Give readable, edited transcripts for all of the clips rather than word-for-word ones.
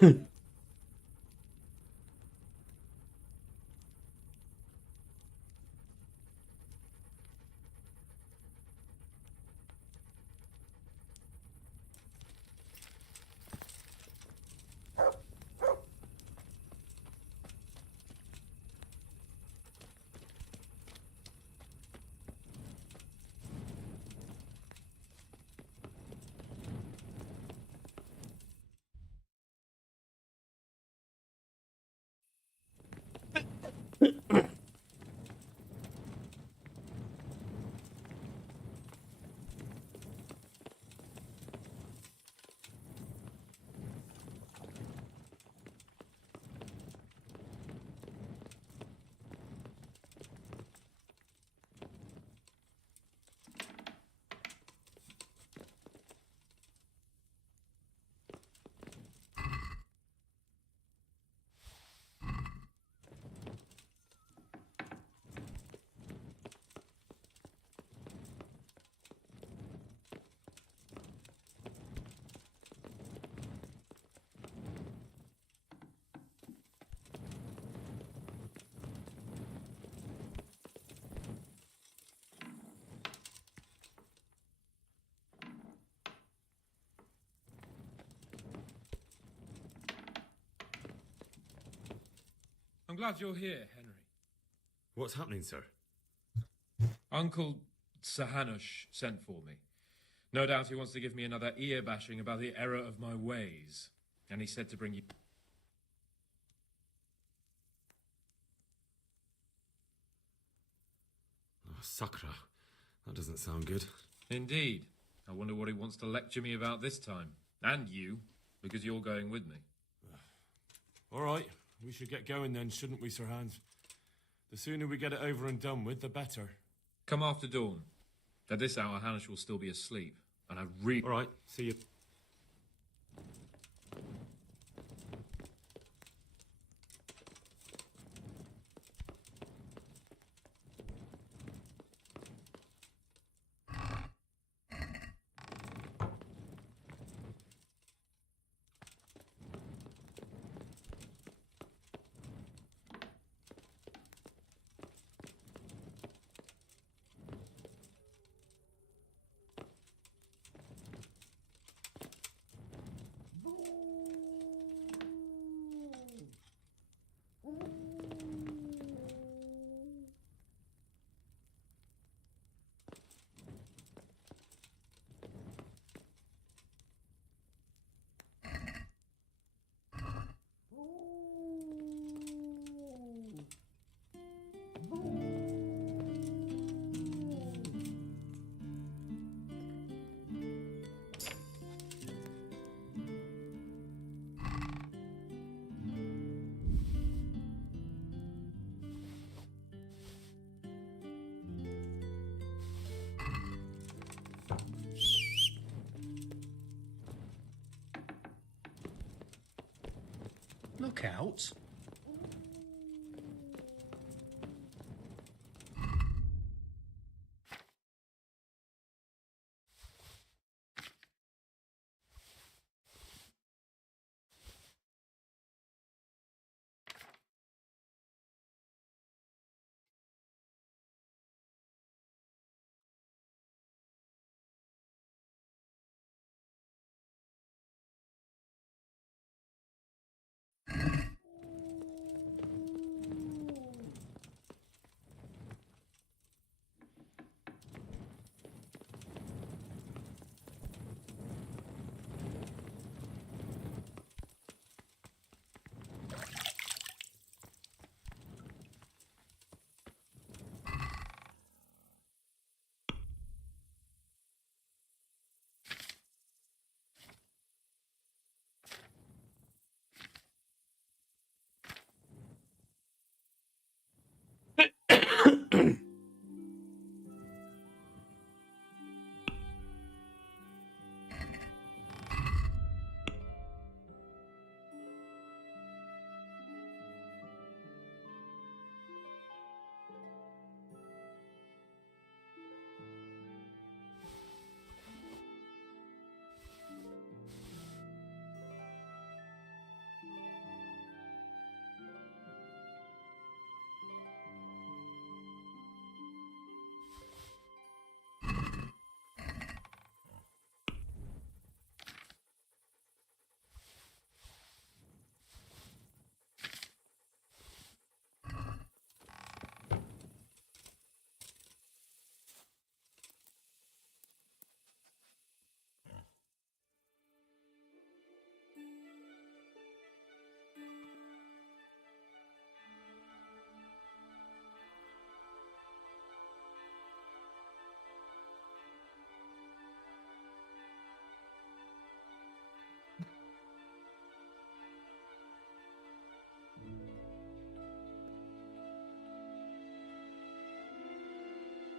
I'm glad you're here, Henry. What's happening, sir? Uncle Sahanush sent for me. No doubt he wants to give me another ear bashing about the error of my ways. And he said to bring you... Oh, Sakra. That doesn't sound good. Indeed. I wonder what he wants to lecture me about this time. And you, because you're going with me. All right, we should get going then, shouldn't we, Sir Hans? The sooner we get it over and done with, the better. Come after dawn. At this hour, Hanush will still be asleep. And I really... All right, see you. Look out.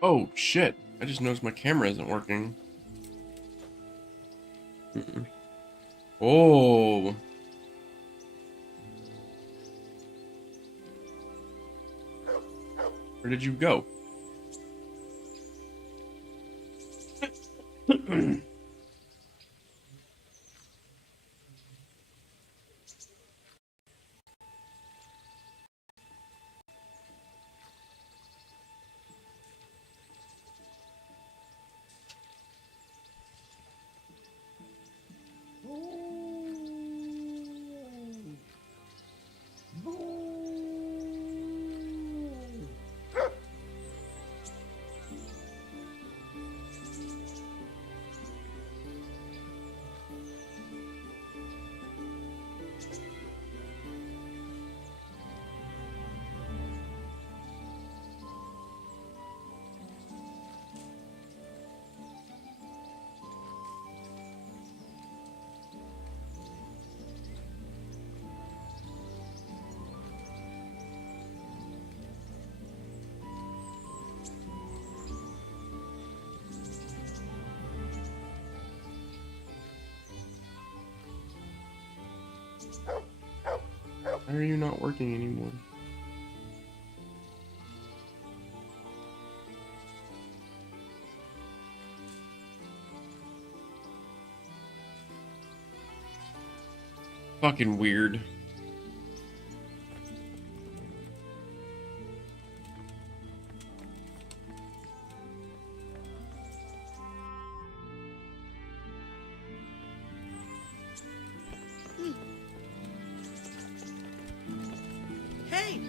Oh, shit. I just noticed my camera isn't working. Oh. Where did you go? Why are you not working anymore? Fucking weird. Hey!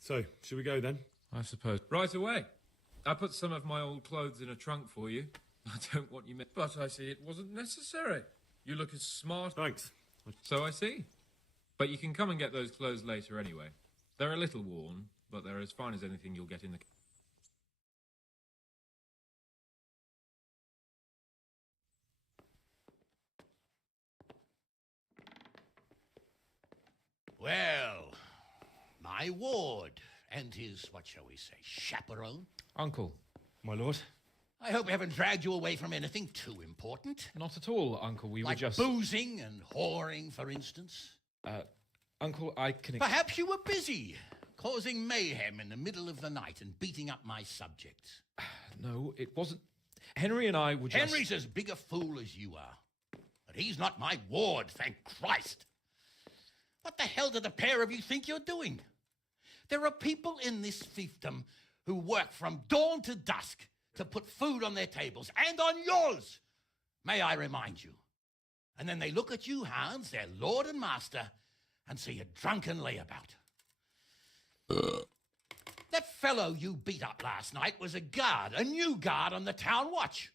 So, should we go then? I suppose. Right away. I put some of my old clothes in a trunk for you. I don't want you... But I see it wasn't necessary. You look as smart... Thanks. So I see. But you can come and get those clothes later anyway. They're a little worn, but they're as fine as anything you'll get in the... Well, my ward and his, what shall we say, chaperone. Uncle. My lord? I hope we haven't dragged you away from anything too important. Not at all, Uncle. We like were just... boozing and whoring, for instance. Uncle, I can... Perhaps you were busy, causing mayhem in the middle of the night and beating up my subjects. No, it wasn't... Henry and I were just... Henry's as big a fool as you are. But he's not my ward, thank Christ. What the hell do the pair of you think you're doing? There are people in this fiefdom who work from dawn to dusk to put food on their tables, and on yours, may I remind you. And then they look at you, Hans, their lord and master, and see a drunken layabout. That fellow you beat up last night was a guard, a new guard on the town watch.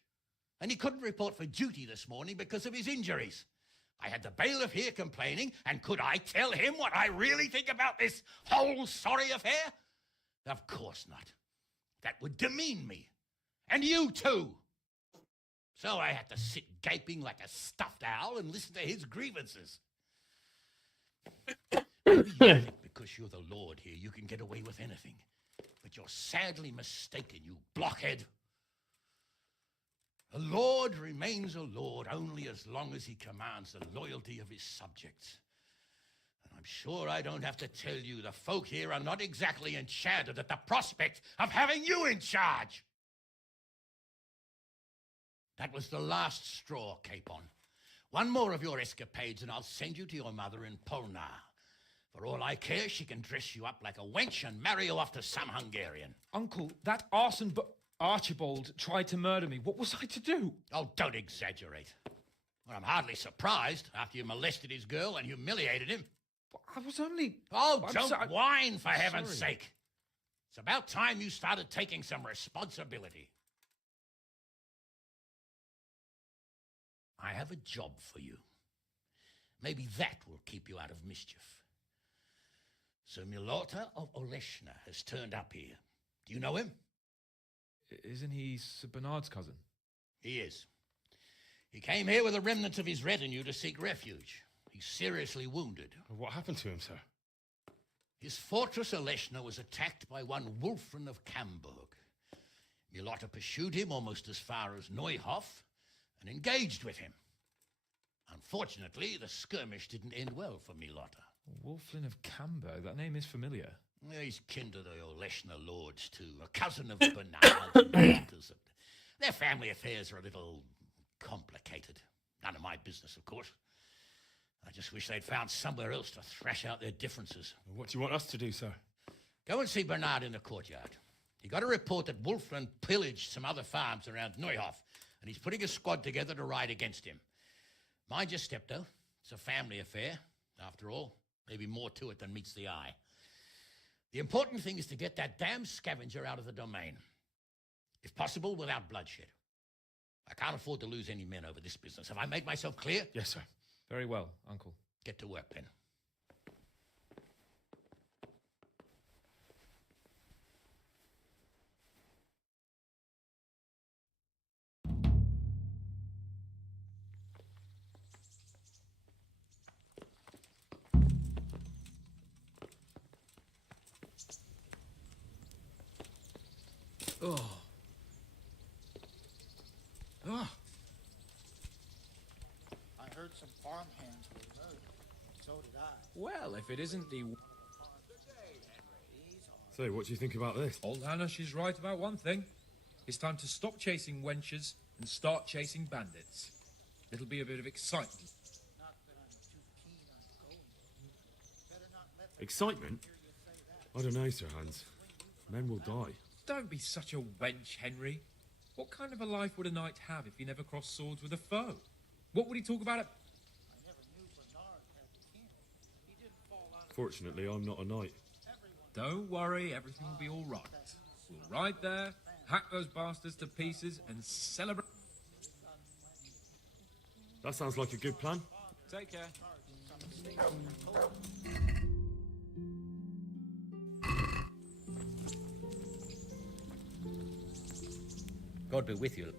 And he couldn't report for duty this morning because of his injuries. I had the bailiff here complaining, and could I tell him what I really think about this whole sorry affair? Of course not. That would demean me. And you too. So I had to sit gaping like a stuffed owl and listen to his grievances. Maybe you think because you're the Lord here, you can get away with anything. But you're sadly mistaken, you blockhead. A lord remains a lord only as long as he commands the loyalty of his subjects. And I'm sure I don't have to tell you the folk here are not exactly enchanted at the prospect of having you in charge. That was the last straw, Capon. One more of your escapades and I'll send you to your mother in Polnar. For all I care, she can dress you up like a wench and marry you off to some Hungarian. Uncle, that arson Archibald tried to murder me. What was I to do? Oh, don't exaggerate. Well, I'm hardly surprised after you molested his girl and humiliated him. I was only... Oh, I'm don't whine, for heaven's sorry. sake. It's about time you started taking some responsibility. I have a job for you. Maybe that will keep you out of mischief. Sir Milota of Oleshna has turned up here. Do you know him? Isn't he Sir Bernard's cousin? He is. He came here with a remnant of his retinue to seek refuge. He's seriously wounded. What happened to him, sir? His fortress Oleshna was attacked by one Wulfrin of Camburg. Milota pursued him almost as far as Neuhof and engaged with him. Unfortunately, the skirmish didn't end well for Milota. Wulflin of Camber. That name is familiar. He's kin to the Oleshna lords, too. A cousin of Bernard's and Milota's. Their family affairs are a little complicated. None of my business, of course. I just wish they'd found somewhere else to thrash out their differences. What do you want us to do, sir? Go and see Bernard in the courtyard. He got a report that Wulfrin pillaged some other farms around Neuhof, and he's putting a squad together to ride against him. Mind your step, though. It's a family affair, after all. Maybe more to it than meets the eye. The important thing is to get that damn scavenger out of the domain. If possible, without bloodshed. I can't afford to lose any men over this business. Have I made myself clear? Yes, sir. Very well, Uncle. Get to work, then. Oh. Oh. I heard some farmhands were murdered. So did I. Well, if it isn't the... So, what do you think about this? Old Hanush is right about one thing. It's time to stop chasing wenches and start chasing bandits. It'll be a bit of excitement. Not that I'm too keen on going. Better not let them Excitement? hear you say that. I don't know, Sir Hans. Men will die. Don't be such a wench, Henry. What kind of a life would a knight have if he never crossed swords with a foe? What would he talk about? I never knew Bernard had kin. He didn't fall out of Fortunately, I'm not a knight. Don't worry, everything will be all right. We'll ride there, hack those bastards to pieces, and celebrate. That sounds like a good plan. Take care. God be with you.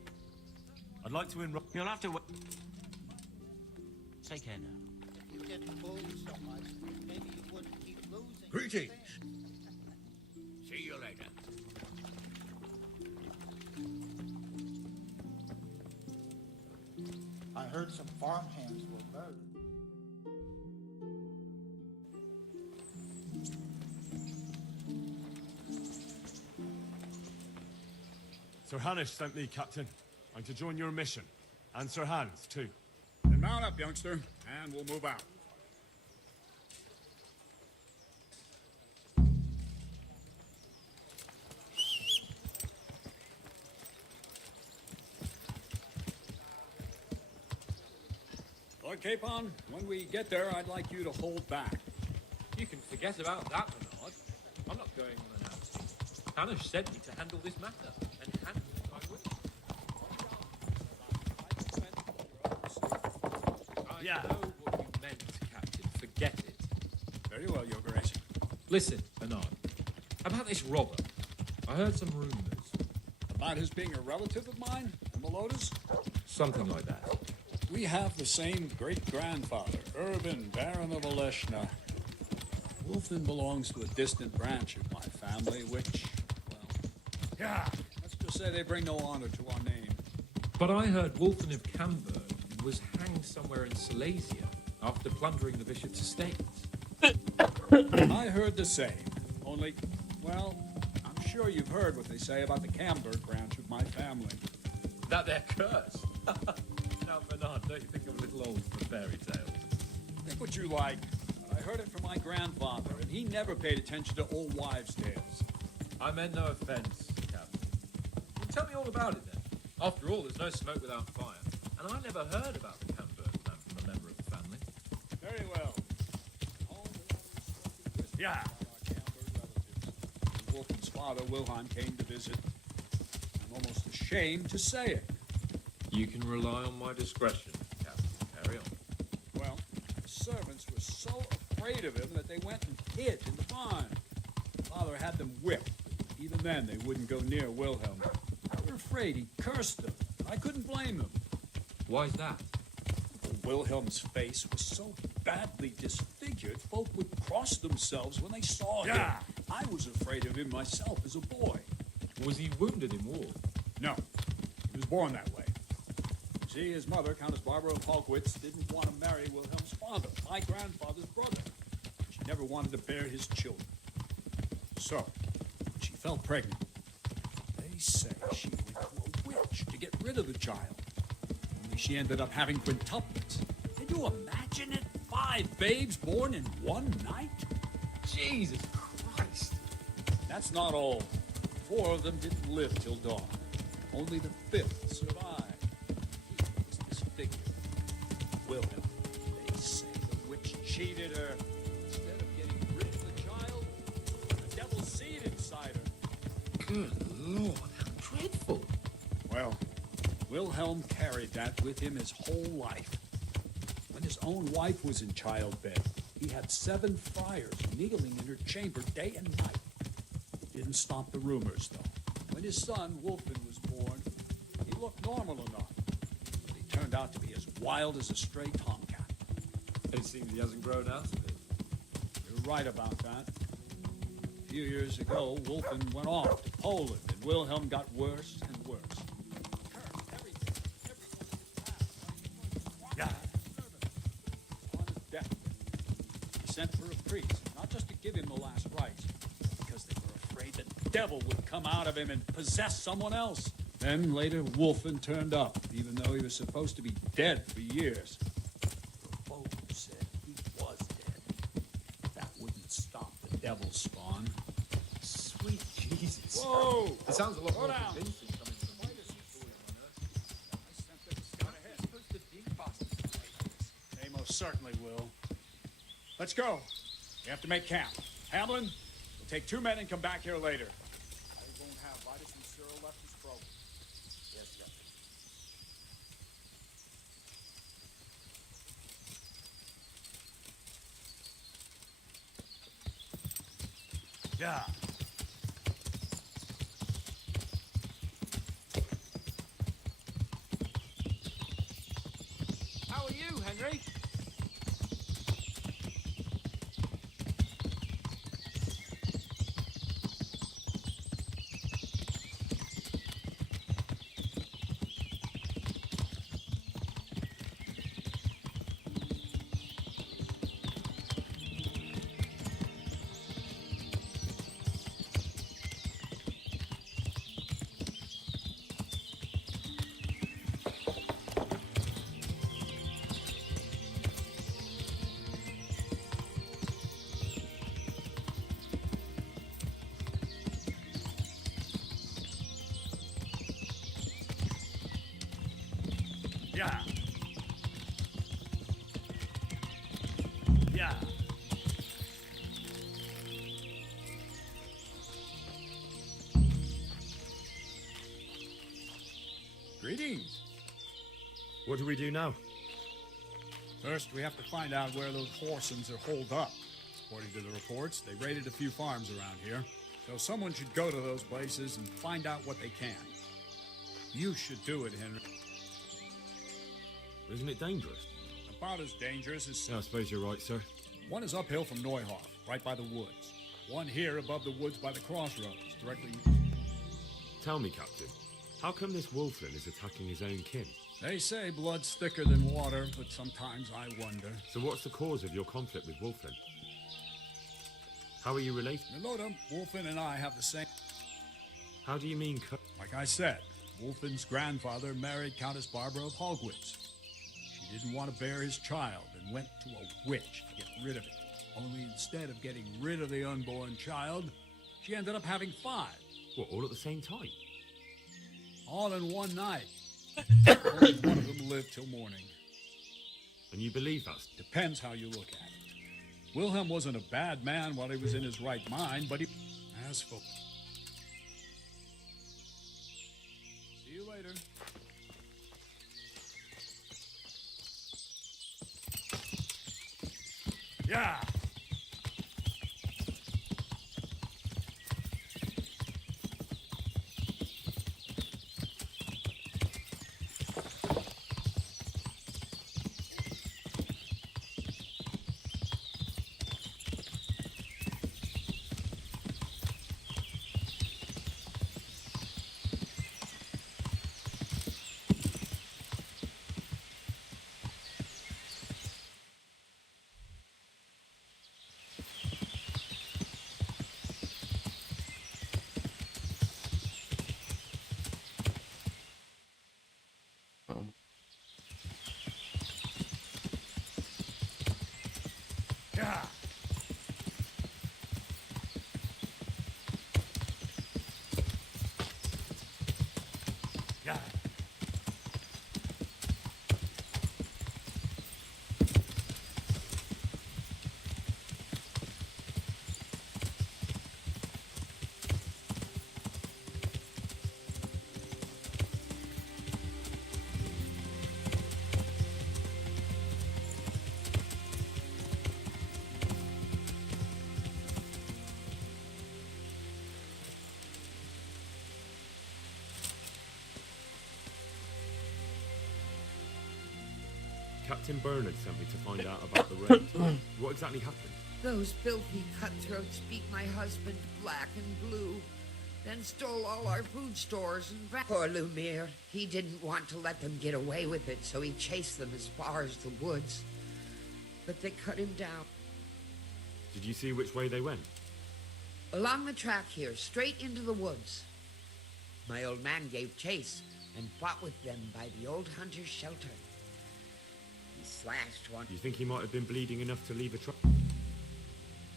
I'd like to enroll. You'll have to wait. Take care now. If you didn't bully so much, maybe you wouldn't keep losing. Greetings. See you later. I heard some farmhands were murdered. Sir Hanish sent me, Captain. I'm to join your mission. And Sir Hans, too. Then mount up, youngster, and we'll move out. Lord Capon, when we get there, I'd like you to hold back. You can forget about that, Bernard. I'm not going unannounced. Hanush sent me to handle this matter, and handle it I will. I Yeah. know meant, Captain. Forget it. Very well, Your Grace. Listen, Bernard. About this robber. I heard some rumors. About his being a relative of mine, the Melodas? Something like that. We have the same great-grandfather, Urban, Baron of Oleshna. Wolfen belongs to a distant branch of my family, which, well, yeah, let's just say they bring no honor to our name. But I heard Wolfen of Camberg was hanged somewhere in Silesia after plundering the bishop's estates. I heard the same, only, well, I'm sure you've heard what they say about the Camberg branch of my family. That they're cursed. Now, Bernard, don't you think I'm a little old for fairy tales? Think what you like. I heard it from my grandfather, and he never paid attention to old wives' tales. I meant no offense, Captain. Well, tell me all about it then. After all, there's no smoke without fire, and I never heard about the Camberg plan from a member of the family. Very well. Yeah. Wolfen's father, Wilhelm, came to visit. I'm almost ashamed to say it. You can rely on my discretion, Captain. Carry on. Well, the servants were so afraid of him that they went and hid in the barn. Father had them whipped. Even then, they wouldn't go near Wilhelm. They were afraid he cursed them. I couldn't blame him. Why's that? Wilhelm's face was so badly disfigured, folk would cross themselves when they saw him. I was afraid of him myself as a boy. Was he wounded in war? No, he was born that way. See, his mother, Countess Barbara of Holkwitz, didn't want to marry Wilhelm's father, my grandfather's brother. She never wanted to bear his children. So, when she fell pregnant, they say she went to a witch to get rid of the child. Only she ended up having quintuplets. Can you imagine it? 5 babes born in one night? Jesus Christ! That's not all. 4 of them didn't live till dawn. Only the 5th survived. He was disfigured. Wilhelm, they say the witch cheated her. Instead of getting rid of the child, the devil's seed inside her. Good Lord, how dreadful! Well, Wilhelm carried that with him his whole life. When his own wife was in childbed, he had 7 friars kneeling in her chamber day and night. Didn't stop the rumors, though. When his son, Wolfen, was born, he looked normal enough. But he turned out to be as wild as a stray tomcat. It seems he hasn't grown out of it. You're right about that. A few years ago, Wolfen went off to Poland, and Wilhelm got worse and worse. Cursed everything, Yeah. On his deathbed, he sent for a priest, not just to give him the last rites, because they were afraid the devil would come out of him and possess someone else. Then later, Wolfen turned up, even though he was supposed to be dead for years. The folk said he was dead. That wouldn't stop the devil's spawn. Sweet Jesus. Whoa! It sounds a lot Slow more down. convincing coming from Why does he supposed to be bastards like this? They most certainly will. Let's go. We have to make camp. Hamlin, we'll take 2 men and come back here later. I won't have Vitus and Cyril left his probe. Yes, sir. Yeah. How are you, Henry? Yeah. Yeah. Greetings. What do we do now? First, we have to find out where those Horsons are holed up. According to the reports, they raided a few farms around here. So someone should go to those places and find out what they can. You should do it, Henry. Isn't it dangerous? About as dangerous as... Yeah, I suppose you're right, sir. One is uphill from Neuhoff, right by the woods. One here above the woods by the crossroads, directly... Tell me, Captain, how come this Wolflin is attacking his own kin? They say blood's thicker than water, but sometimes I wonder. So what's the cause of your conflict with Wolflin? How are you related? Milota, Wolfen and I have the same... How do you mean Like I said, Wolfen's grandfather married Countess Barbara of Holgwitz. She didn't want to bear his child and went to a witch to get rid of it. Only instead of getting rid of the unborn child, she ended up having 5. What, all at the same time? All in one night. Only one of them lived till morning. And you believe that? Depends how you look at it. Wilhelm wasn't a bad man while he was in his right mind, but he... As for... See you later. Yeah! Oh. Yeah! Yeah! Captain Bernard sent me to find out about the raid. What exactly happened? Those filthy cutthroats beat my husband black and blue, then stole all our food stores and Poor Lumiere. He didn't want to let them get away with it, so he chased them as far as the woods. But they cut him down. Did you see which way they went? Along the track here, straight into the woods. My old man gave chase and fought with them by the old hunter's shelter. He slashed one. You think he might have been bleeding enough to leave a track?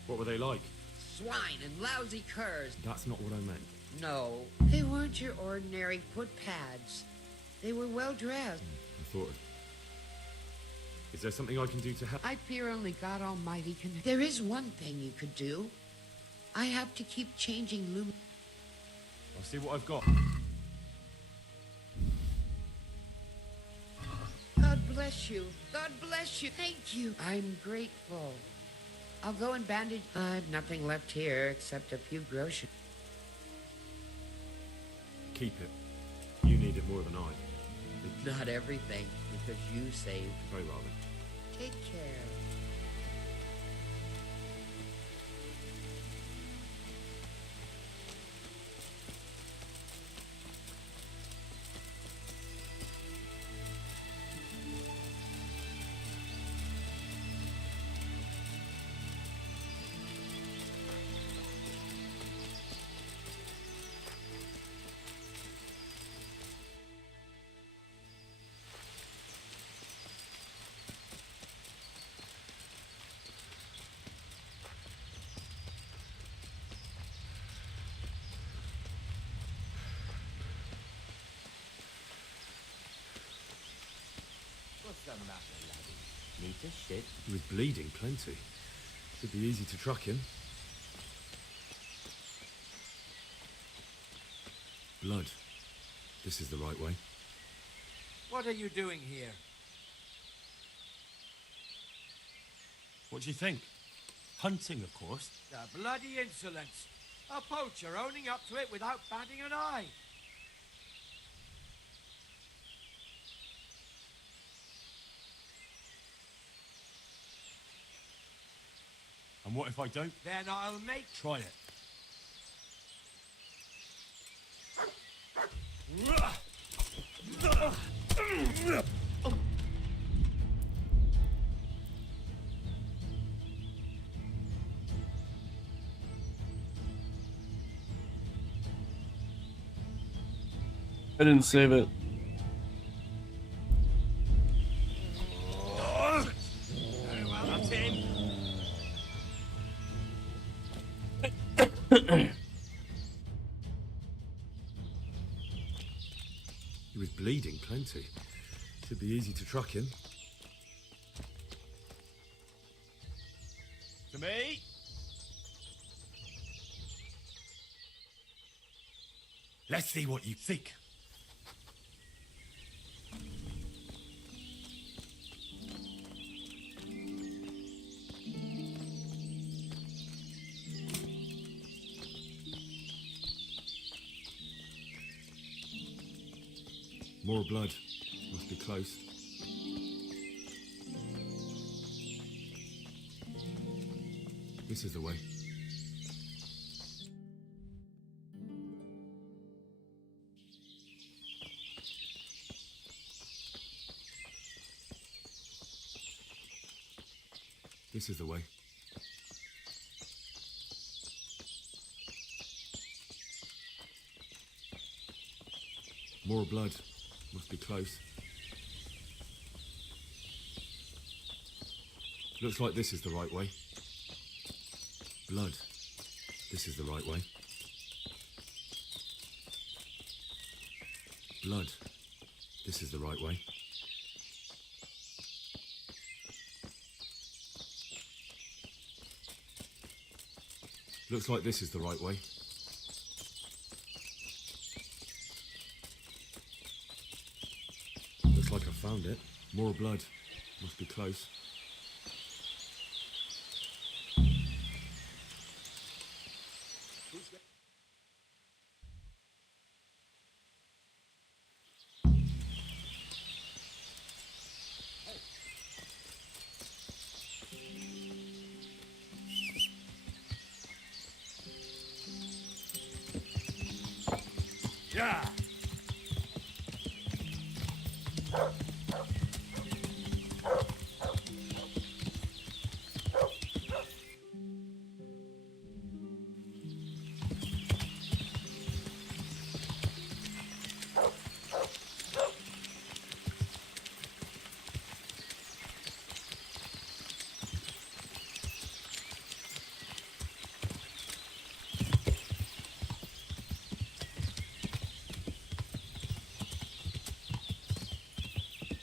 What were they like? Swine and lousy curs. That's not what I meant. No, they weren't your ordinary footpads. They were well dressed. I thought... Is there something I can do to help? I fear only God Almighty can... There is one thing you could do. I have to keep changing I'll see what I've got. God bless you. God bless you. Thank you. I'm grateful. I'll go and bandage... I've nothing left here except a few groceries. Keep it. You need it more than I. Not everything, because you saved. Very well then. Take care. He was bleeding plenty. Should be easy to track him. Blood. This is the right way. What are you doing here? What do you think? Hunting, of course. The bloody insolence. A poacher owning up to it without batting an eye. And what if I don't? Then I'll make... Try it. I didn't save it. Very well, that's him. He was bleeding plenty. Should be easy to track him. To me. Let's see what you think. More blood. Must be close. This is the way. This is the way. More blood. Must be close. Looks like this is the right way. Blood. This is the right way. Blood. This is the right way. Looks like this is the right way. Looks like I found it. More blood. Must be close. Yeah.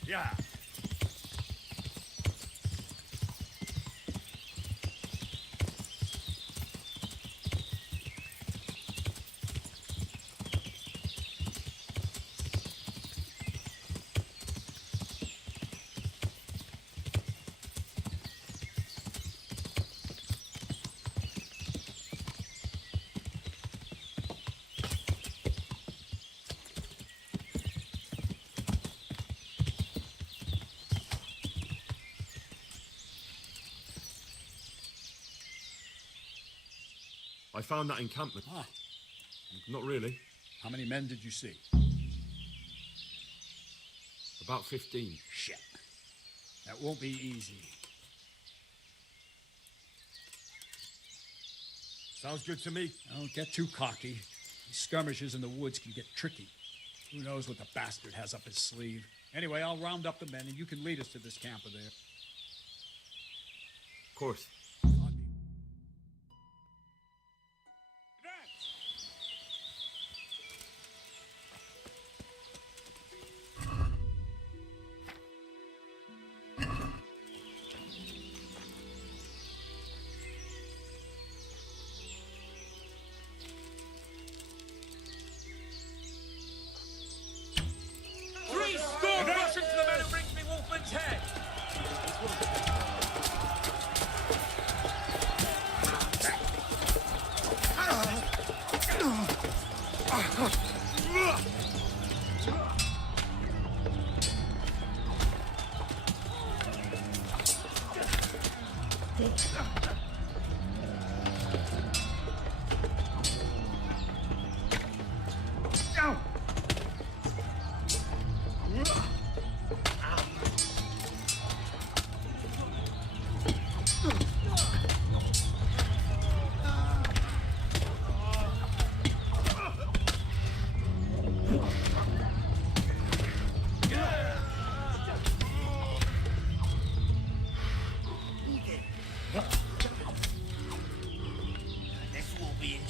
Yeah. I found that encampment. Ah. Not really. How many men did you see? About 15. Shit. That won't be easy. Sounds good to me. Don't get too cocky. These skirmishes in the woods can get tricky. Who knows what the bastard has up his sleeve? Anyway, I'll round up the men and you can lead us to this camp of theirs. Of course.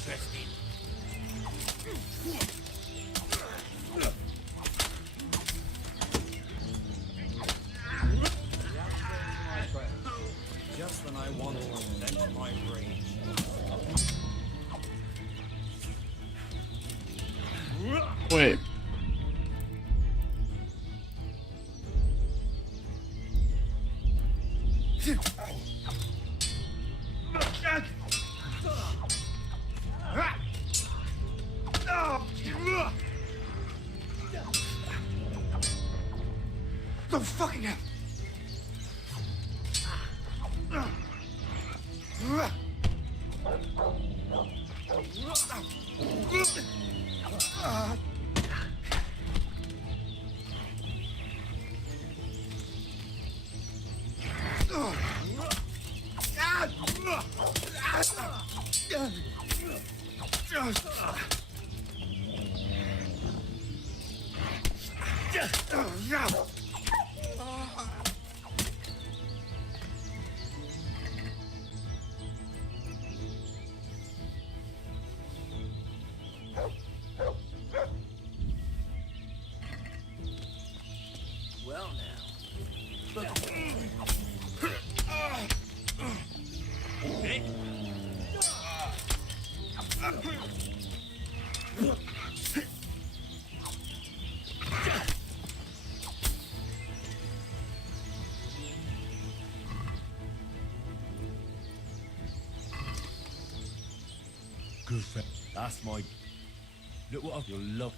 interest in. Just when I want to vent my rage. Wait. No fucking hell! Well now. Look. Good friend. That's my... Look what you'll love.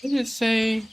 What did it say?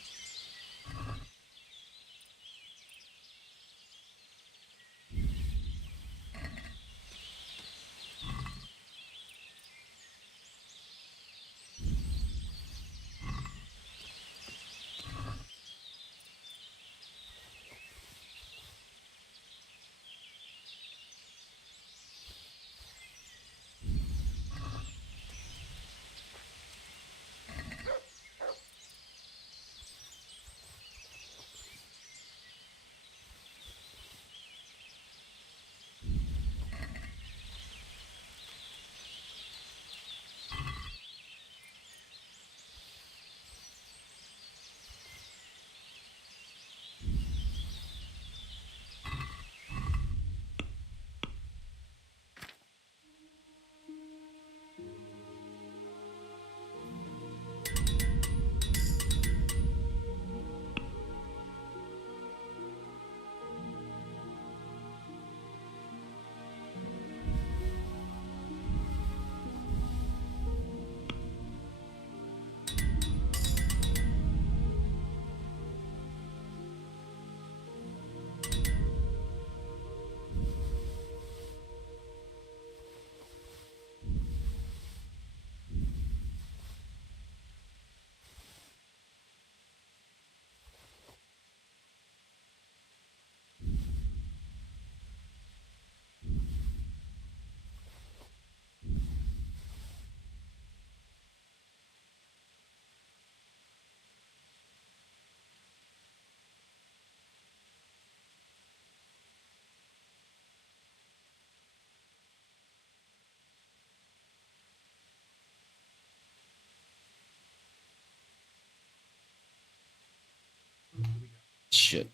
Shit.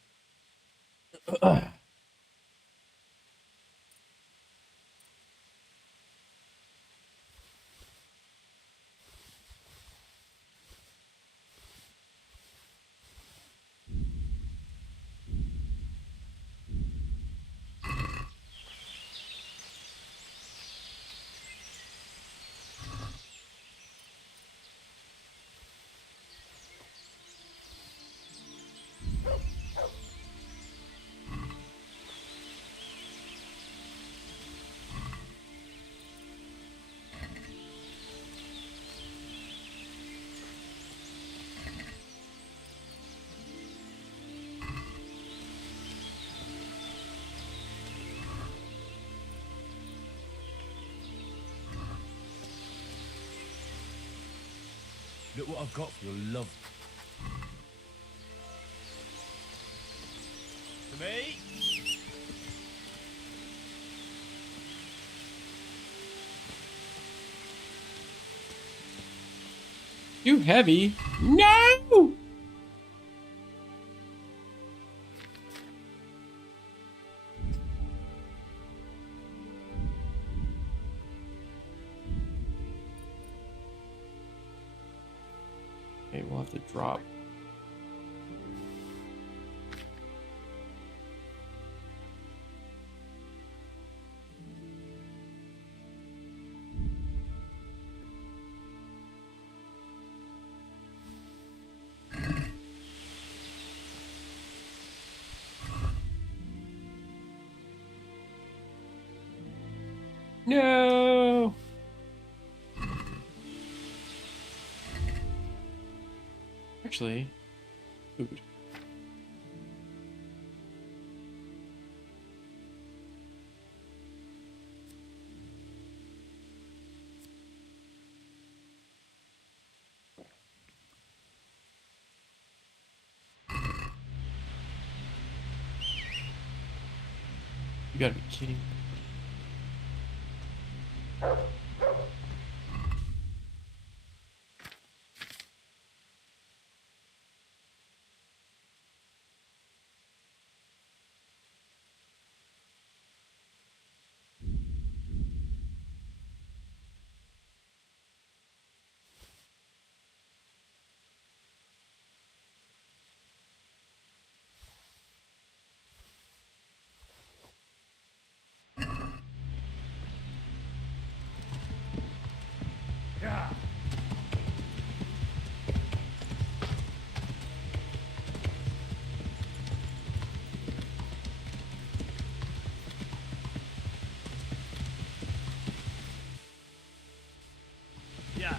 Look what I've got for your love. To me? You heavy? No! Okay, we'll have to drop. No! Actually, food. You gotta be kidding me. Yeah. Yeah.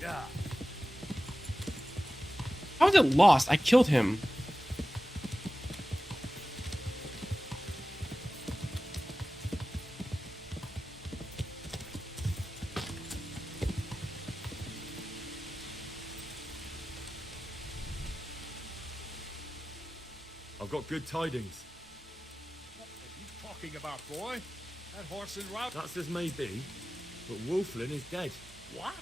Yeah. How is it lost? I killed him. I've got good tidings. What are you talking about, boy? That horse and route. That's as may be, but Wolflin is dead. What?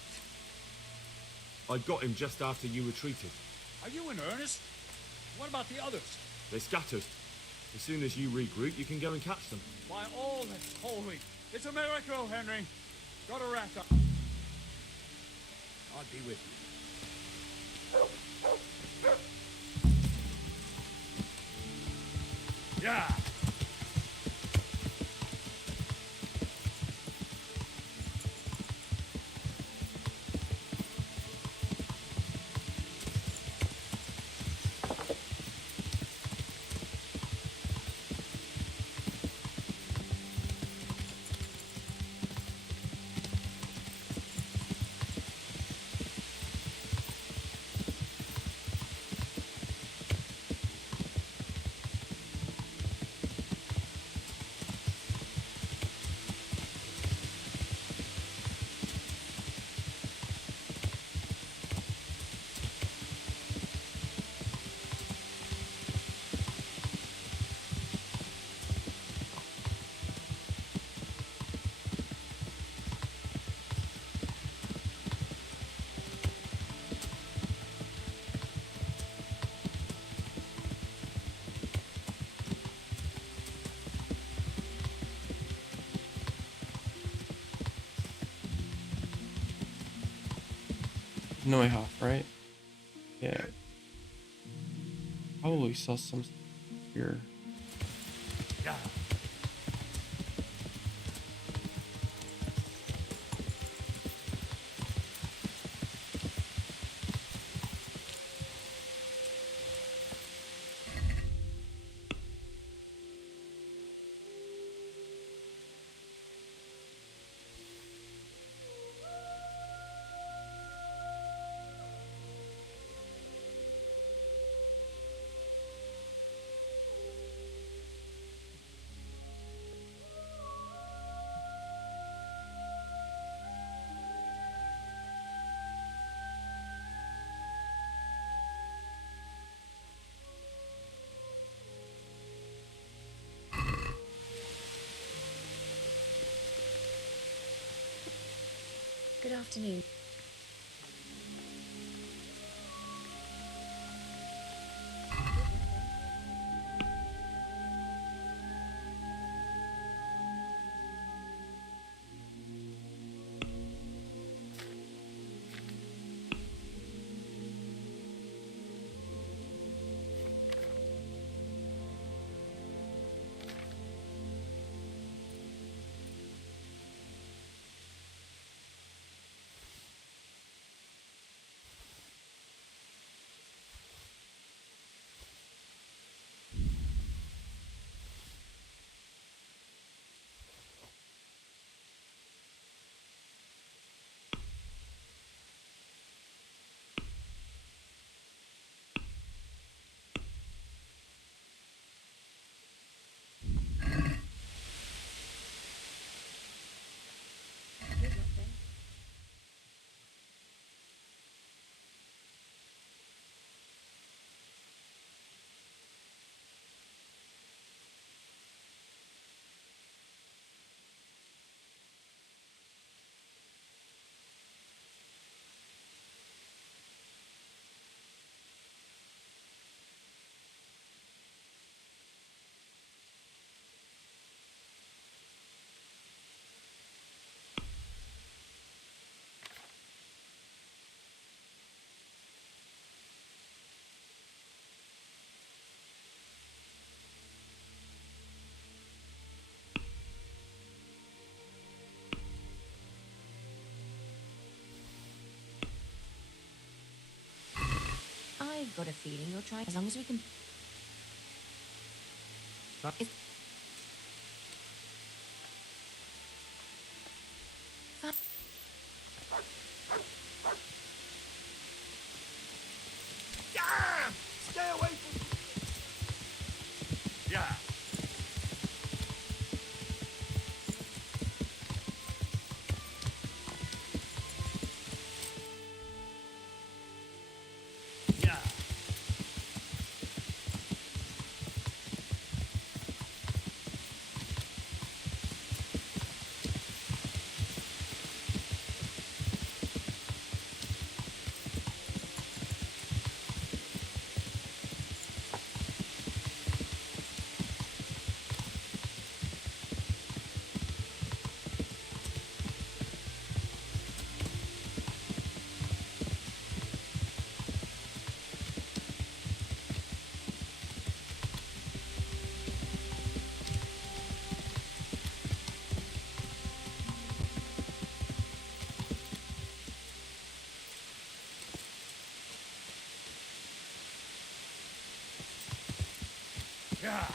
I got him just after you retreated. Are you in earnest? What about the others? They scattered. As soon as you regroup, you can go and catch them. By all that's holy, it's a miracle, Henry. Got a rat up. I'll be with you. Yeah. Neuhoff, right? Yeah. Probably sell some here. Yeah. Good afternoon. I've got a feeling you'll try as long as we can. It's... Damn! Stay away from... Yeah. Yeah. Yeah.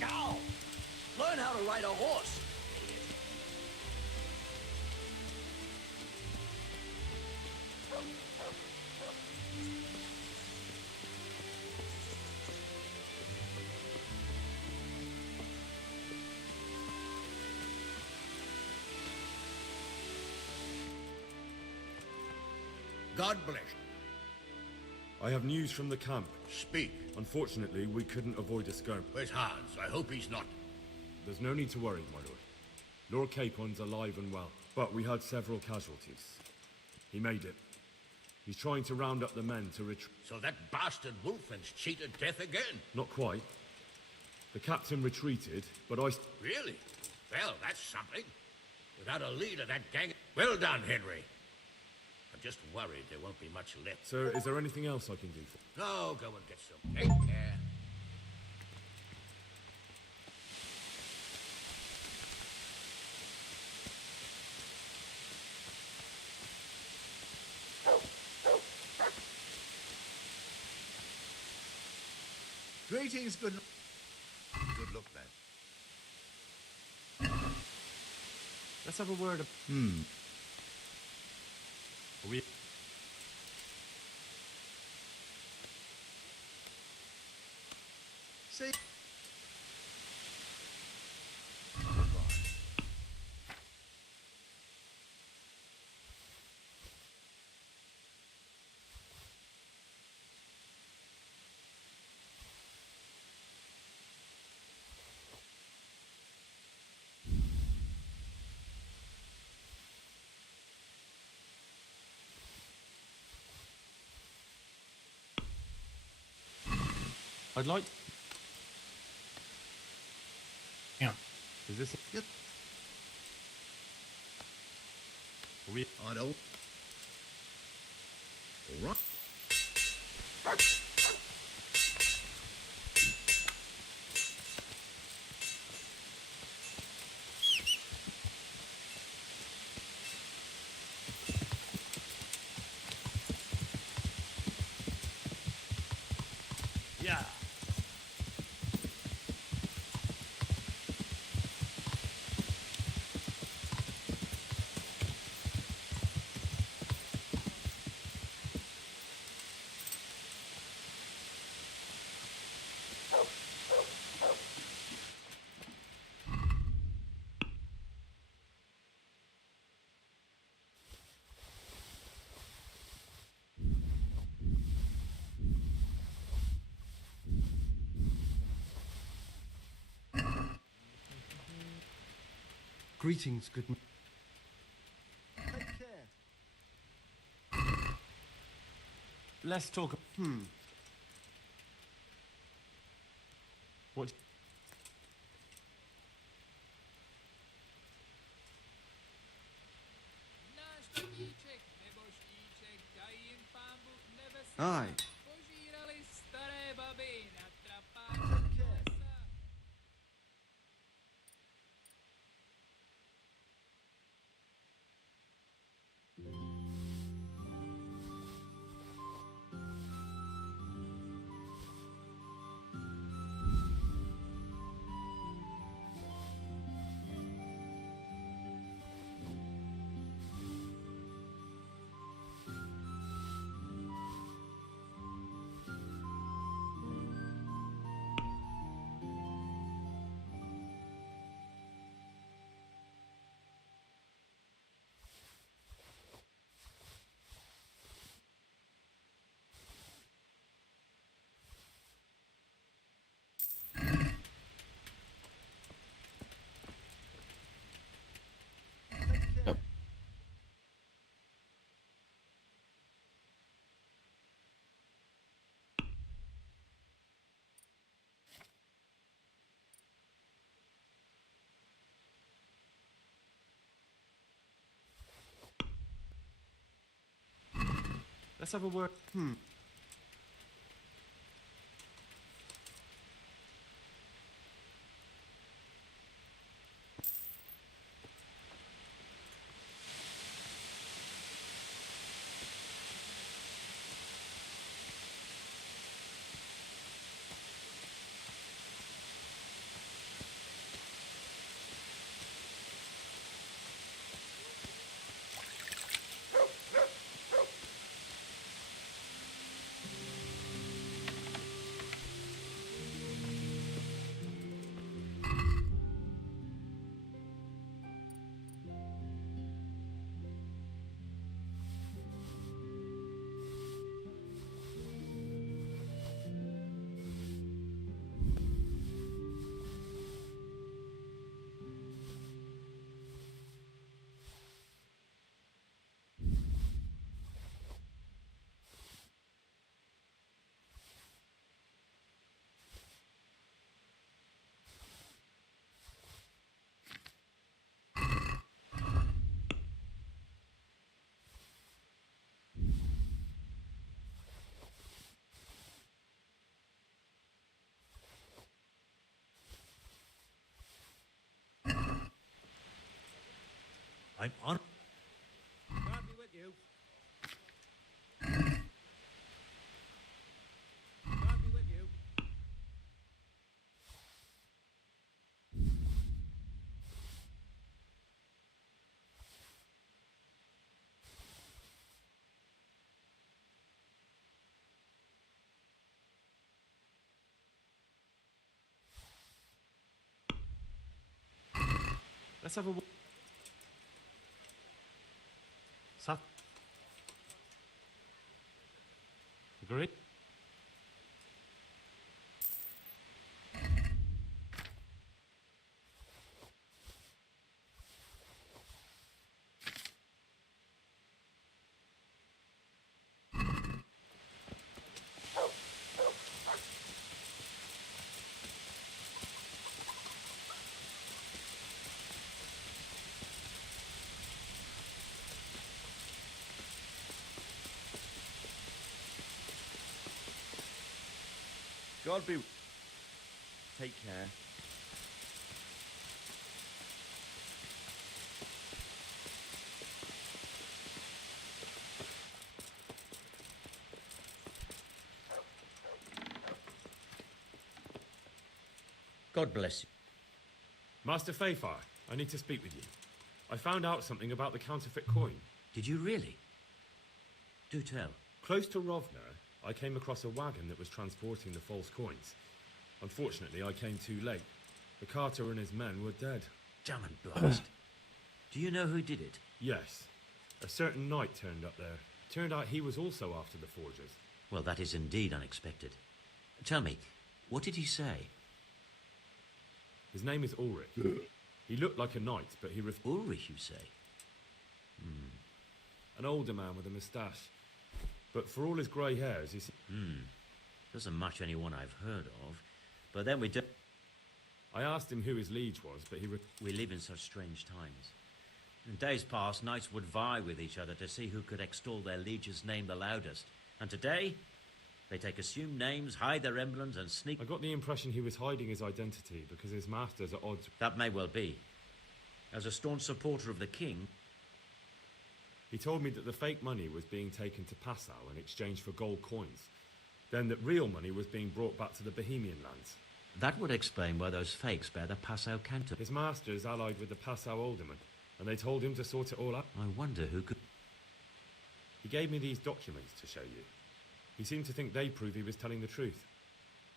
Gal! Learn how to ride a horse. God bless. I have news from the camp. Speak. Unfortunately, we couldn't avoid a skirmish. Where's Hans? I hope he's not. There's no need to worry, my lord. Lord Capon's alive and well, but we had several casualties. He made it. He's trying to round up the men to retreat. So that bastard Wolfman's cheated death again? Not quite. The captain retreated, but I... Really? Well, that's something. Without a leader, that gang... Well done, Henry. I'm just worried there won't be much left. Sir, is there anything else I can do for... No, go and get some. Take care. Greetings, good look, lad. Let's have a word of... Are we... See? I'd like... Yeah. Is this... Yep. Are we... I don't. All right. Yeah. Greetings, good... Take care. Let's talk... What... Aye. Yep. Let's have a word... I'm on. God be with you. God be with you. Let's have a. Sat. Agree? God be. Take care. God bless you. Master Fayfar, I need to speak with you. I found out something about the counterfeit coin. Did you really? Do tell. Close to Rovna, I came across a wagon that was transporting the false coins. Unfortunately, I came too late. The carter and his men were dead. Damn and blast. Do you know who did it? Yes. A certain knight turned up there. Turned out he was also after the forgers. Well, that is indeed unexpected. Tell me, what did he say? His name is Ulrich. He looked like a knight, but he Ulrich, you say? An older man with a moustache. But for all his grey hairs, he's... Doesn't match anyone I've heard of. But then we do... I asked him who his liege was, but he... We live in such strange times. In days past, knights would vie with each other to see who could extol their liege's name the loudest. And today, they take assumed names, hide their emblems, and sneak... I got the impression he was hiding his identity because his master's at odds... That may well be. As a staunch supporter of the king... He told me that the fake money was being taken to Passau in exchange for gold coins. Then that real money was being brought back to the Bohemian lands. That would explain why those fakes bear the Passau counter. His master is allied with the Passau alderman, and they told him to sort it all out. I wonder who could... He gave me these documents to show you. He seemed to think they prove he was telling the truth.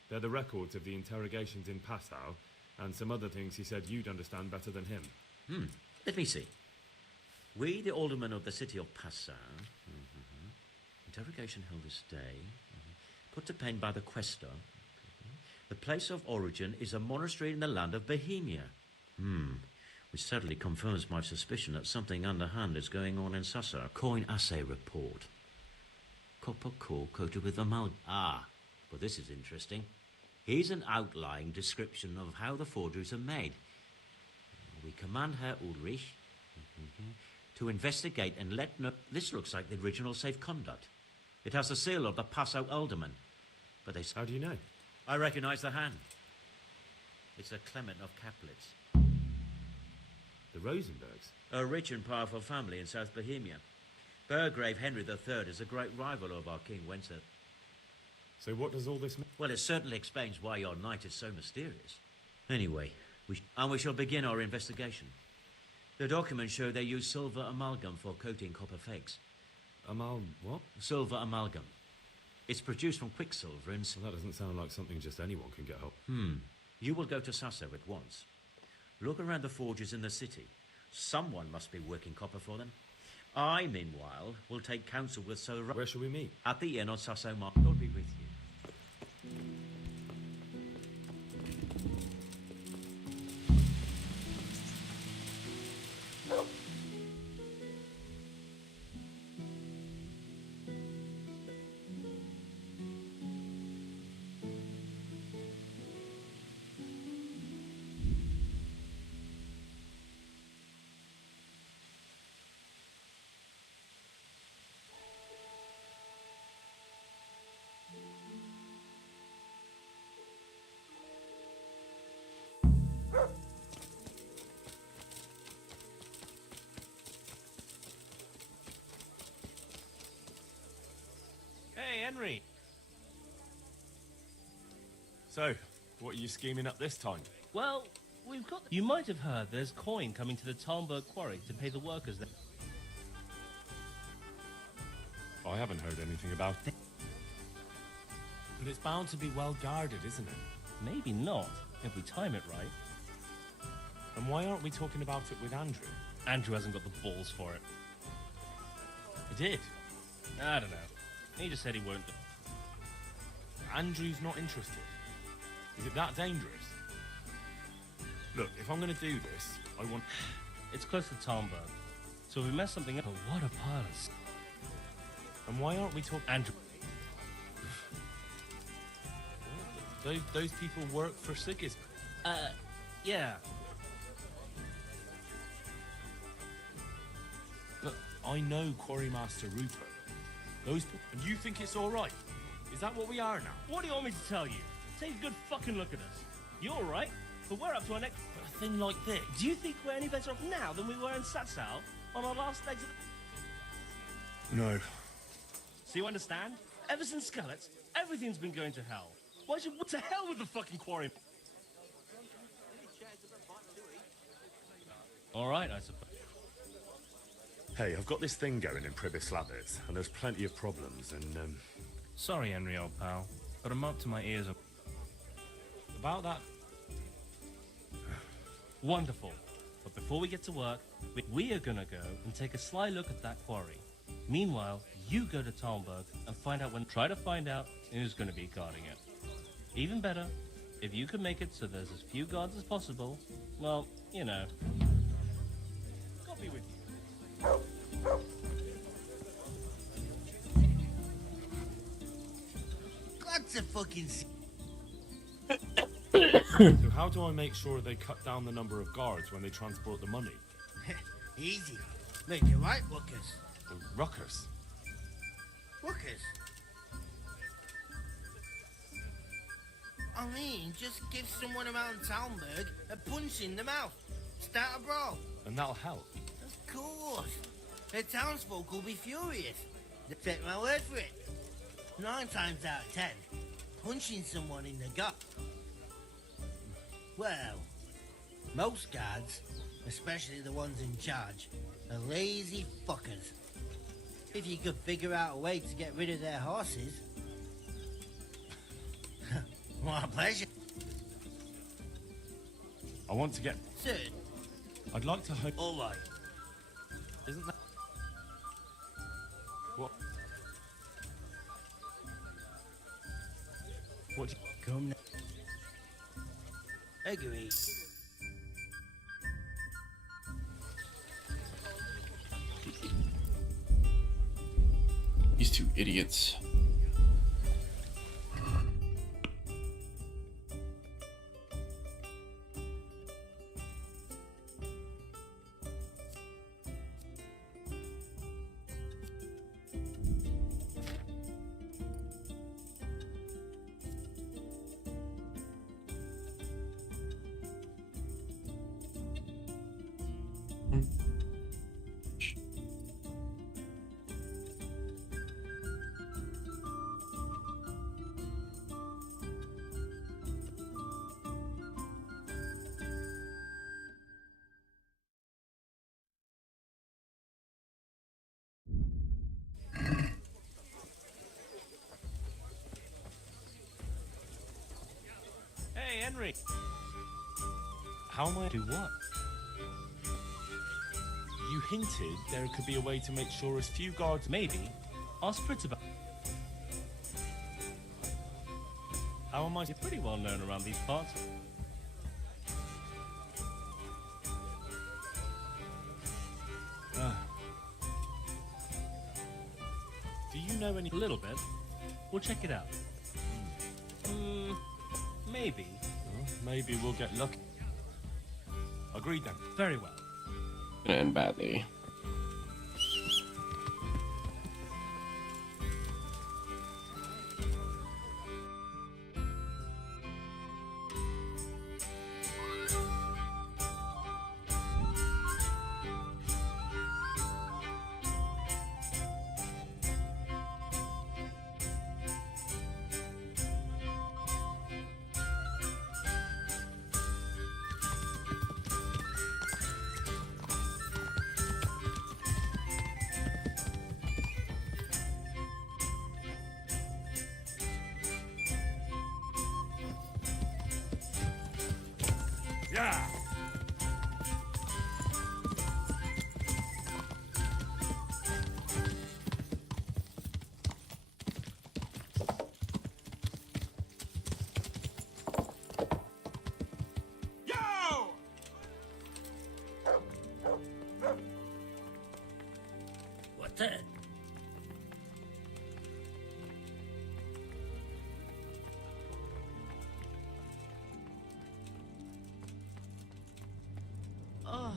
They're the records of the interrogations in Passau, and some other things he said you'd understand better than him. Let me see. We, the aldermen of the city of Passau... Interrogation held this day. Put to pen by the questor. The place of origin is a monastery in the land of Bohemia. Which certainly confirms my suspicion that something underhand is going on in Sassa. Coin assay report. Copper core coated with amalgam. But this is interesting. Here's an outlying description of how the forgeries are made. We command Herr Ulrich to investigate and let know... This looks like the original safe conduct. It has the seal of the Passau alderman. But they... How do you know? I recognize the hand. It's a Clement of Caplitz. The Rosenbergs? A rich and powerful family in South Bohemia. Burgrave Henry III is a great rival of our King Wentworth. So what does all this mean? Well, it certainly explains why your knight is so mysterious. Anyway, we shall begin our investigation. The documents show they use silver amalgam for coating copper fakes. What? Silver amalgam. It's produced from quicksilver and... Well, that doesn't sound like something just anyone can get hold. You will go to Sassa at once. Look around the forges in the city. Someone must be working copper for them. I, meanwhile, will take counsel with Sir... Where shall we meet? At the inn on Sasso Market. God be with you. Henry. So, what are you scheming up this time? Well, we've got... You might have heard there's coin coming to the Talmberg quarry to pay the workers there. I haven't heard anything about it. But it's bound to be well guarded, isn't it? Maybe not, if we time it right. And why aren't we talking about it with Andrew? Andrew hasn't got the balls for it. He did. I don't know. He just said he won't. Andrew's not interested. Is it that dangerous? Look, if I'm going to do this, I want... It's close to Talmberg, so if we mess something up... But what a pile of... And why aren't we talking... Andrew... Those people work for Sigismund. Yeah. But I know Quarrymaster Rupert. Those... And you think it's all right? Is that what we are now? What do you want me to tell you? Take a good fucking look at us. You're all right, but we're up to our next... A thing like this? Do you think we're any better off now than we were in Satsal on our last legs of the... No. So you understand? Ever since Skellets, everything's been going to hell. Why should... What to hell with the fucking quarry? All right, I suppose. Hey, I've got this thing going in Pribyslavitz, and there's plenty of problems, and, Sorry, Henry, old pal, but I'm up to my ears about that. Wonderful. But before we get to work, we are gonna go and take a sly look at that quarry. Meanwhile, you go to Talmberg and try to find out who's gonna be guarding it. Even better, if you can make it so there's as few guards as possible, well, you know. God be with you. God's a fucking... So how do I make sure they cut down the number of guards when they transport the money? Easy. Make it right, Ruckus. The ruckus? Ruckus? I mean, just give someone around Talmberg a punch in the mouth. Start a brawl. And that'll help. Of course. The townsfolk will be furious. Take my word for it. 9 times out of 10, punching someone in the gut. Well, most guards, especially the ones in charge, are lazy fuckers. If you could figure out a way to get rid of their horses... what a pleasure. I want to get... Sir. I'd like to hope... All right. Isn't that... What? What do you... Come now. Agreed. These two idiots. Hey, Henry. How am I... Do what? You hinted there could be a way to make sure as few guards... Maybe. Ask Fritz about... How am I... You're pretty well known around these parts. Do you know any... A little bit. We'll check it out. Maybe. Well, maybe we'll get lucky. Agreed then. Very well. Gonna end badly. Yeah. Yo! What the? Oh.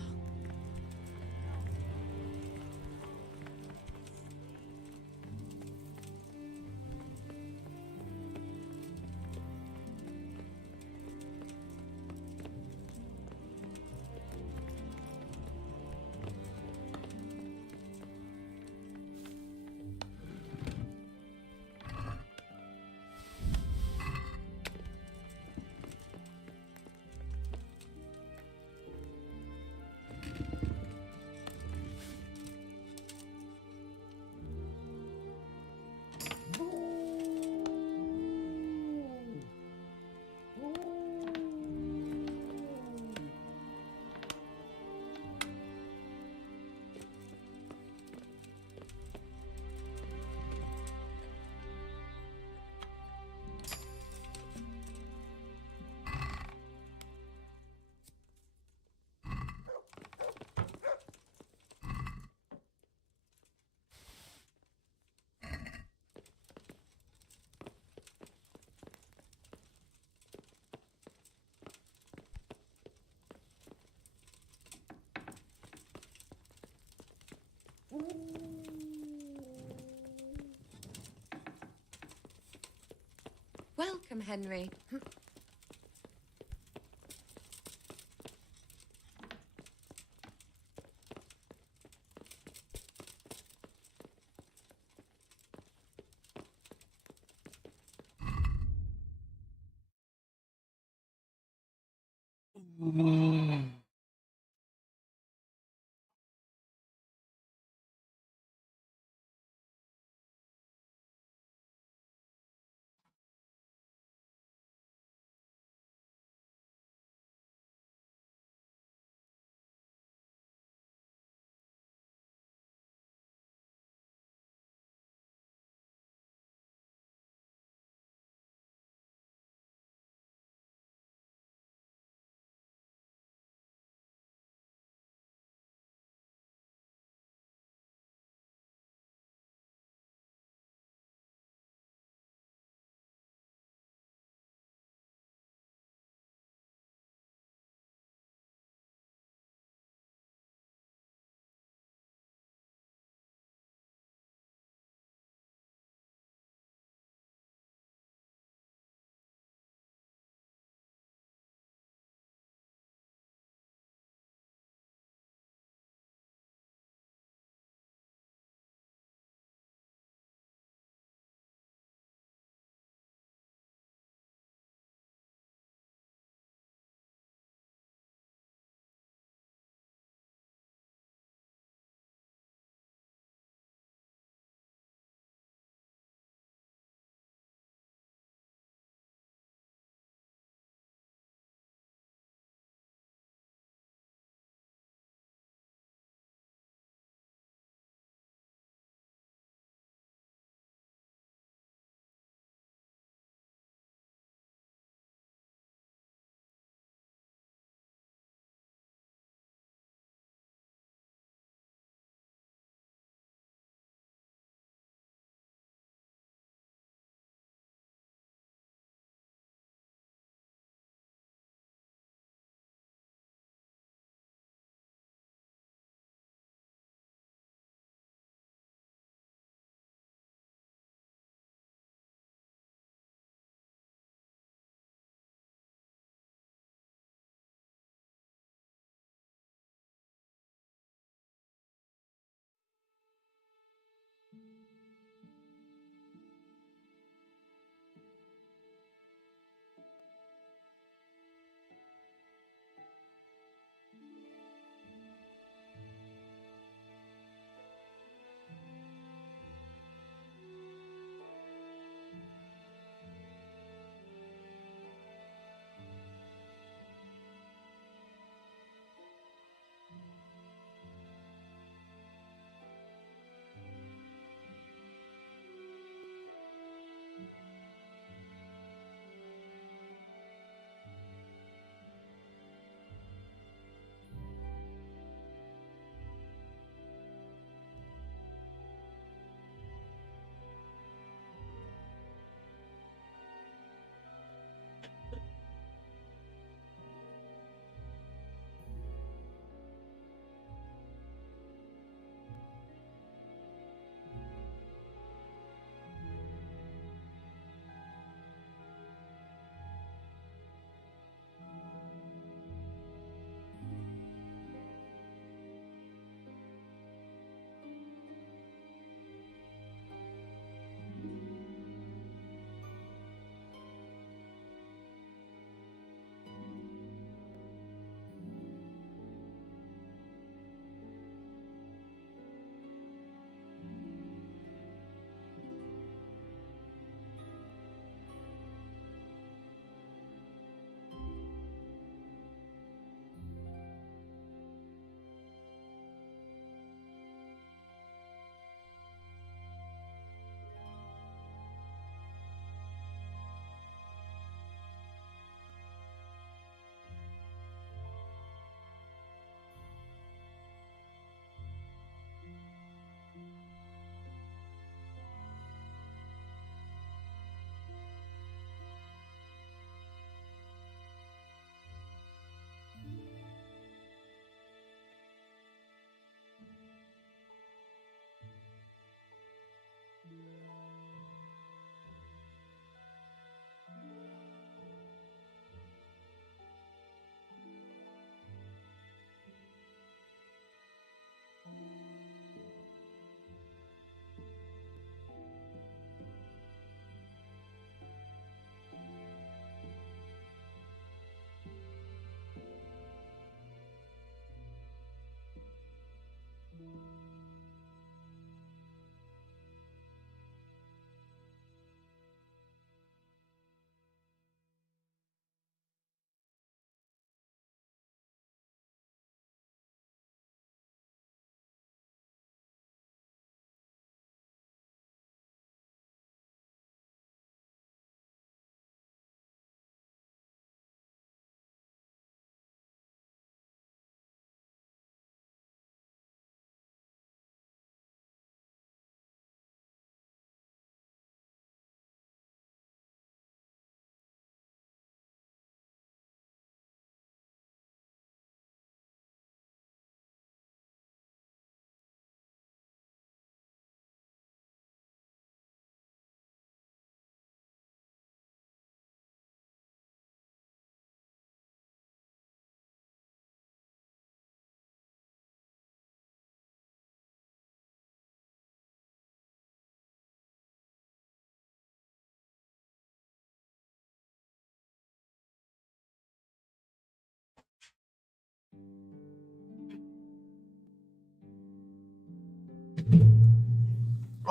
Welcome, Henry.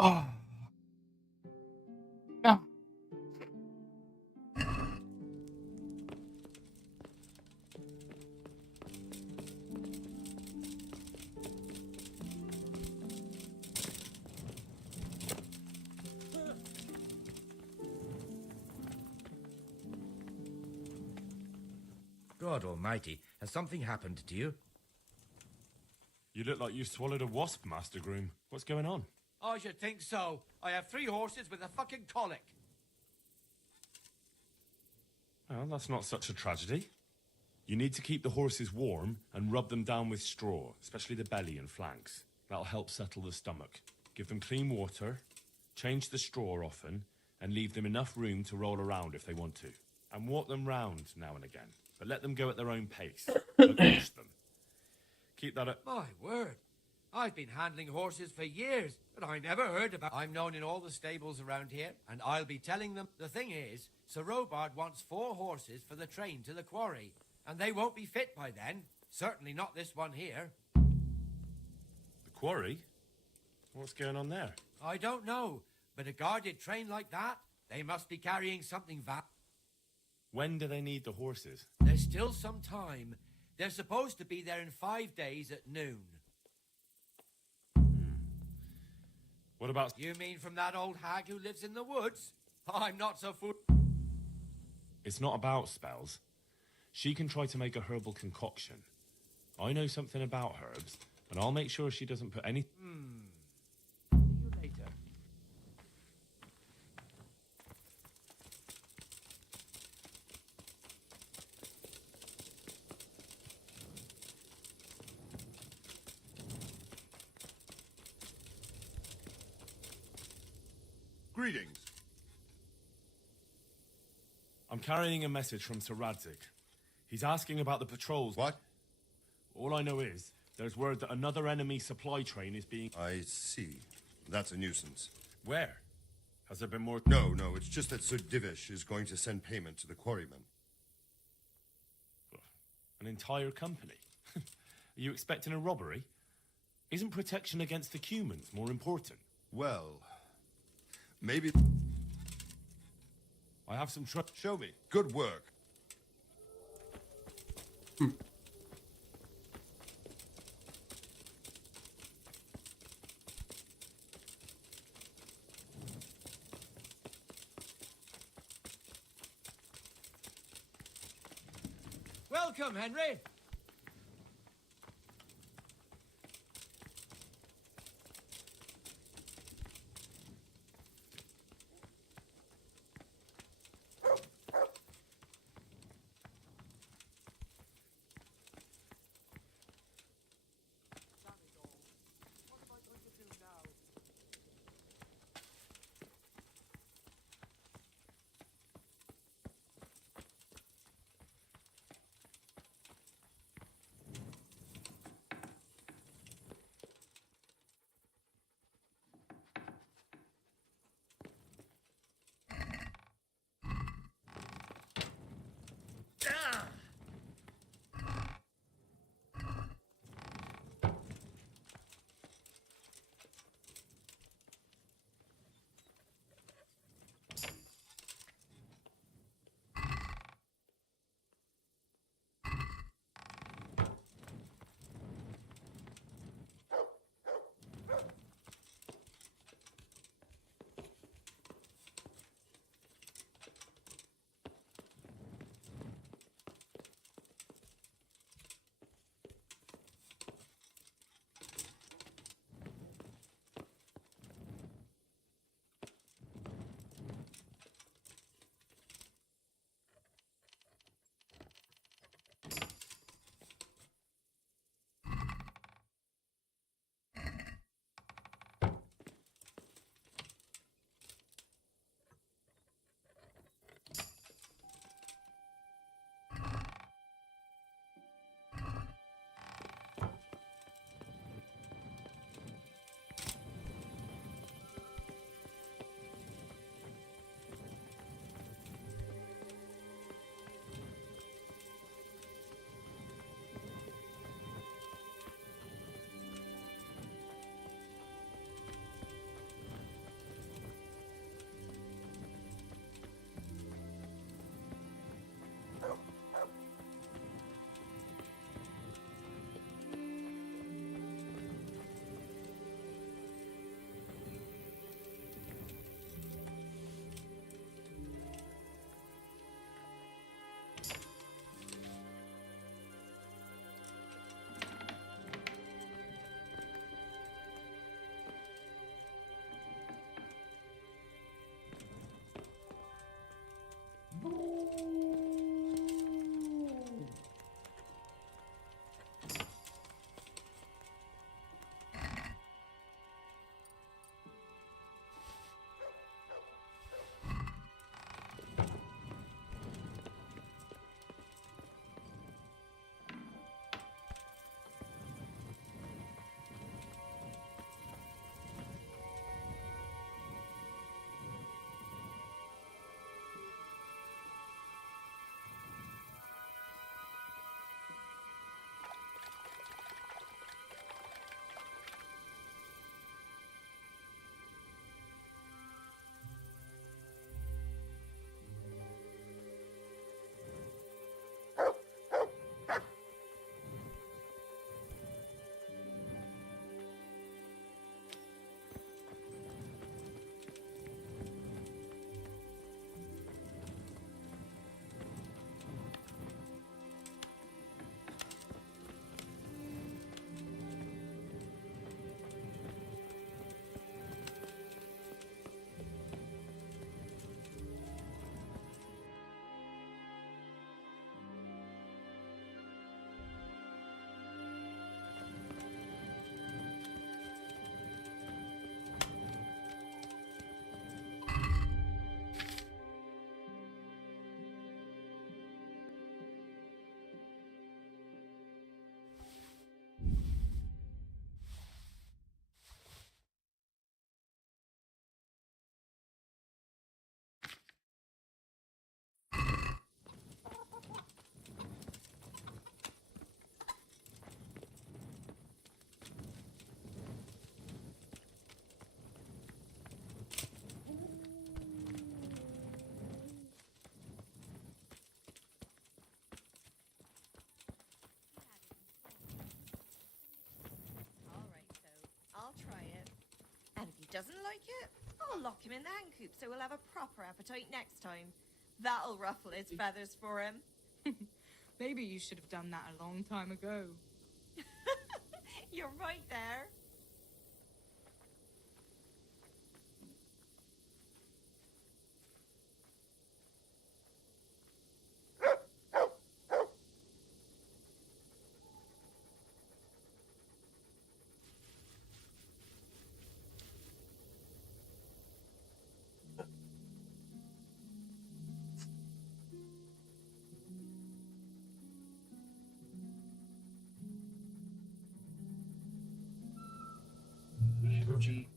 Oh. Yeah. God almighty, has something happened to you? You look like you swallowed a wasp, Master Groom. What's going on? I should think so. I have 3 horses with a fucking colic. Well, that's not such a tragedy. You need to keep the horses warm and rub them down with straw, especially the belly and flanks. That'll help settle the stomach. Give them clean water, change the straw often, and leave them enough room to roll around if they want to. And walk them round now and again, but let them go at their own pace. Don't push them. Keep that up. My word. I've been handling horses for years, but I never heard about... I'm known in all the stables around here, and I'll be telling them. The thing is, Sir Robard wants 4 horses for the train to the quarry, and they won't be fit by then. Certainly not this one here. The quarry? What's going on there? I don't know, but a guarded train like that, they must be carrying something When do they need the horses? There's still some time. They're supposed to be there in 5 days at noon. What about... You mean from that old hag who lives in the woods? I'm not so fool... It's not about spells. She can try to make a herbal concoction. I know something about herbs, and I'll make sure she doesn't put any... See you later. Greetings. I'm carrying a message from Sir Radzik. He's asking about the patrols. What? All I know is there's word that another enemy supply train is being... I see. That's a nuisance. Where? Has there been more... No, it's just that Sir Divish is going to send payment to the quarrymen. An entire company? Are you expecting a robbery? Isn't protection against the humans more important? Well, maybe... I have some Show me. Good work. Welcome, Henry. doesn't like it, I'll lock him in the hen coop so he'll have a proper appetite next time. That'll ruffle his feathers for him. Maybe you should have done that a long time ago. You're right there. Gee.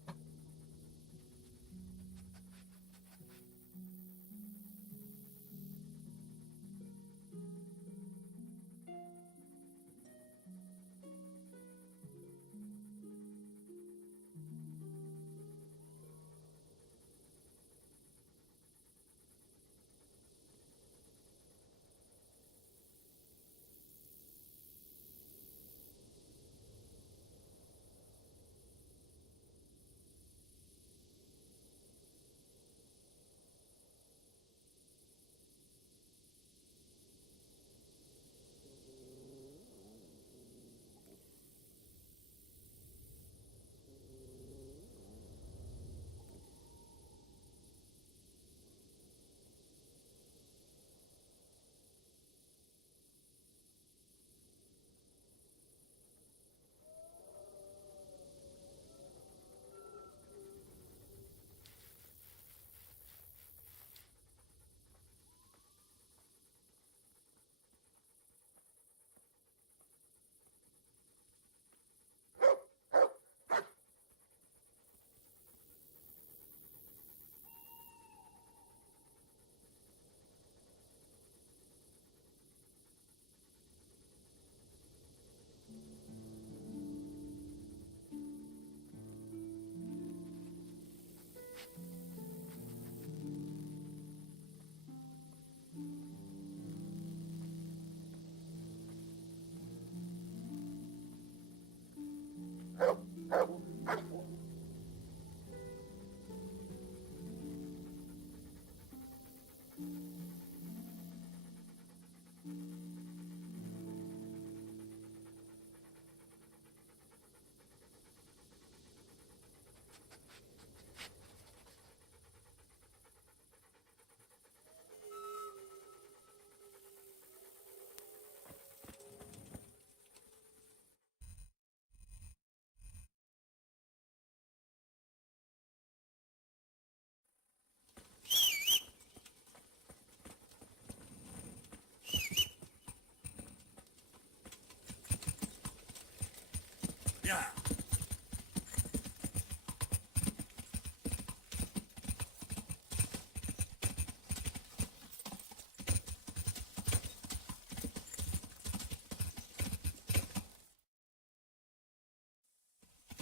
Yeah.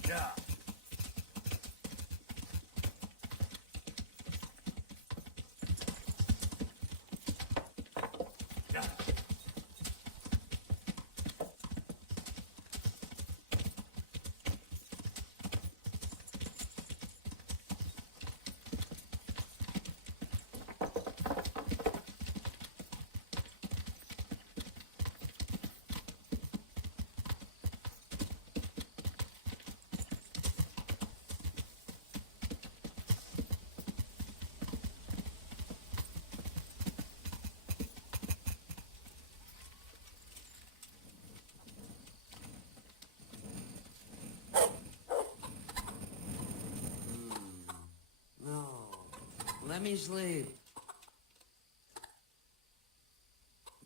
Yeah. Yeah. No. Let me sleep.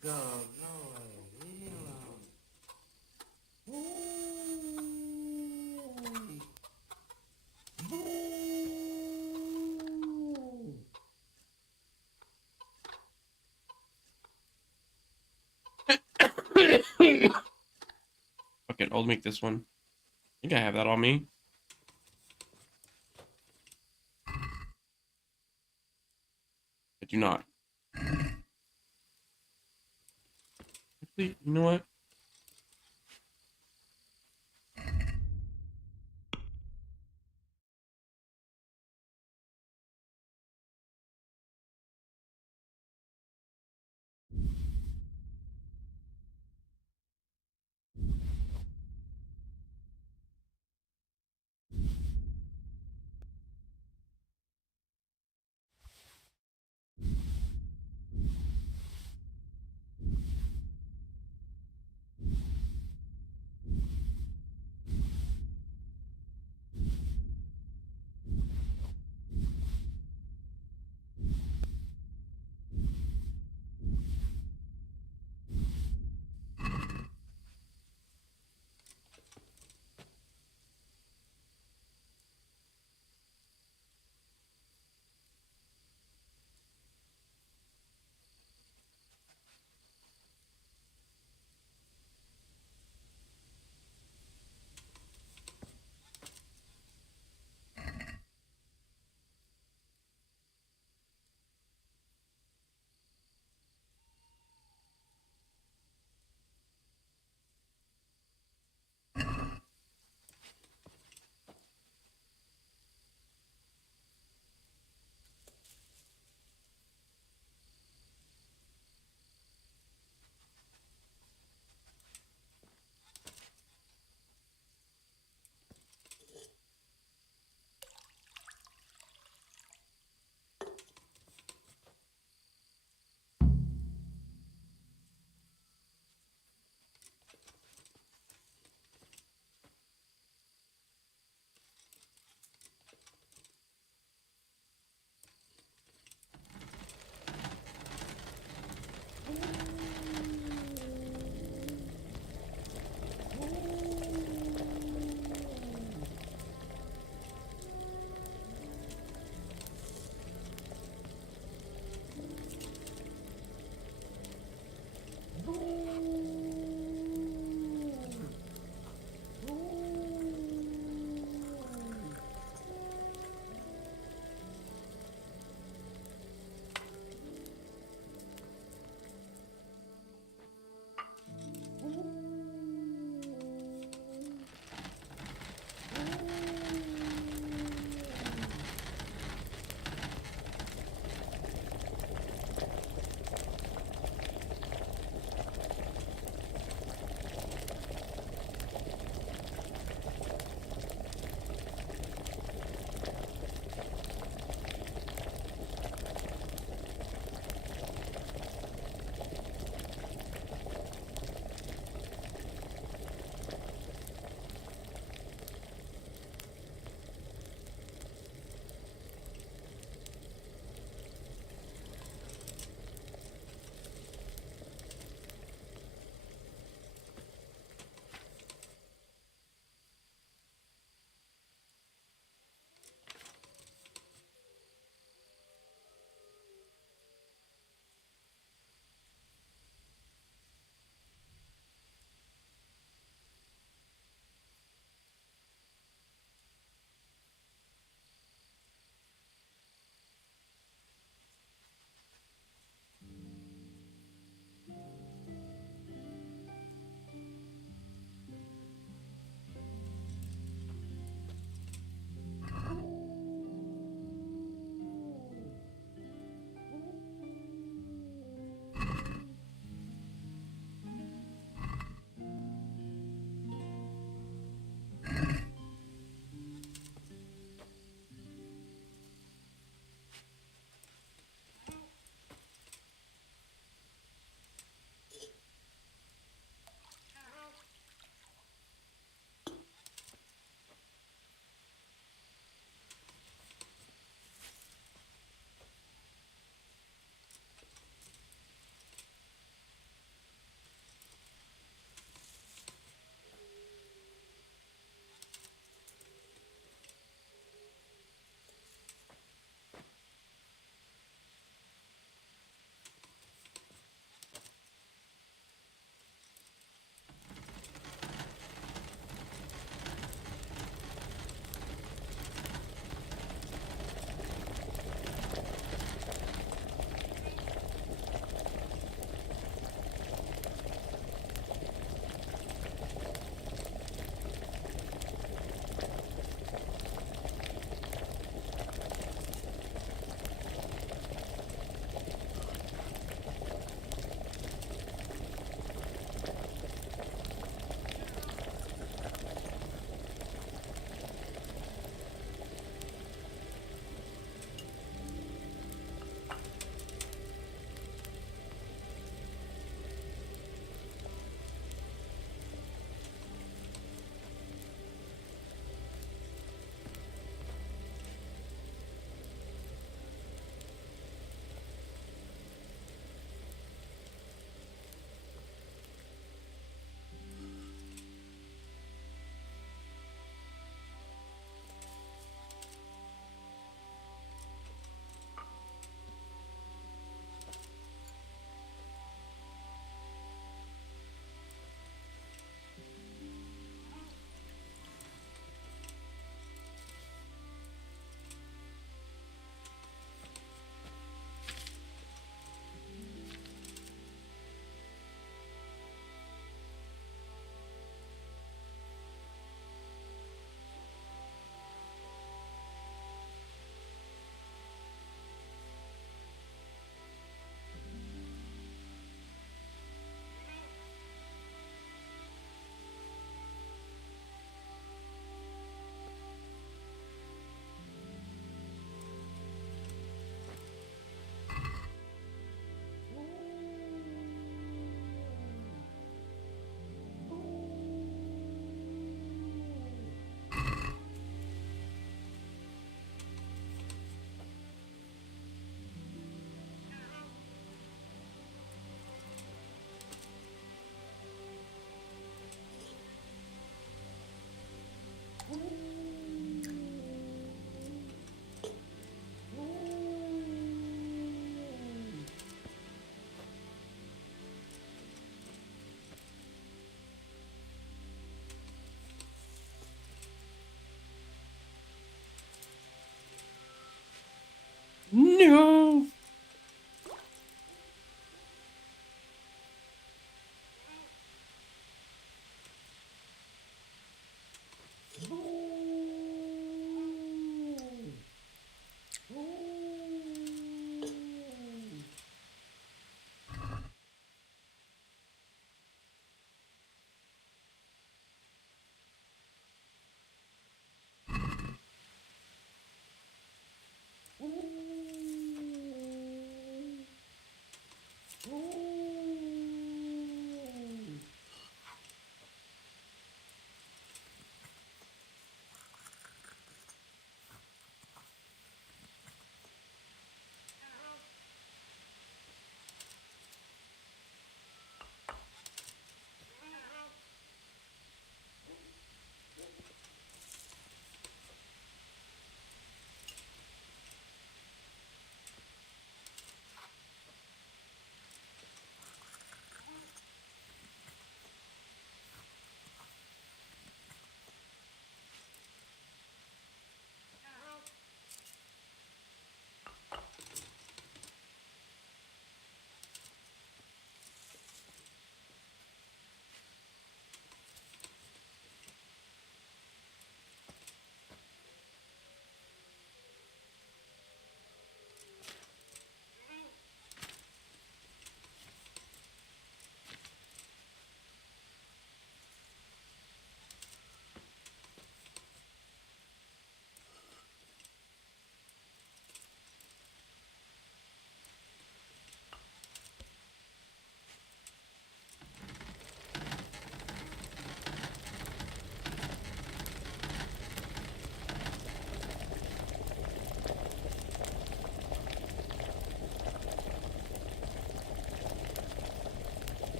Go away. Leave me Okay, I'll make this one. I think I have that on me. I do not. Actually, you know what? No.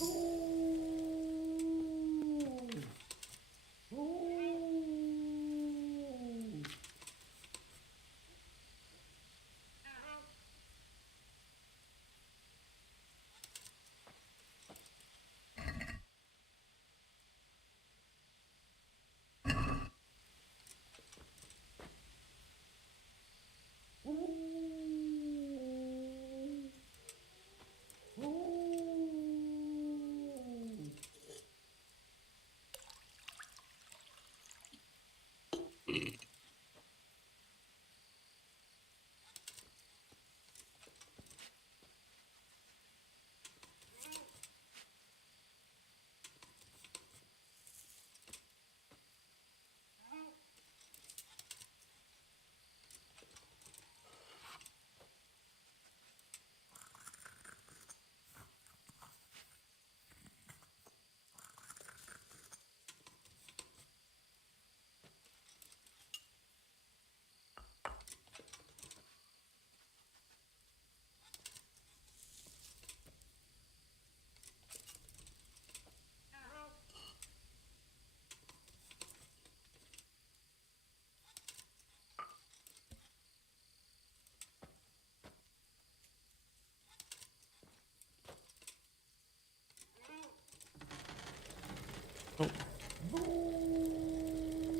Oh.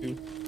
Dude.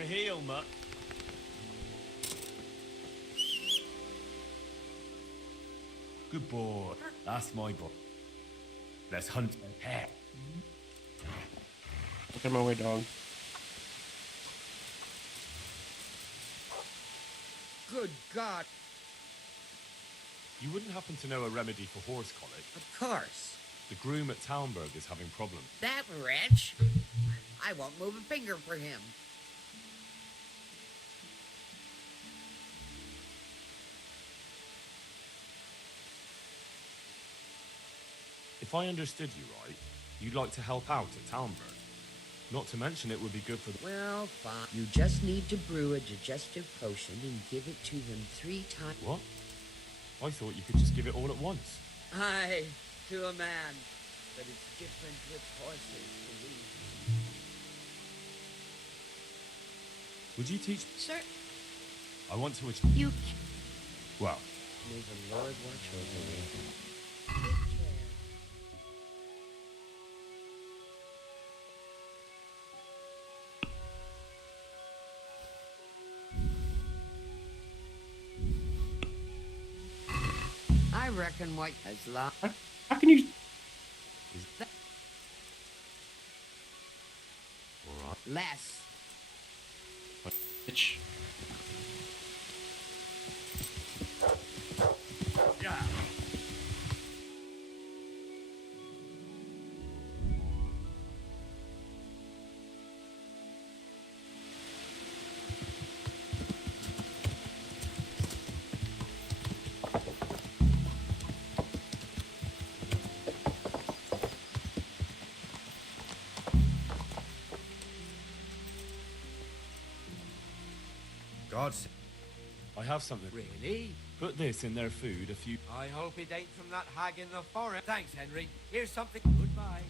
a heel, mutt. Good boy. That's my boy. Let's hunt a hare. Look at my way, dog. Good God. You wouldn't happen to know a remedy for horse colic? Of course. The groom at Townburg is having problems. That wretch. I won't move a finger for him. If I understood you right, you'd like to help out at Townburg. Not to mention it would be good for the... Well, fine. You just need to brew a digestive potion and give it to them 3 times. What? I thought you could just give it all at once. Aye, to a man. But it's different with horses, believe me. Would you teach... Sure. I want to... You... Well... May the Lord watch over you. I reckon what has lost. How can you... Less. Bitch. Yeah. God's... I have something. Really? Put this in their food a few... I hope it ain't from that hag in the forest. Thanks, Henry. Here's something. Goodbye.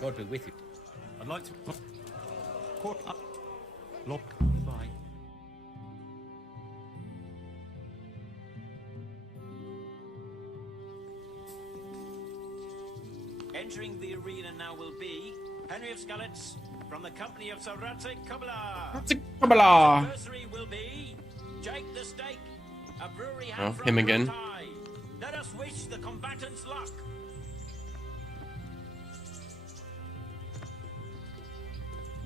God be with you. I'd like to... Caught up. Look. Bye. Entering the arena now will be Henry of Skalitz from the company of Sir Radzik Kubala. Radzik Kubala. Adversary will be Jake the Stake, a brewery Oh, hand from him again. Brutai. Let us wish the combatants luck.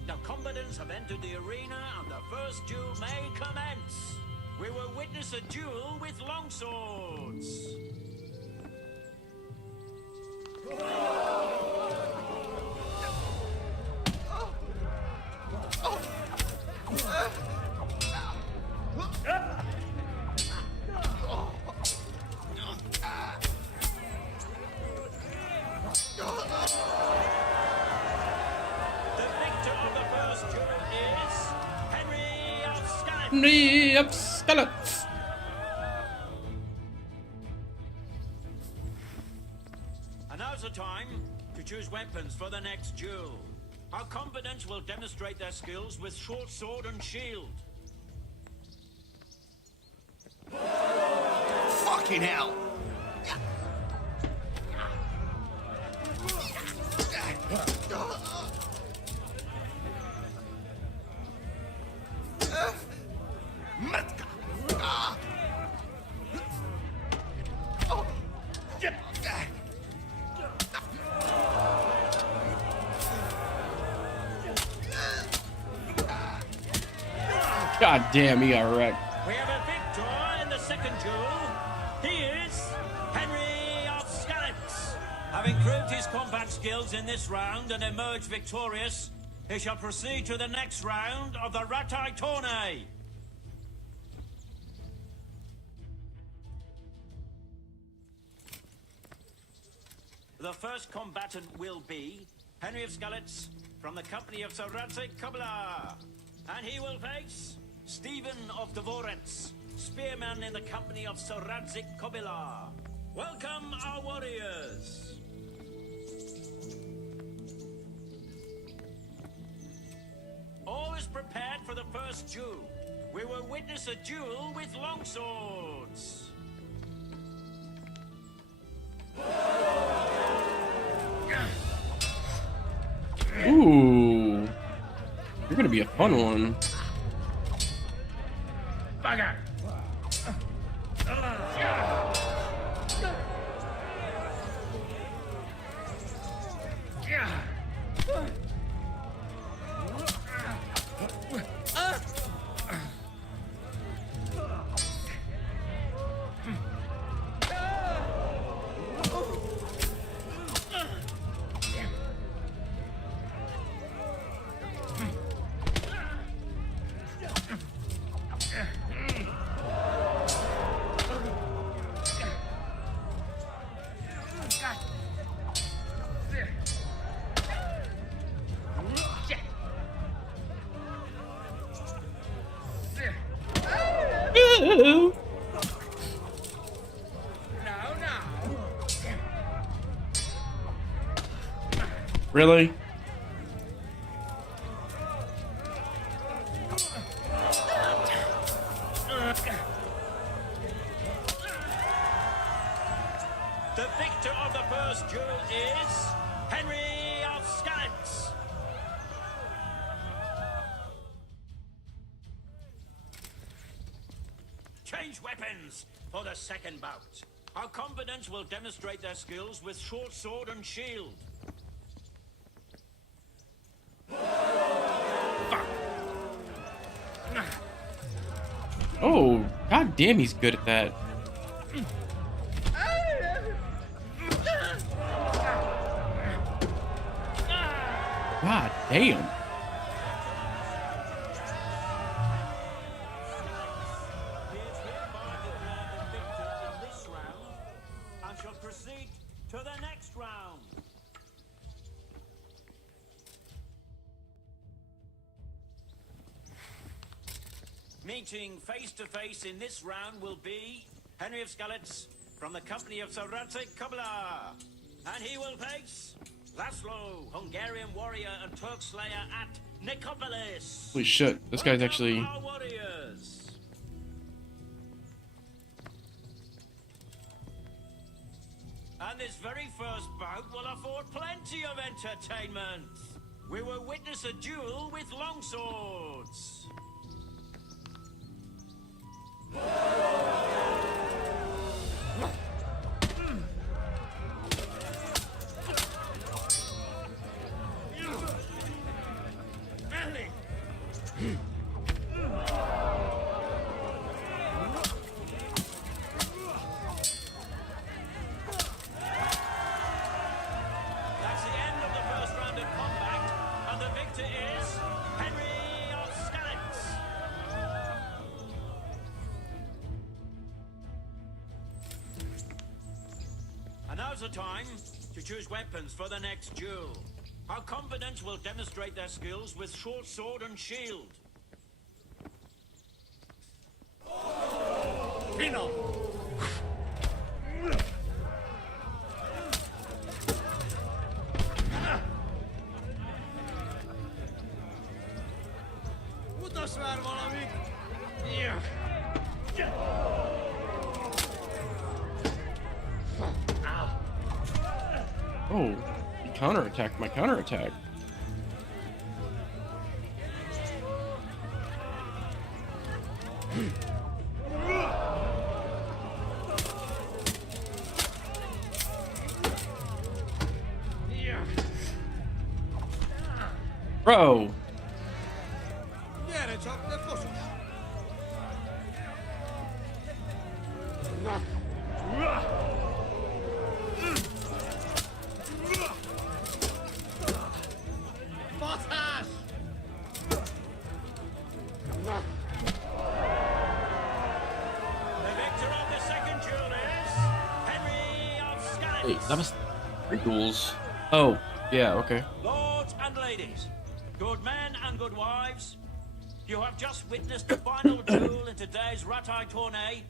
The combatants have entered the arena and the first duel may commence. We will witness a duel with longswords. Henry of Skalitz. And now's the time to choose weapons for the next duel. Our combatants will demonstrate their skills with short sword and shield. Fucking hell! God damn, he got wrecked. We have a victor in the second duel. He is Henry of Skalitz. Having proved his combat skills in this round and emerged victorious, he shall proceed to the next round of the Ratai Tourney. The first combatant will be Henry of Skalitz from the company of Sir Radzik Kubla. And he will face Stephen of Dvorets, spearman in the company of Sir Radzik Kubla. Welcome, our warriors. All is prepared for the first duel. We will witness a duel with longswords. Ooh. You're gonna be a fun one. Bugger! Really? The victor of the first duel is Henry of Skalitz. Change weapons for the second bout. Our combatants will demonstrate their skills with short sword and shield. Oh, god damn, he's good at that. God damn. And shall proceed to the next round. Meeting face to face in this round will be Henry of Skalitz from the company of Sir Radzik Kubla. And he will face Laszlo, Hungarian warrior and Turk slayer at Nicopolis. Holy shit, this guy's actually... Our warriors. And this very first bout will afford plenty of entertainment. We will witness a duel with longswords. That's the end of the first round of combat, and the victor is Henry of Skalitz. And now's the time to choose weapons for the next duel. Our combatants will demonstrate their skills with short sword and shield. Pino! Utas már valamit! Oh, he counterattacked my counterattack. Bro. Gyere csak, de fossos! Wait, that was 3 duels. Oh, yeah, okay. Lords and ladies, good men and good wives, you have just witnessed the final duel in today's Ratai tourney,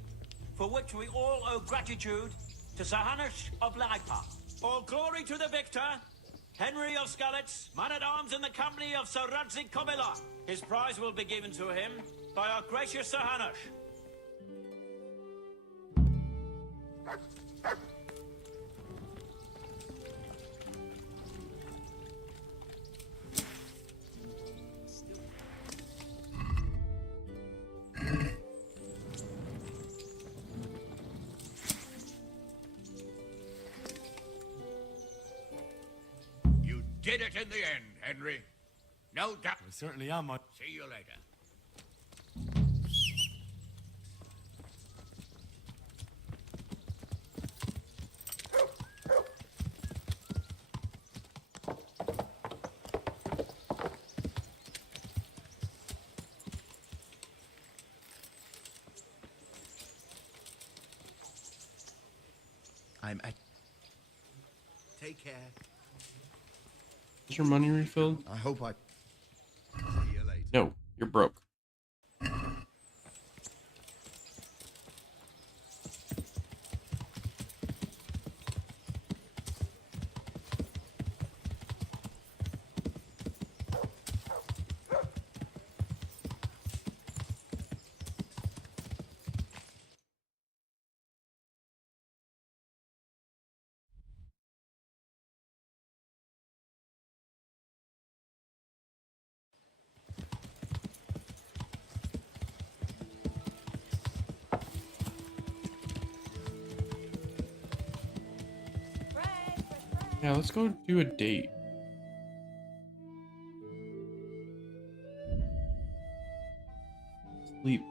for which we all owe gratitude to Sahanish of Laipa. All glory to the victor, Henry of Skalitz, man-at-arms in the company of Sir Radzik Kobila. His prize will be given to him by our gracious Sahanish. You did it in the end, Henry. No doubt. I certainly am. See you later. I'm at. Take care. Is your money refilled? I hope I. See you later. No, you're broke. Yeah, let's go do a date. Sleep.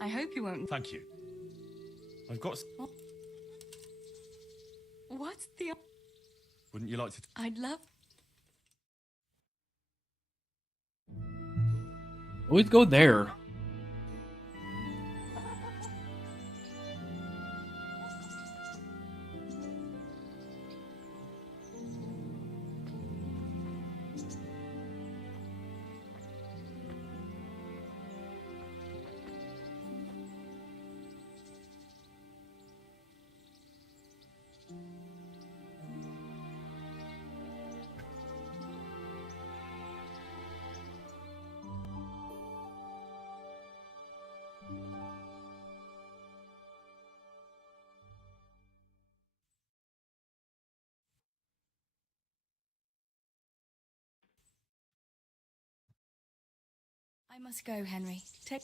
I hope you won't. Thank you. I've got. What's the? Wouldn't you like to? I'd love. Always go there. I must go, Henry. Take.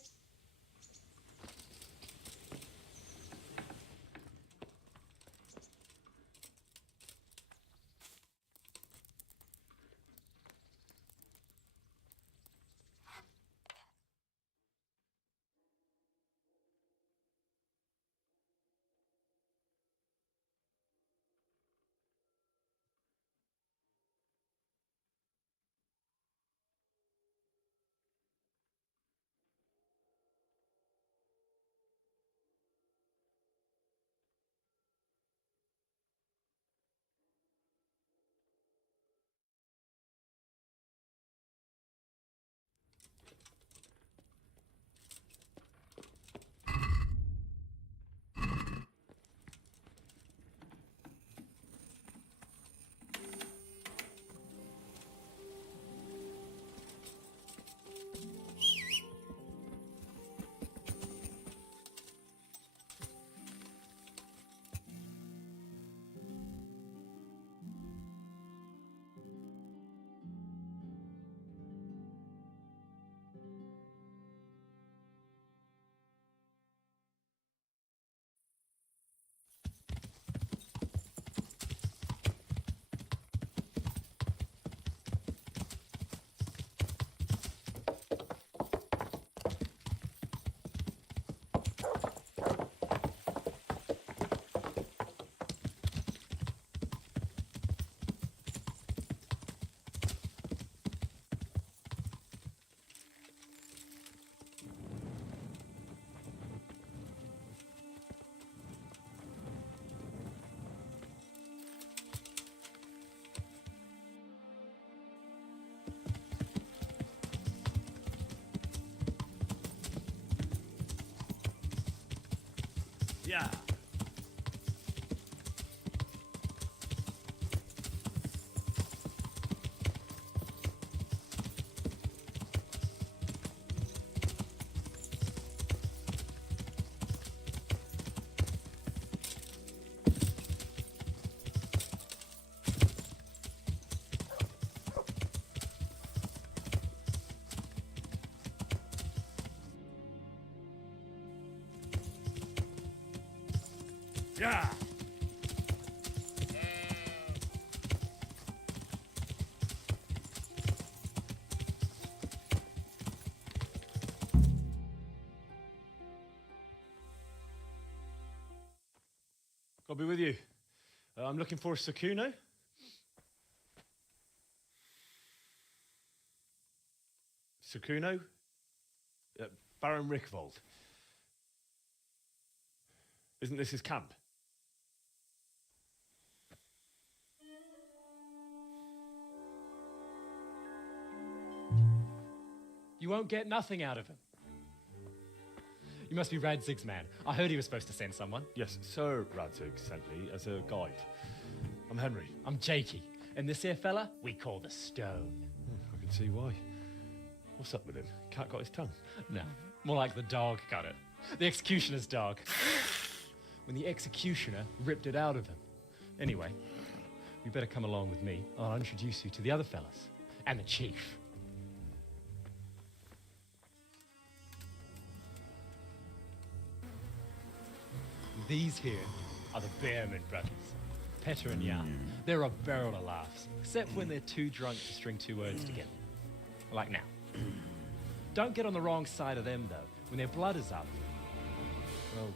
Yeah. Yeah. I'll be with you. I'm looking for Sakuno. Sakuno? Baron Rickvold. Isn't this his camp? You won't get nothing out of him. You must be Radzig's man. I heard he was supposed to send someone. Yes, Sir Radzig sent me as a guide. I'm Henry. I'm Jakey. And this here fella, we call the Stone. I can see why. What's up with him? Cat got his tongue? No, more like the dog got it. The executioner's dog. When the executioner ripped it out of him. Anyway, you better come along with me. I'll introduce you to the other fellas. And the chief. These here are the Bearman brothers, Petter and Jan. They're a barrel of laughs, except when they're too drunk to string two words together. Like now. Don't get on the wrong side of them, though. When their blood is up, well,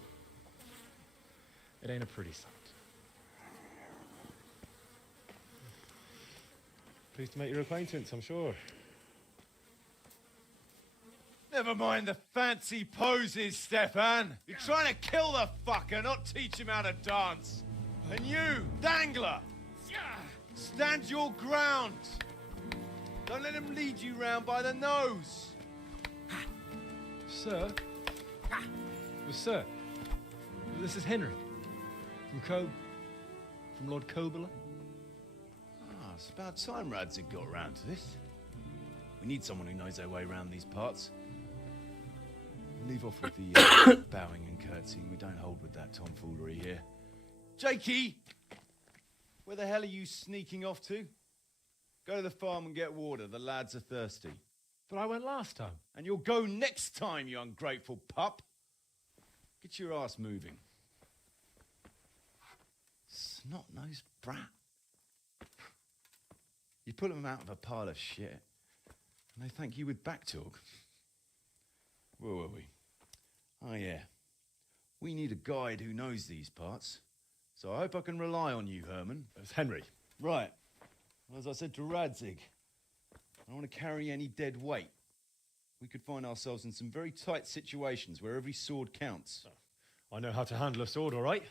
it ain't a pretty sight. Pleased to make your acquaintance, I'm sure. Never mind the fancy poses, Stefan. You're trying to kill the fucker, not teach him how to dance. And you, Dangler, stand your ground. Don't let him lead you round by the nose. Sir? Well, sir, this is Henry. From Lord Kobula. Ah, it's about time Radzig got around to this. We need someone who knows their way around these parts. Leave off with the bowing and curtsying. We don't hold with that tomfoolery here. Jakey! Where the hell are you sneaking off to? Go to the farm and get water. The lads are thirsty. But I went last time. And you'll go next time, you ungrateful pup. Get your ass moving. Snot-nosed brat. You put them out of a pile of shit, and they thank you with back talk. Where were we? Oh, yeah. We need a guide who knows these parts. So I hope I can rely on you, Herman. That's Henry. Right. Well, as I said to Radzig, I don't want to carry any dead weight. We could find ourselves in some very tight situations where every sword counts. I know how to handle a sword, all right?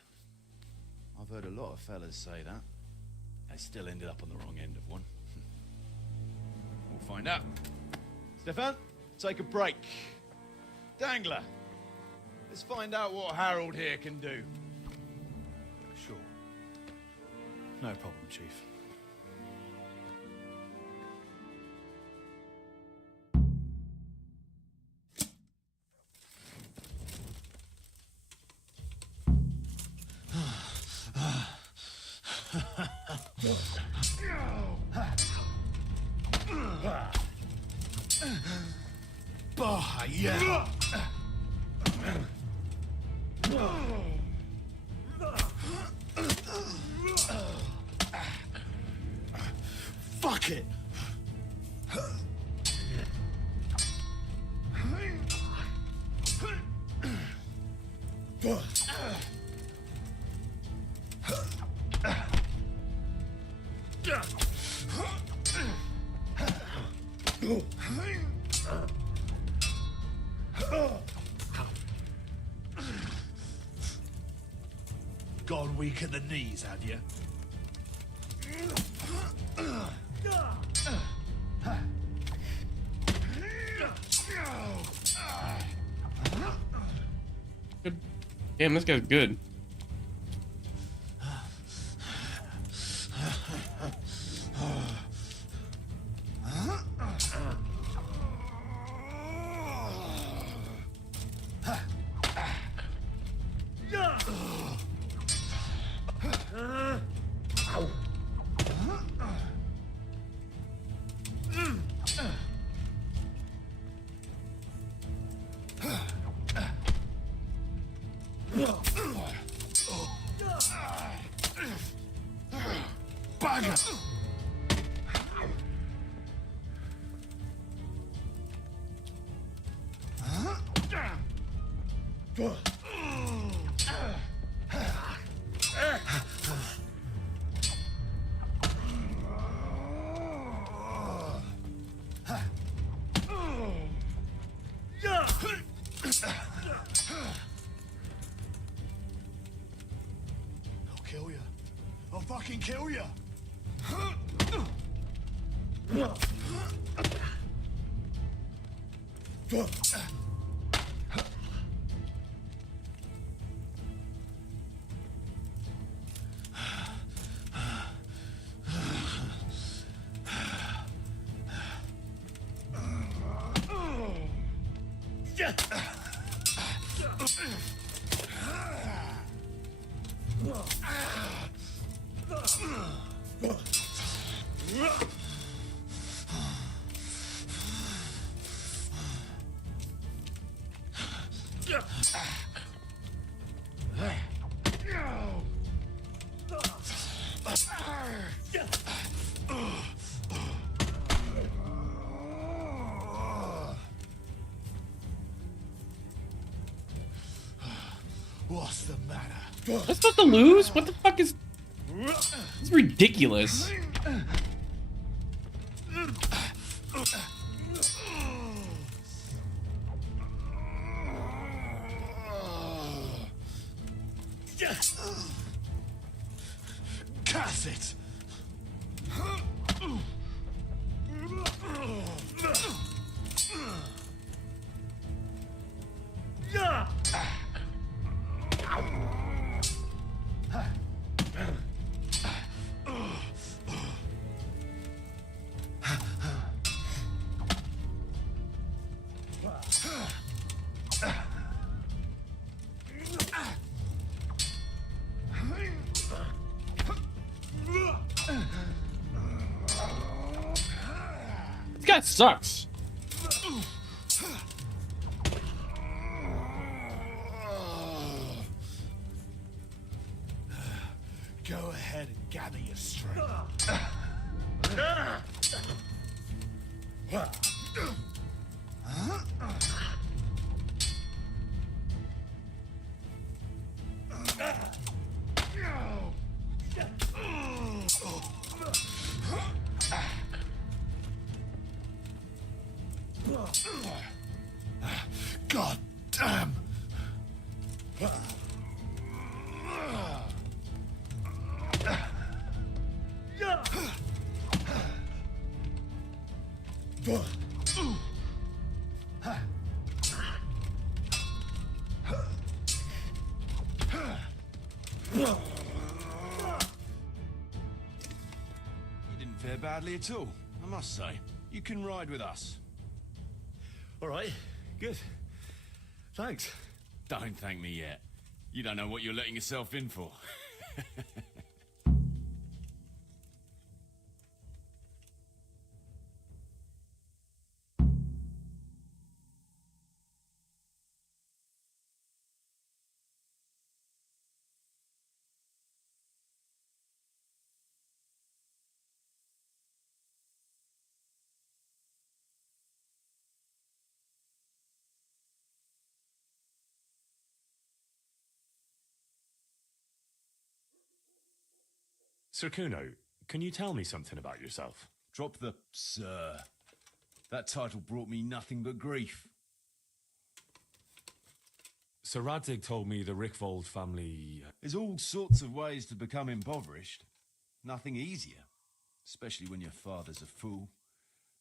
I've heard a lot of fellas say that. They still ended up on the wrong end of one. We'll find out. Stefan, take a break. Dangler, let's find out what Harold here can do. Sure. No problem, Chief. Bah, yeah. Fuck it! Gone weak at the knees, have you? Damn, this guy's good. I'll kill you. I'll fucking kill you. What's the matter? We're supposed to lose? What the fuck is... It's ridiculous. Curse it! This guy sucks. Go ahead and gather your strength. God damn! You didn't fare badly at all, I must say. You can ride with us. All right, good. Thanks. Don't thank me yet. You don't know what you're letting yourself in for. Sir Kuno, can you tell me something about yourself? Drop the sir. That title brought me nothing but grief. Sir Radzig told me the Rickvold family... There's all sorts of ways to become impoverished. Nothing easier. Especially when your father's a fool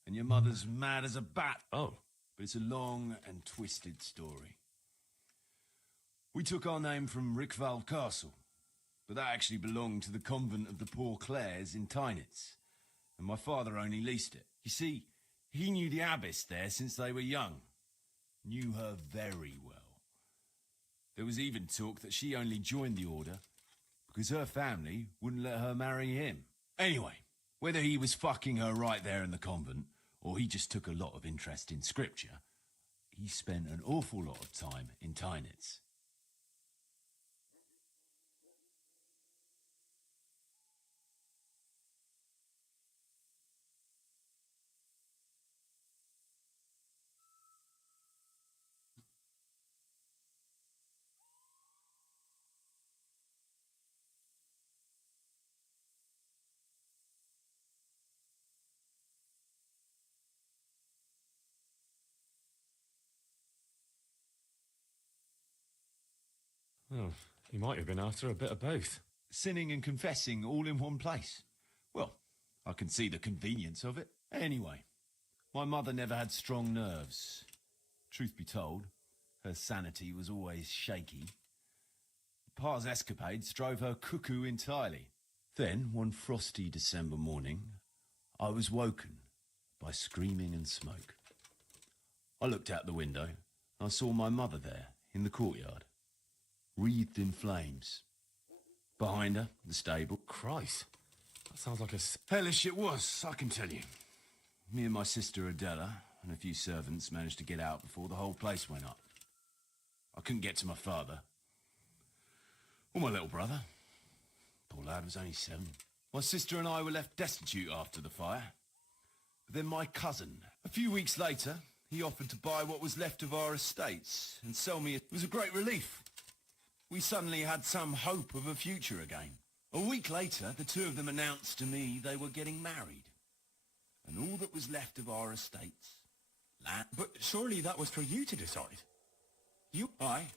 and your mother's mad as a bat. Oh. But it's a long and twisted story. We took our name from Rickvald Castle, but that actually belonged to the convent of the Poor Clares in Tynitz, and my father only leased it. You see, he knew the abbess there since they were young. Knew her very well. There was even talk that she only joined the order because her family wouldn't let her marry him. Anyway, whether he was fucking her right there in the convent, or he just took a lot of interest in scripture, he spent an awful lot of time in Tynitz. Oh, he might have been after a bit of both. Sinning and confessing all in one place. Well, I can see the convenience of it. Anyway, my mother never had strong nerves. Truth be told, her sanity was always shaky. Pa's escapades drove her cuckoo entirely. Then, one frosty December morning, I was woken by screaming and smoke. I looked out the window and I saw my mother there in the courtyard, wreathed in flames. Behind her, the stable. Christ, that sounds like a... Hellish it was, I can tell you. Me and my sister Adela and a few servants managed to get out before the whole place went up. I couldn't get to my father. Or my little brother. Poor lad was only 7. My sister and I were left destitute after the fire. But then my cousin, a few weeks later, he offered to buy what was left of our estates and sell me. It was a great relief. We suddenly had some hope of a future again. A week later, the two of them announced to me they were getting married. And all that was left of our estates, land... But surely that was for you to decide. You... Aye.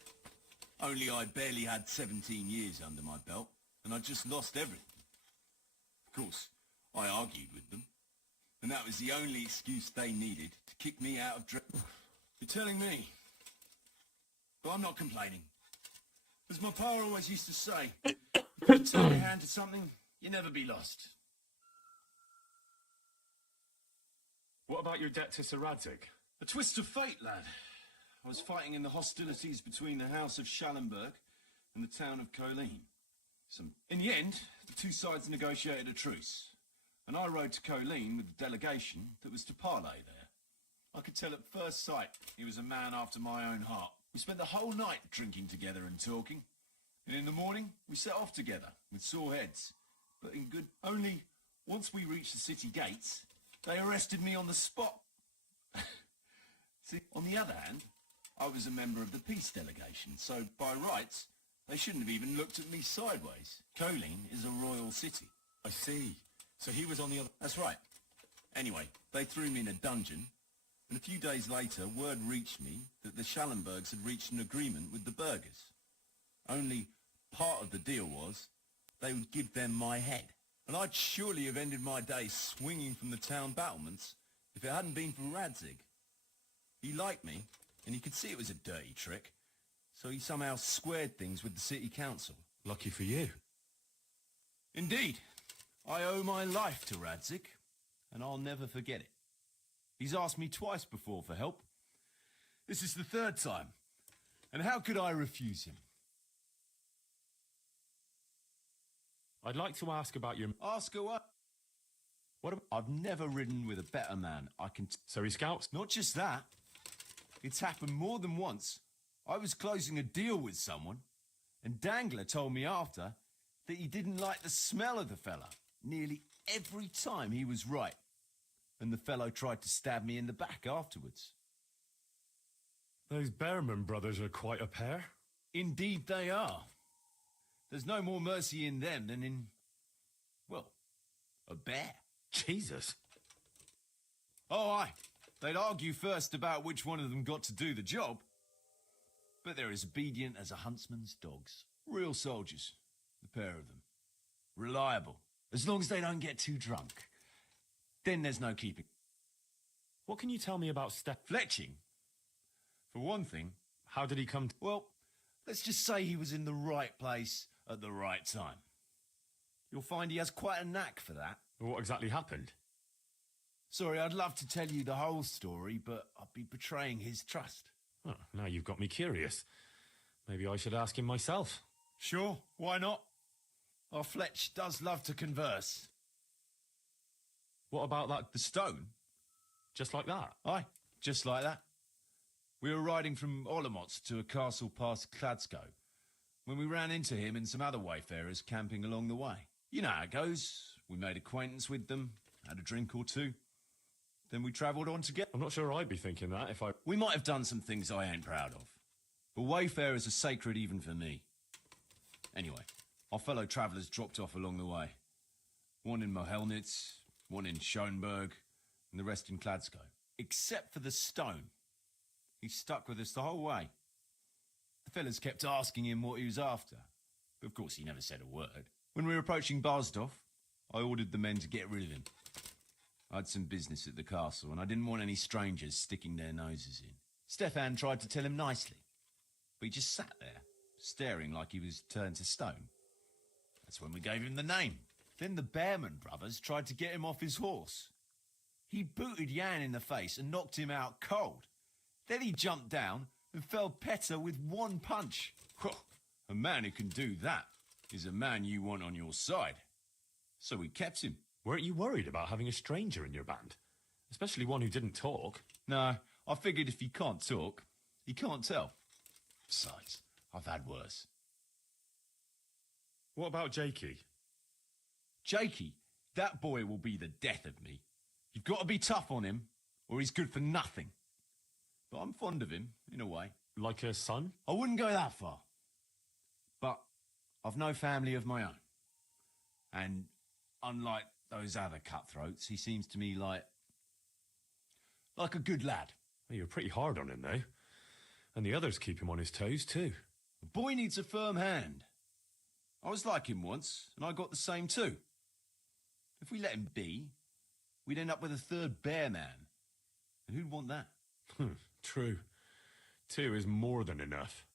Only I barely had 17 years under my belt, and I'd just lost everything. Of course, I argued with them, and that was the only excuse they needed to kick me out of... You're telling me? But I'm not complaining. As my pa always used to say, if you turn your hand to something, you'll never be lost. What about your debt to Sir Radzig? A twist of fate, lad. I was fighting in the hostilities between the House of Schallenberg and the town of Colleen. In the end, the two sides negotiated a truce, and I rode to Colleen with the delegation that was to parley there. I could tell at first sight he was a man after my own heart. We spent the whole night drinking together and talking, and in the morning we set off together with sore heads, but in good... Only once we reached the city gates, they arrested me on the spot. See, on the other hand, I was a member of the peace delegation, so by rights, they shouldn't have even looked at me sideways. Colleen is a royal city. I see. So he was on the other... That's right. Anyway, they threw me in a dungeon, and a few days later, word reached me that the Schallenbergs had reached an agreement with the burghers. Only part of the deal was they would give them my head. And I'd surely have ended my day swinging from the town battlements if it hadn't been for Radzig. He liked me, and he could see it was a dirty trick, so he somehow squared things with the city council. Lucky for you. Indeed. I owe my life to Radzig, and I'll never forget it. He's asked me twice before for help. This is the 3rd time. And how could I refuse him? I'd like to ask about your... Ask her what? What about... I've never ridden with a better man. I can... So he scouts? Not just that. It's happened more than once. I was closing a deal with someone, and Dangler told me after that he didn't like the smell of the fella nearly every time he was right. And the fellow tried to stab me in the back afterwards. Those Behrman brothers are quite a pair. Indeed they are. There's no more mercy in them than in, well, a bear. Jesus. Oh, aye. They'd argue first about which one of them got to do the job. But they're as obedient as a huntsman's dogs. Real soldiers, the pair of them. Reliable, as long as they don't get too drunk. Then there's no keeping. What can you tell me about Fletching? For one thing, how did he come to... Well, Let's just say he was in the right place at the right time. You'll find he has quite a knack for that. What exactly happened? Sorry, I'd love to tell you the whole story, but I'd be betraying his trust. Oh, now you've got me curious. Maybe I should ask him myself. Sure, why not? Our Fletch does love to converse. What about that? The stone? Just like that? Aye, just like that. We were riding from Olomouc to a castle past Kladsko when we ran into him and some other wayfarers camping along the way. You know how it goes. We made acquaintance with them, had a drink or two. Then we travelled on together. I'm not sure I'd be thinking that if I... We might have done some things I ain't proud of. But wayfarers are sacred even for me. Anyway, our fellow travellers dropped off along the way. One in Mohelnitz, one in Schoenberg, and the rest in Kladsko. Except for the stone. He stuck with us the whole way. The fellas kept asking him what he was after. But of course he never said a word. When we were approaching Barsdorf, I ordered the men to get rid of him. I had some business at the castle, and I didn't want any strangers sticking their noses in. Stefan tried to tell him nicely, but he just sat there, staring like he was turned to stone. That's when we gave him the name. Then the Bearman brothers tried to get him off his horse. He booted Jan in the face and knocked him out cold. Then he jumped down and felled Petter with one punch. A man who can do that is a man you want on your side. So we kept him. Weren't you worried about having a stranger in your band? Especially one who didn't talk. No, I figured if he can't talk, he can't tell. Besides, I've had worse. What about Jakey? Jakey, that boy will be the death of me. You've got to be tough on him, or he's good for nothing. But I'm fond of him, in a way. Like a son? I wouldn't go that far. But I've no family of my own. And unlike those other cutthroats, he seems to me like a good lad. Well, you're pretty hard on him, though. And the others keep him on his toes, too. The boy needs a firm hand. I was like him once, and I got the same too. If we let him be, we'd end up with a third bear man. And who'd want that? True. 2 is more than enough.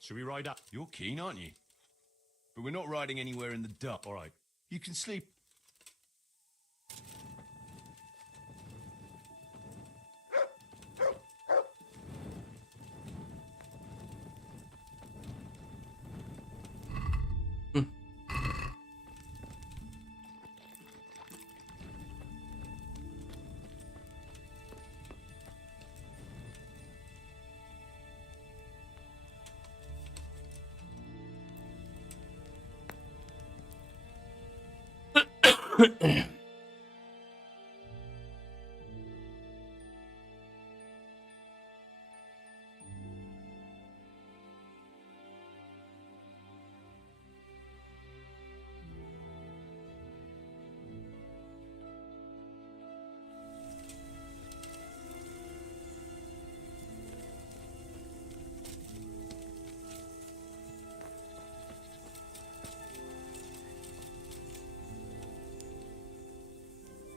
Should we ride up? You're keen, aren't you? But we're not riding anywhere in the dark. All right. You can sleep.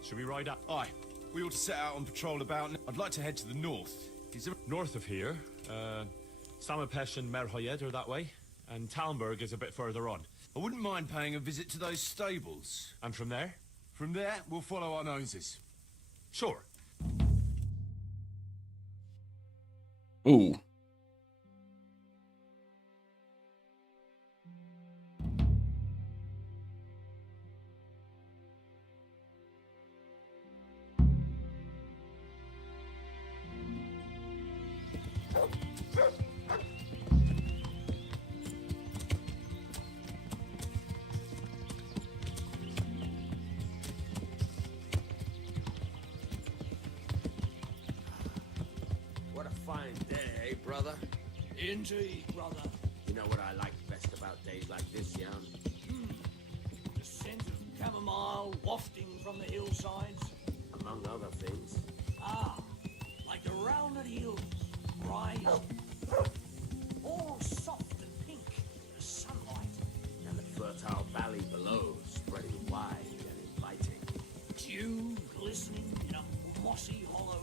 Should we ride up? Aye. We ought to set out on patrol about... I'd like to head to the north. Is there... North of here, Samapesh and Merhoyed are that way, and Talmberg is a bit further on. I wouldn't mind paying a visit to those stables. And from there? From there, we'll follow our noses. Sure. Ooh. What a fine day, eh, brother? Indeed, brother. You know what I like best about days like this, Jan? The scent of chamomile wafting from the hillsides. Among other things. Ah, like the rounded hills, rise, all soft and pink in the sunlight. And the fertile valley below, spreading wide and inviting. Dew glistening in a mossy hollow.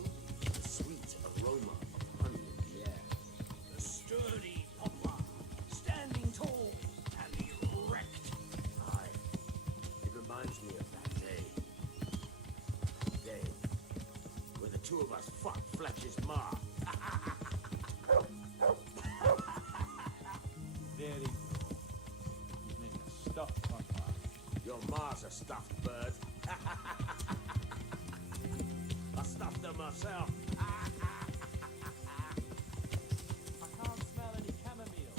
The sweet aroma of honey in the air. The sturdy poplar, standing tall and erect. Aye. It reminds me of that day. That day where the two of us fucked Fletcher's ma. Very cool. You mean a stuffed poplar. Your ma's a stuffed bird. I stuffed her myself. I can't smell any chamomile.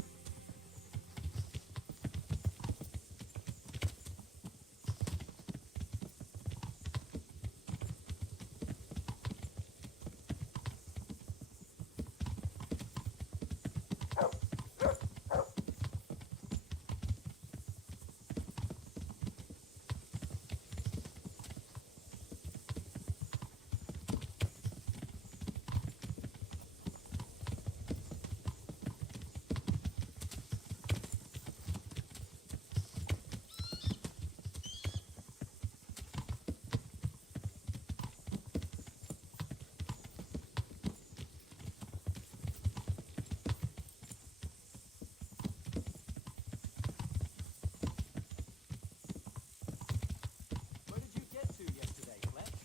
Where did you get to yesterday, Fletch?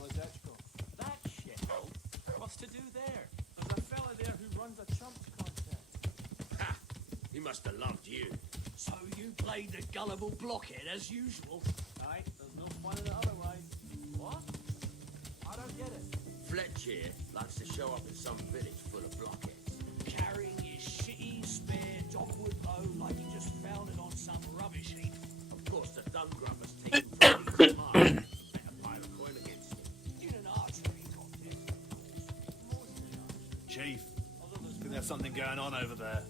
What's that called? That shithole? What's to do there? There's a fella there who runs a chumps contest. Ha! He must have loved you. So you played the gullible blockhead as usual. Aye, there's no fun in it otherwise. What? I don't get it. Fletch here likes to show up in some village full of blockheads. Carrying his shitty spare dogwood bow like he just found it on some rubbish heap. Of course, the dung grubber's taken from each mark. Bet a pile of coin against him. In an archery contest, of course. More than an archery. Chief, I think there's something going on over there.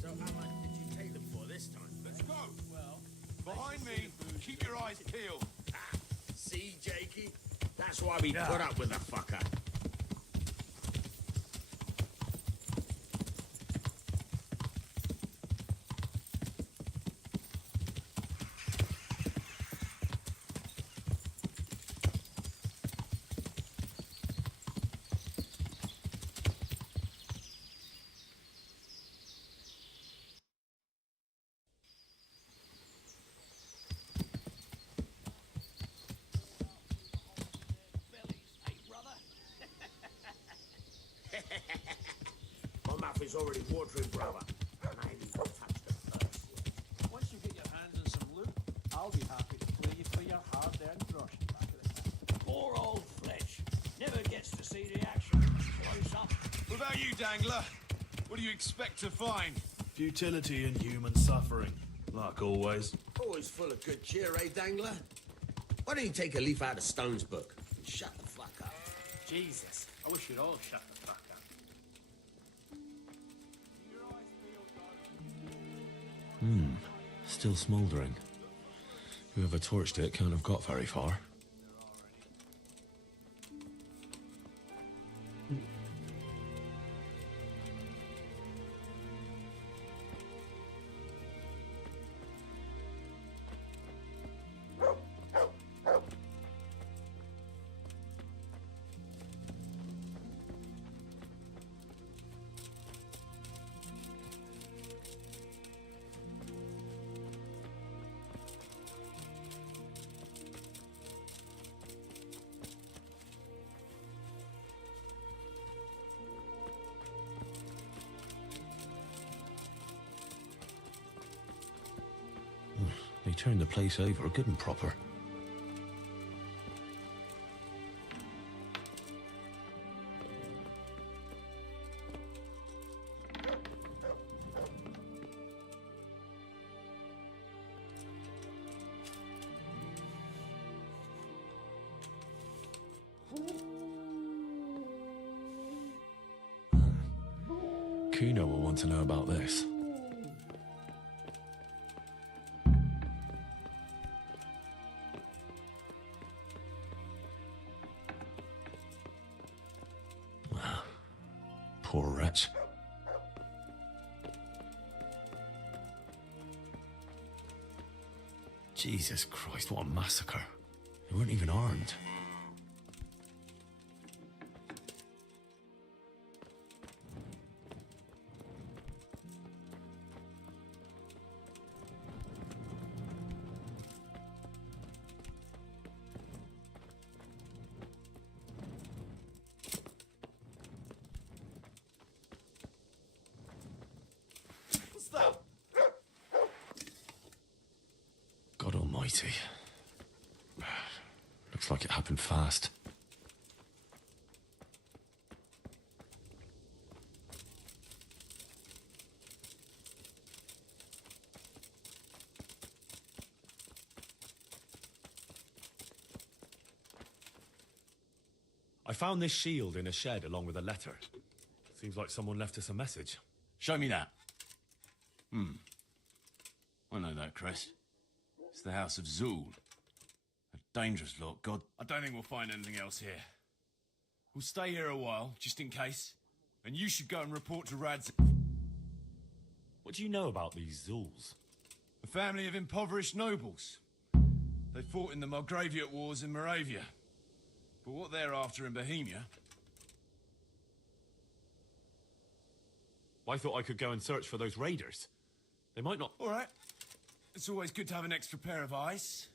So how much did you take them for this time? Let's go. Well, Behind me. Keep your eyes peeled. Ah, see, Jakey? That's why we put up with the fucker. My mouth is already watering, brother. And I haven't even touched the purse yet. Once you get your hands on some loot, I'll be happy to clear you for your hard-earned grosh back of the town. Poor old Fletch. Never gets to see the action. Close up. What about you, Dangler? What do you expect to find? Futility and human suffering, like always. Always full of good cheer, eh, Dangler? Why don't you take a leaf out of Stone's book and shut the fuck up? Jesus, I wish you'd all shut the fuck up. Still smouldering. Whoever torched it can't have got very far. They turned the place over good and proper. Kuno will want to know about this. Poor wretch. Jesus Christ, what a massacre. They weren't even armed. almighty. Looks like it happened fast. I found this shield in a shed along with a letter. Seems like someone left us a message. Show me that. I know that, Chris. It's the House of Zool. A dangerous lot, God. I don't think we'll find anything else here. We'll stay here a while, just in case. And you should go and report to Rads. What do you know about these Zools? A family of impoverished nobles. They fought in the Mulgraviate Wars in Moravia. But what they're after in Bohemia... I thought I could go and search for those raiders. They might not... All right. It's always good to have an extra pair of eyes.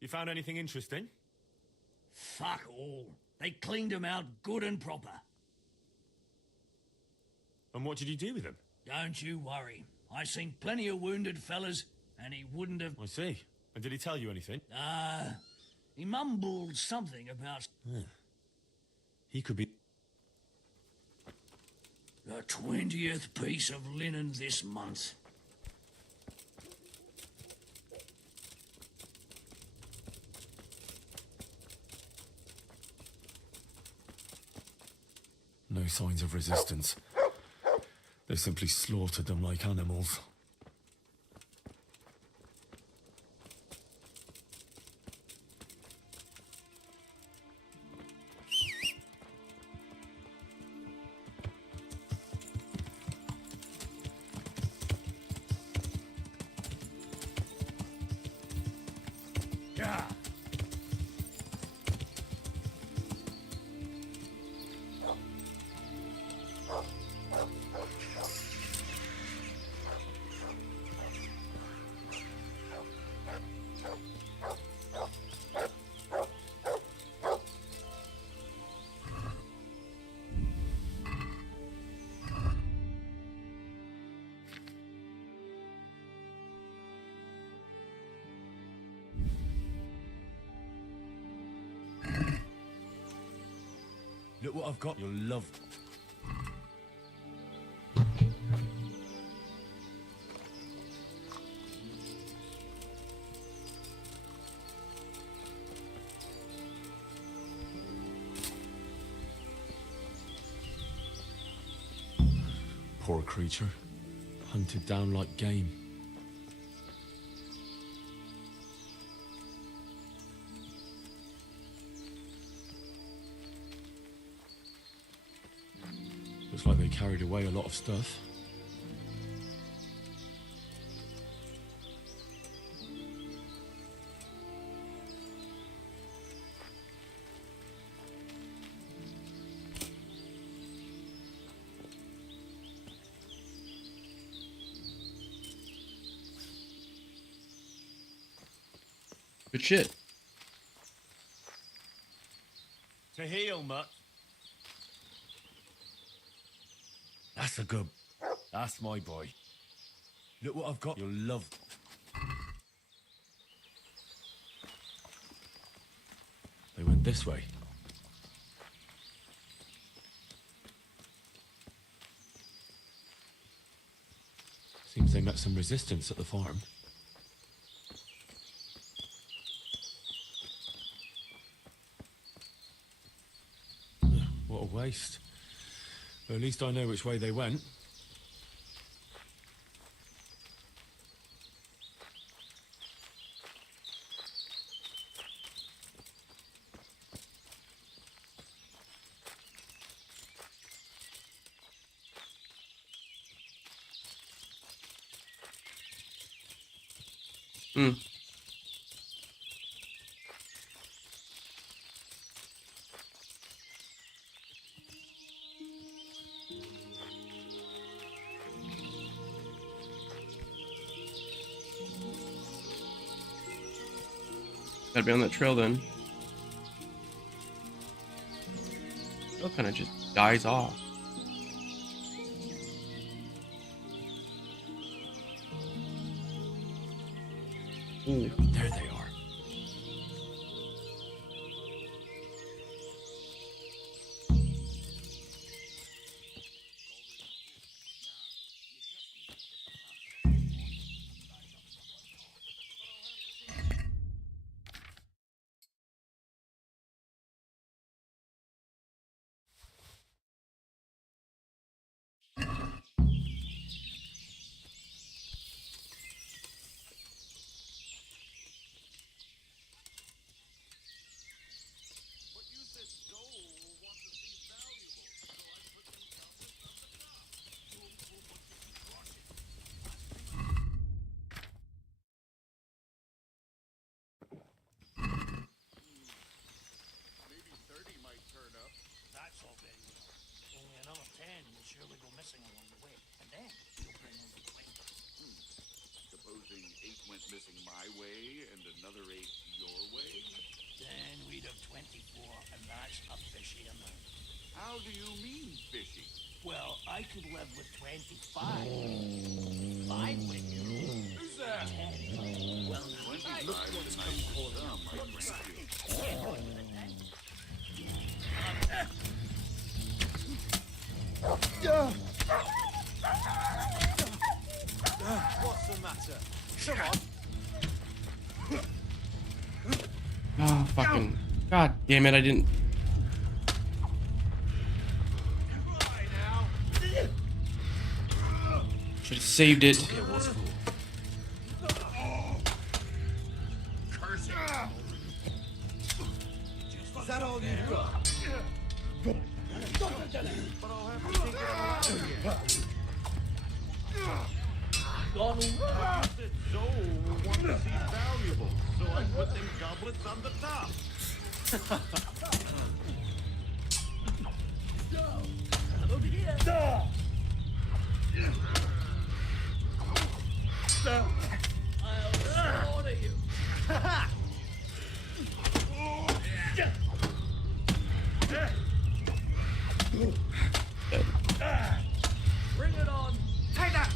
You found anything interesting? Fuck all. They cleaned him out good and proper. And what did you do with them? Don't you worry. I seen plenty of wounded fellas, and he wouldn't have... I see. And did he tell you anything? He mumbled something about... He could be... The 20th piece of linen this month. No signs of resistance. They simply slaughtered them like animals. Yeah. Look what I've got. You'll love... Poor creature. Hunted down like game. Looks like they carried away a lot of stuff. Good shit. To heal, Mutt. That's a good... That's my boy. Look what I've got. You'll love... They went this way. Seems they met some resistance at the farm. What a waste. At least I know which way they went. Hmm. Gotta be on that trail then. Trail kind of just dies off. Ooh. There they are. That's all very well. Only another 10 will surely go missing along the way, and then you'll bring over 20. Supposing 8 went missing my way and another 8 your way? Then we'd have 24, and that's a fishy amount. How do you mean fishy? Well, I could live with 25. Fine with you. Who's that? 10. Well, now, 25 look what's is a come nice for sum, I grant you. What's the matter? Come on. Oh, fucking. God damn it, I didn't. Should have saved it. Is that all you've got? But I'll have to take it all out again. Donald. You said Joel will want to see valuable, so I put them goblets on the top. Over here. I'll slaughter you. Bring it on. Take that!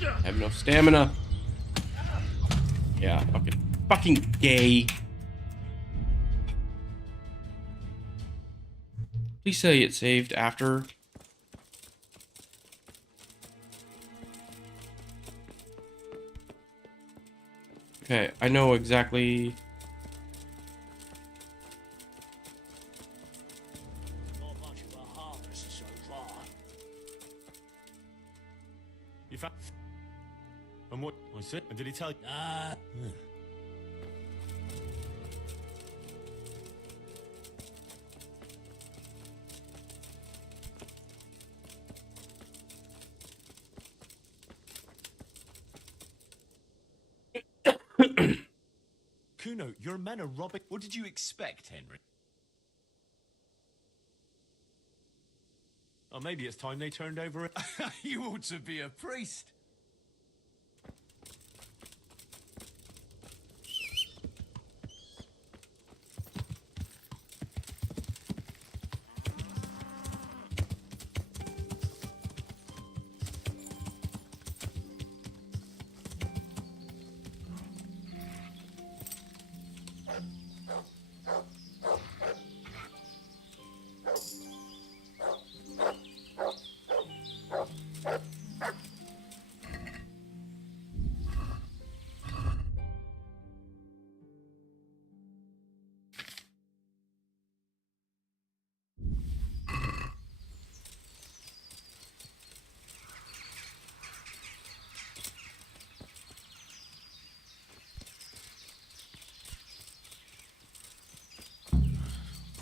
I have no stamina. Yeah, fucking gay. Please say it saved after. Okay, I know exactly. Not much of a harvest so far. You found. And what was it? And did he tell you? Kuno, your men are robbing. What did you expect, Henry? Oh, maybe it's time they turned over. You ought to be a priest.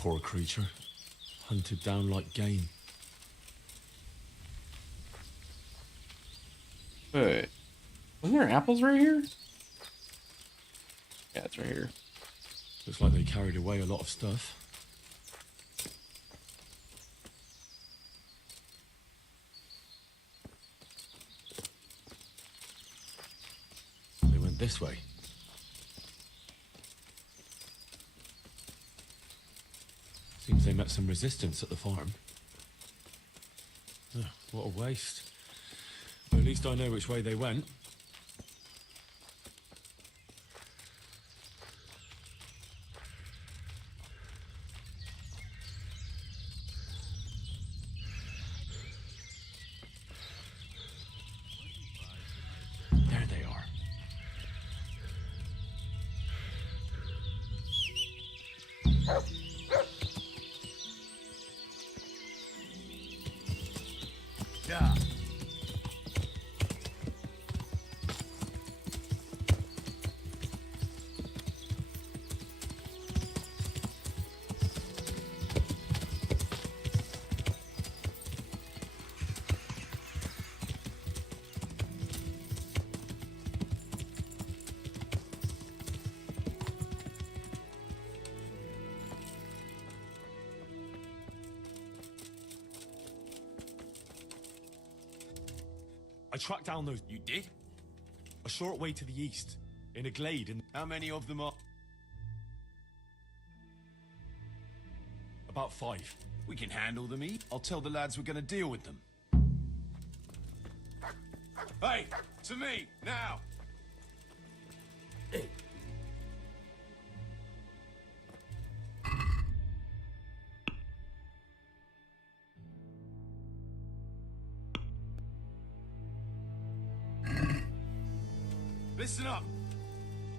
Poor creature. Hunted down like game. Wait. Wasn't there apples right here? Yeah, it's right here. Looks like they carried away a lot of stuff. They went this way. Seems they met some resistance at the farm. Ugh, what a waste. Well, at least I know which way they went. There they are. Yeah. I tracked down those... You did? A short way to the east, in a glade, and... How many of them are... About 5. We can handle them, I'll tell the lads we're gonna deal with them. Hey, to me, now! Listen up.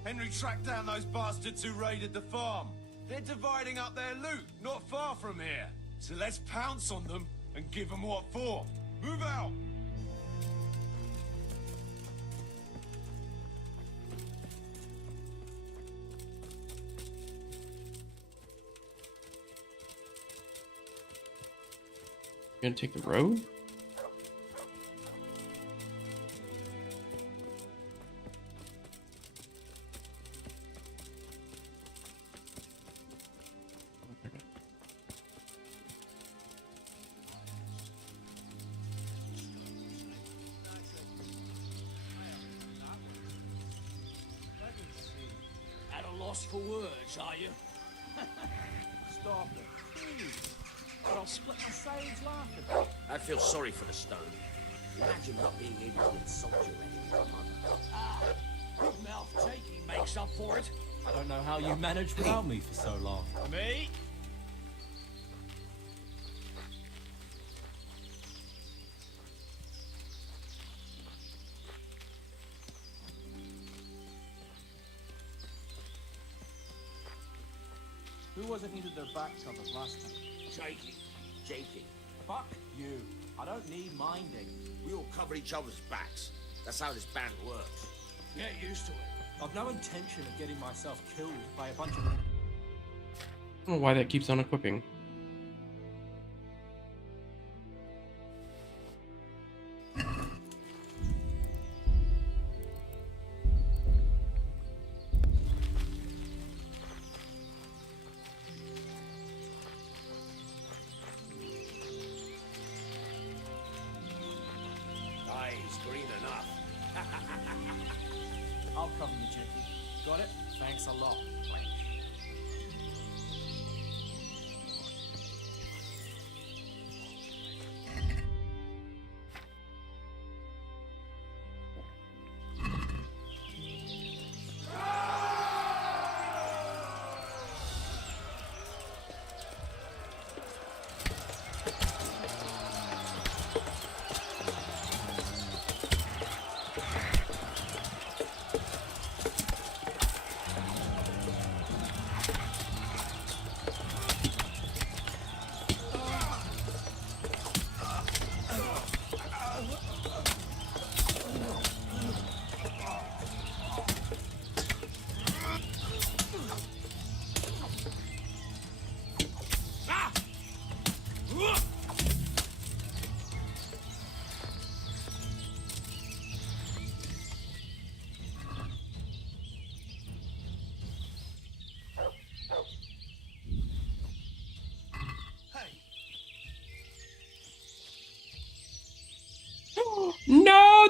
Henry tracked down those bastards who raided the farm. They're dividing up their loot, not far from here. So let's pounce on them and give them what for. Move out! You gonna take the road? At a loss for words, are you? Stop it. Or I'll split my sides laughing. I feel sorry for the stone. Imagine not being able to insult your enemy, mother. Ah, big mouth taking makes up for it. I don't know how you managed without me for so long. Me? Who was it needed their back covered last time? Jakey. Fuck you. I don't need minding. We all cover each other's backs. That's how this band works. Get used to it. I've no intention of getting myself killed by a bunch of... I don't know why that keeps on equipping. Eyes green enough. I'll cover you, Jakey. Got it? Thanks a lot.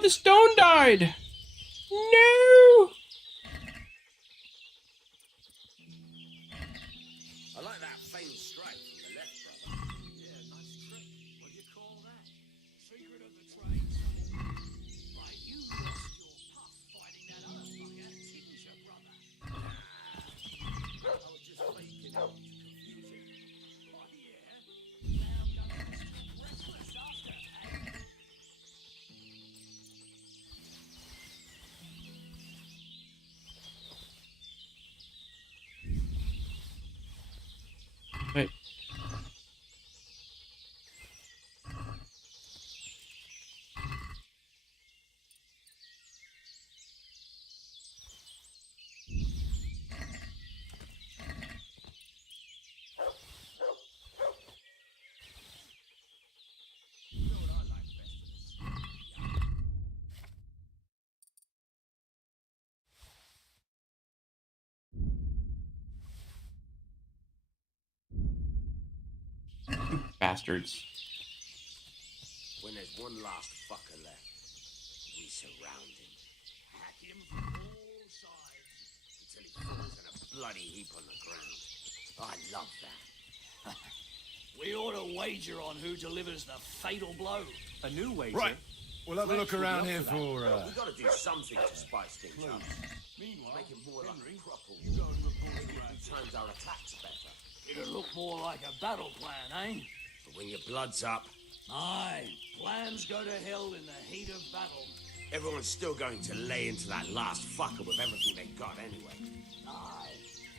the stone died. No. I like that faint stripe from the left, brother. Yeah, nice trick. What do you call that? Secret of the trade, sonny. Why, you lost your puff fighting that other fucker, didn't you, brother? I was just faking it to confuse him. Oh, yeah? Now going Mr. Breathless after, eh? Wait. Bastards. When there's one last fucker left, we surround him. Hack him from all sides. Until he falls in a bloody heap on the ground. I love that. We ought to wager on who delivers the fatal blow. A new wager? Right. We'll have a look around here for, We gotta do something to spice things up. Meanwhile, Make it more Henry, like a proper you go and report Maybe around. we timed our attacks better. It'll look more like a battle plan, eh? But when your blood's up, Aye, plans go to hell in the heat of battle. everyone's still going to lay into that last fucker with everything they got anyway. Aye,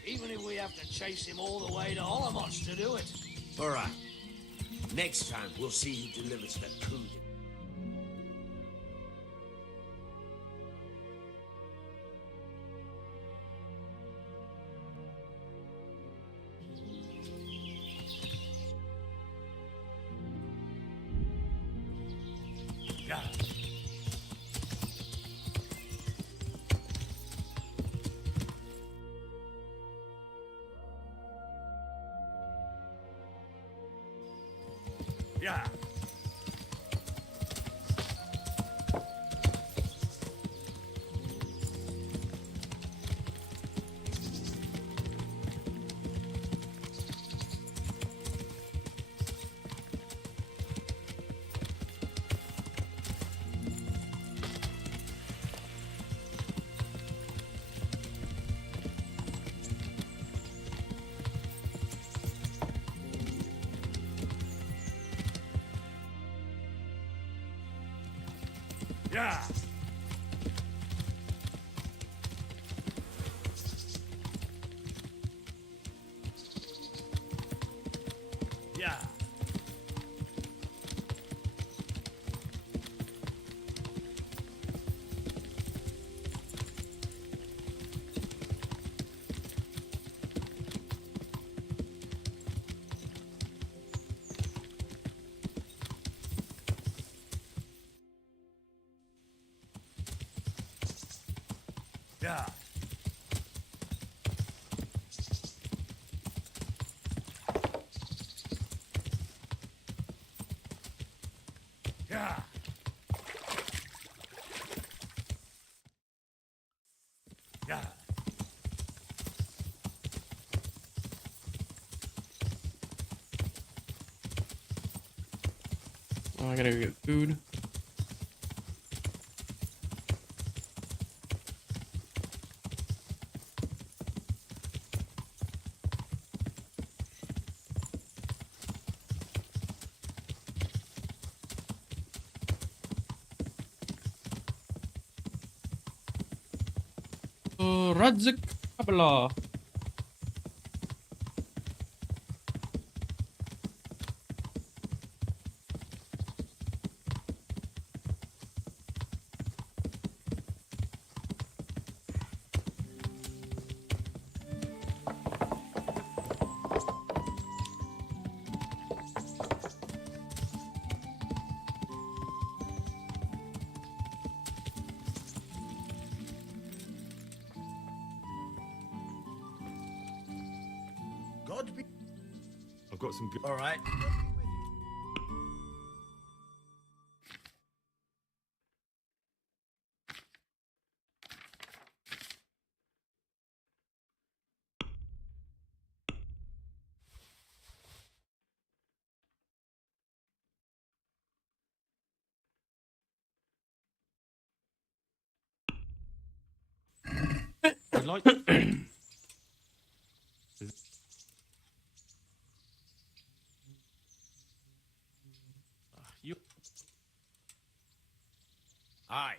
even if we have to chase him all the way to Olomouc to do it. All right. Next time, we'll see who delivers the coup. Yeah. Yeah. Yeah. Yeah. Yeah. Yeah. Yeah. Oh, I gotta go get food. Radzik Kabbalah. God be. I've got some good. All right. I'd like. You. Aye.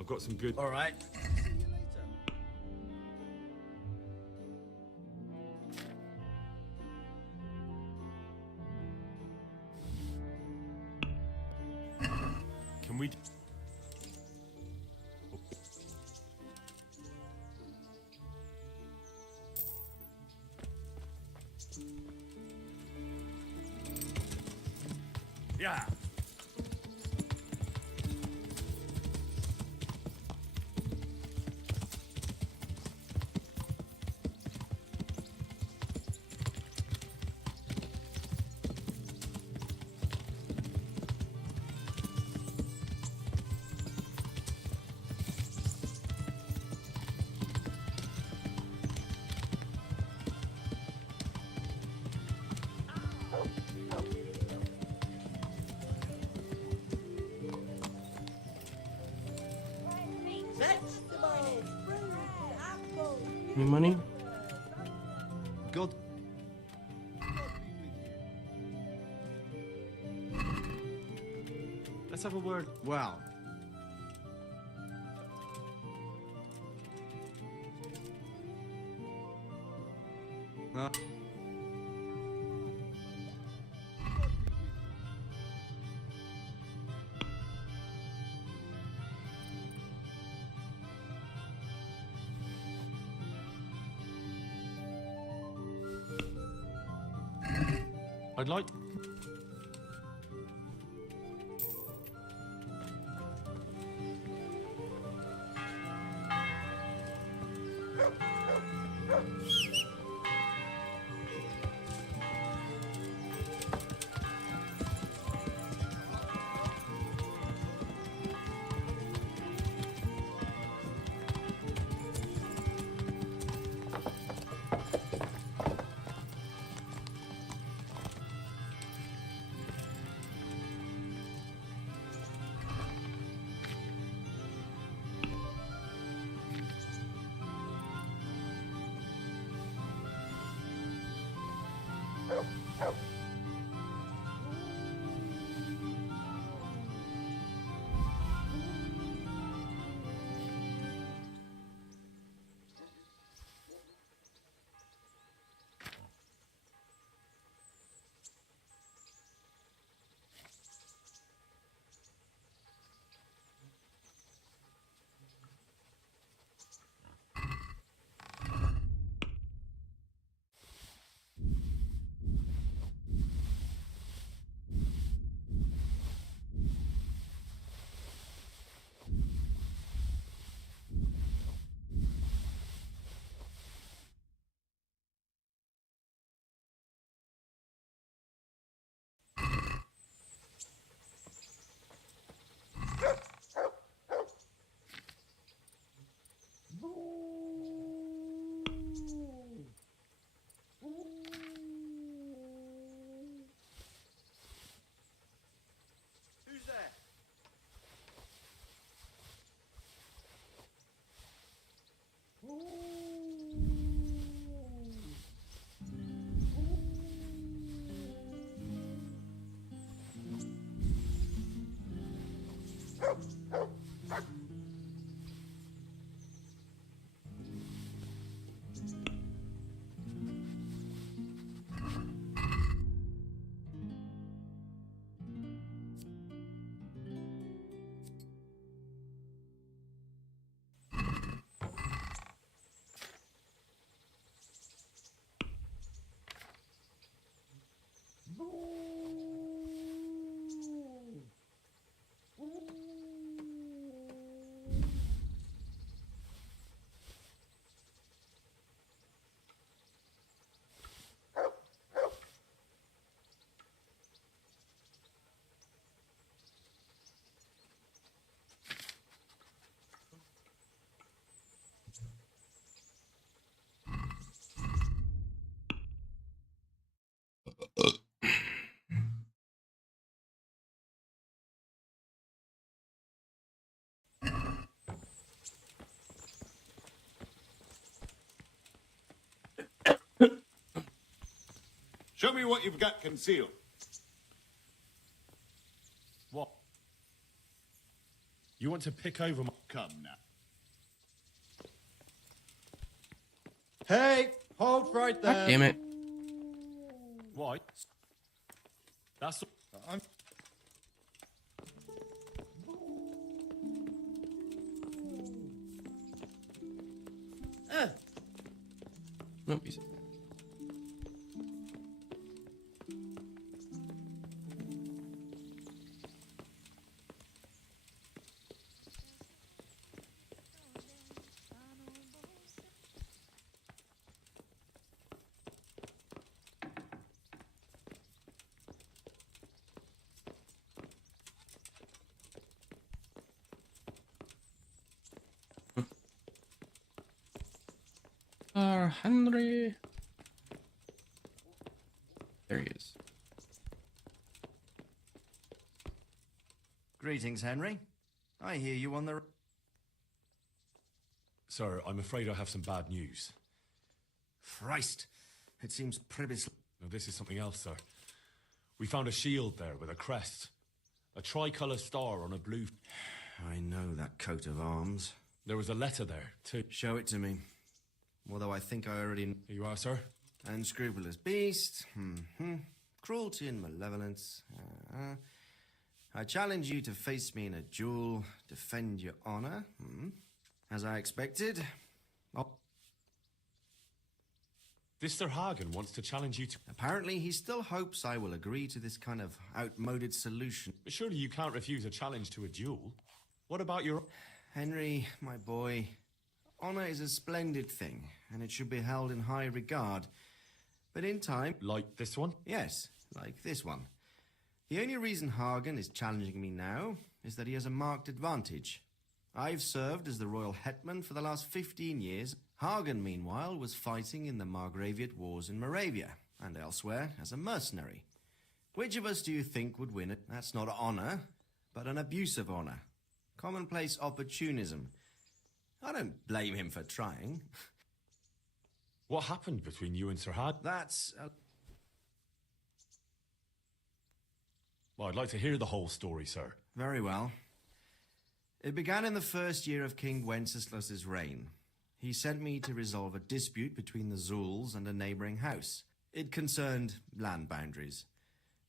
I've got some good. All right. Can we? Yeah. Any money? God. Let's have a word. Wow. I'd like. Show me what you've got concealed. What? You want to pick over my... Come now. Hey, hold right there. Damn it. Why? That's... I'm... Nope, he's... Henry. There he is. Greetings, Henry. I hear you on the... Sir, I'm afraid I have some bad news. Christ, it seems previously... No, this is something else, sir. We found a shield there with a crest. A tricolour star on a blue... I know that coat of arms. There was a letter there, too. Show it to me. Although I think I already... Here you are, sir. Unscrupulous beast. Cruelty and malevolence. I challenge you to face me in a duel, defend your honor. As I expected. Oh. This Sir Hagen wants to challenge you to... Apparently, he still hopes I will agree to this kind of outmoded solution. But surely you can't refuse a challenge to a duel. What about your... Henry, my boy, honor is a splendid thing, and it should be held in high regard. But in time... Like this one? Yes, like this one. The only reason Hagen is challenging me now is that he has a marked advantage. I've served as the royal hetman for the last 15 years. Hagen, meanwhile, was fighting in the Margraviate Wars in Moravia, and elsewhere as a mercenary. Which of us do you think would win it? That's not honor, but an abuse of honor. Commonplace opportunism. I don't blame him for trying. What happened between you and Sir Hagen? That's... Well, I'd like to hear the whole story, sir. Very well. It began in the first year of King Wenceslas's reign. He sent me to resolve a dispute between the Zuuls and a neighboring house. It concerned land boundaries.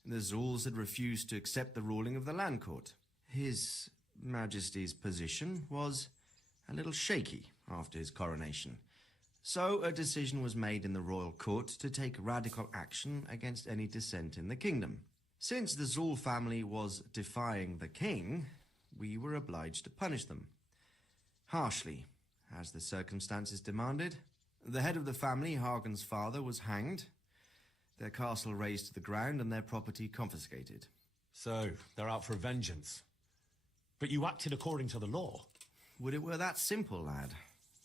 The Zuuls had refused to accept the ruling of the land court. His Majesty's position was a little shaky after his coronation. So a decision was made in the royal court to take radical action against any dissent in the kingdom. Since the Zuul family was defying the king, we were obliged to punish them. Harshly, as the circumstances demanded. The head of the family, Hagen's father, was hanged, their castle razed to the ground and their property confiscated. So, they're out for vengeance. But you acted according to the law. Would it were that simple, lad.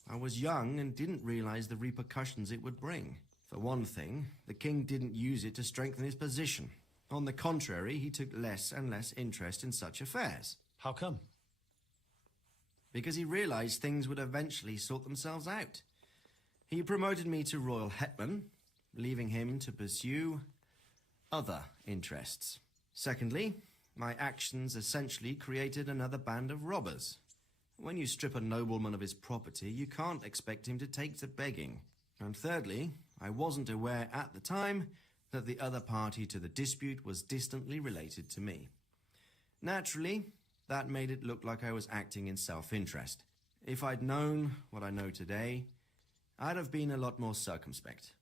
I was young and didn't realize the repercussions it would bring. For one thing, the king didn't use it to strengthen his position. On the contrary, he took less and less interest in such affairs. How come? Because he realized things would eventually sort themselves out. He promoted me to royal hetman, leaving him to pursue other interests. Secondly, my actions essentially created another band of robbers. When you strip a nobleman of his property, you can't expect him to take to begging. And thirdly, I wasn't aware at the time that the other party to the dispute was distantly related to me. Naturally, that made it look like I was acting in self-interest. If I'd known what I know today, I'd have been a lot more circumspect.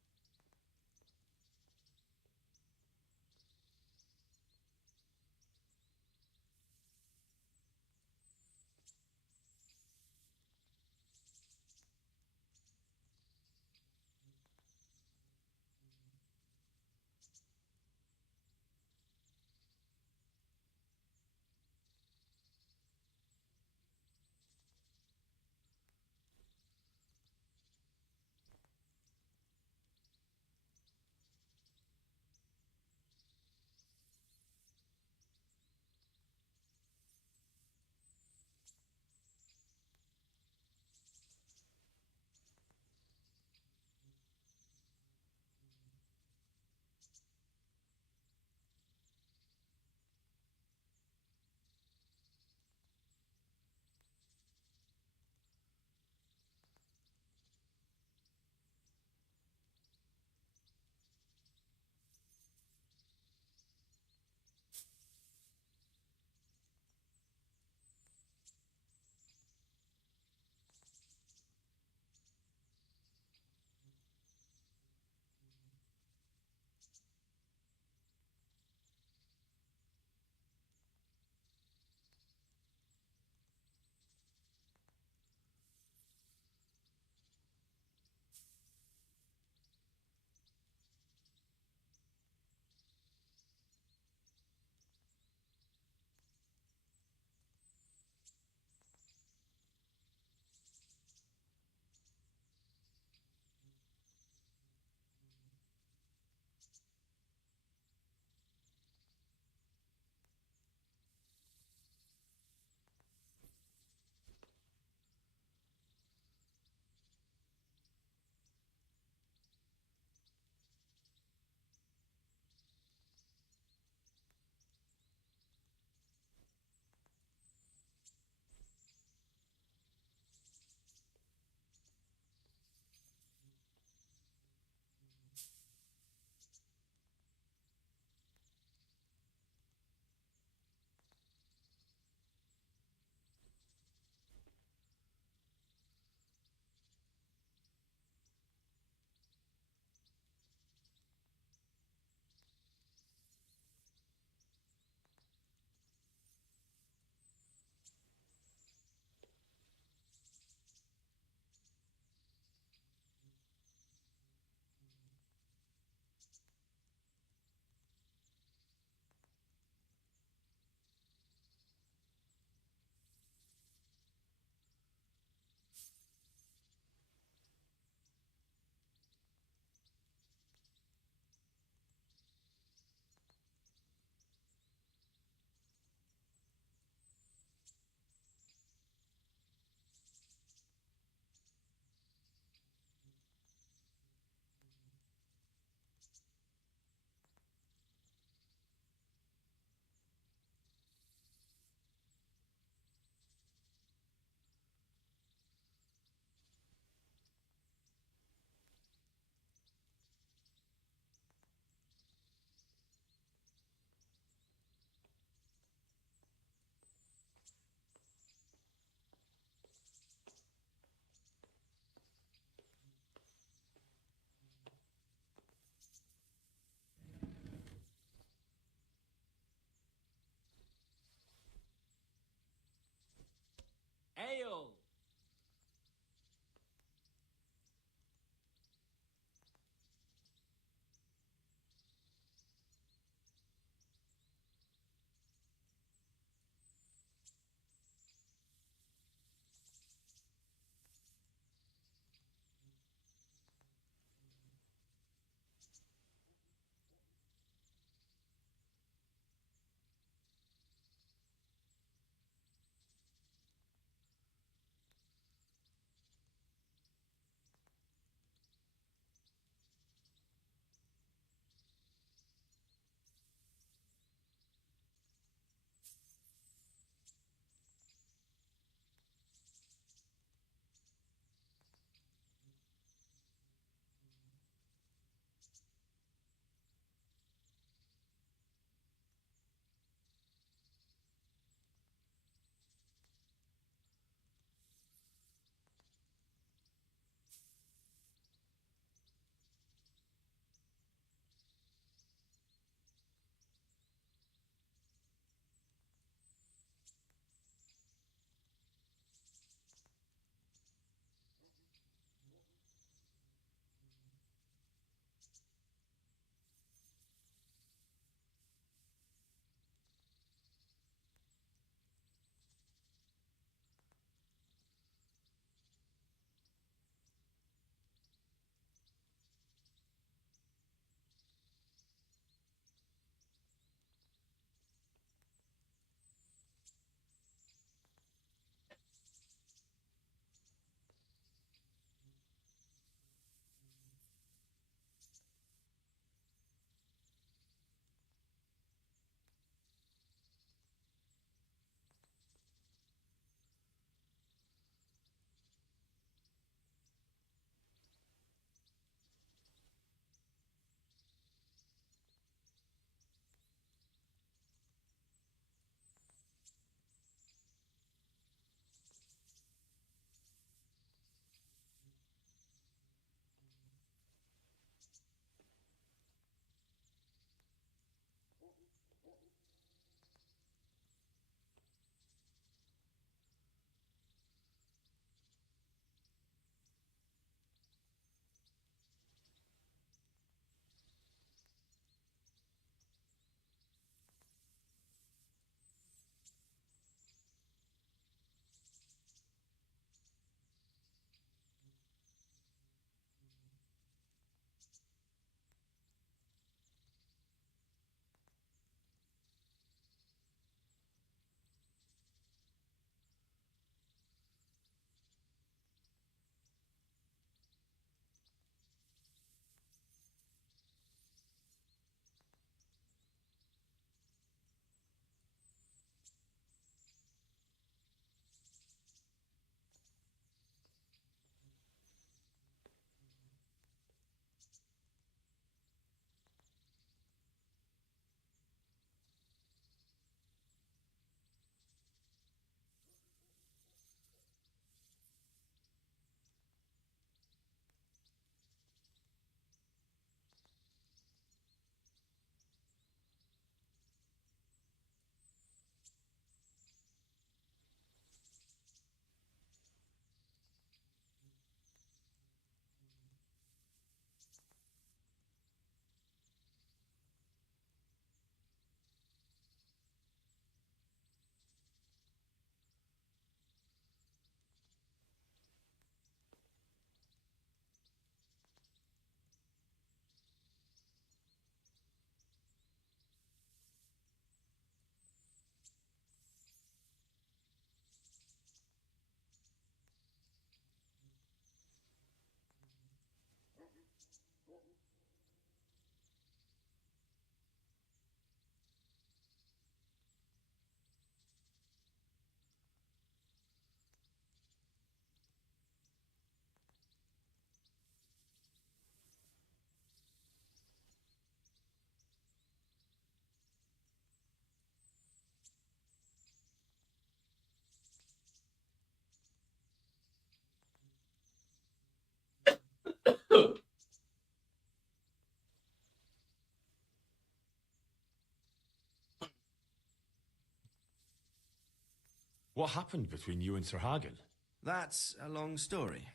What happened between you and Sir Hagen? That's a long story.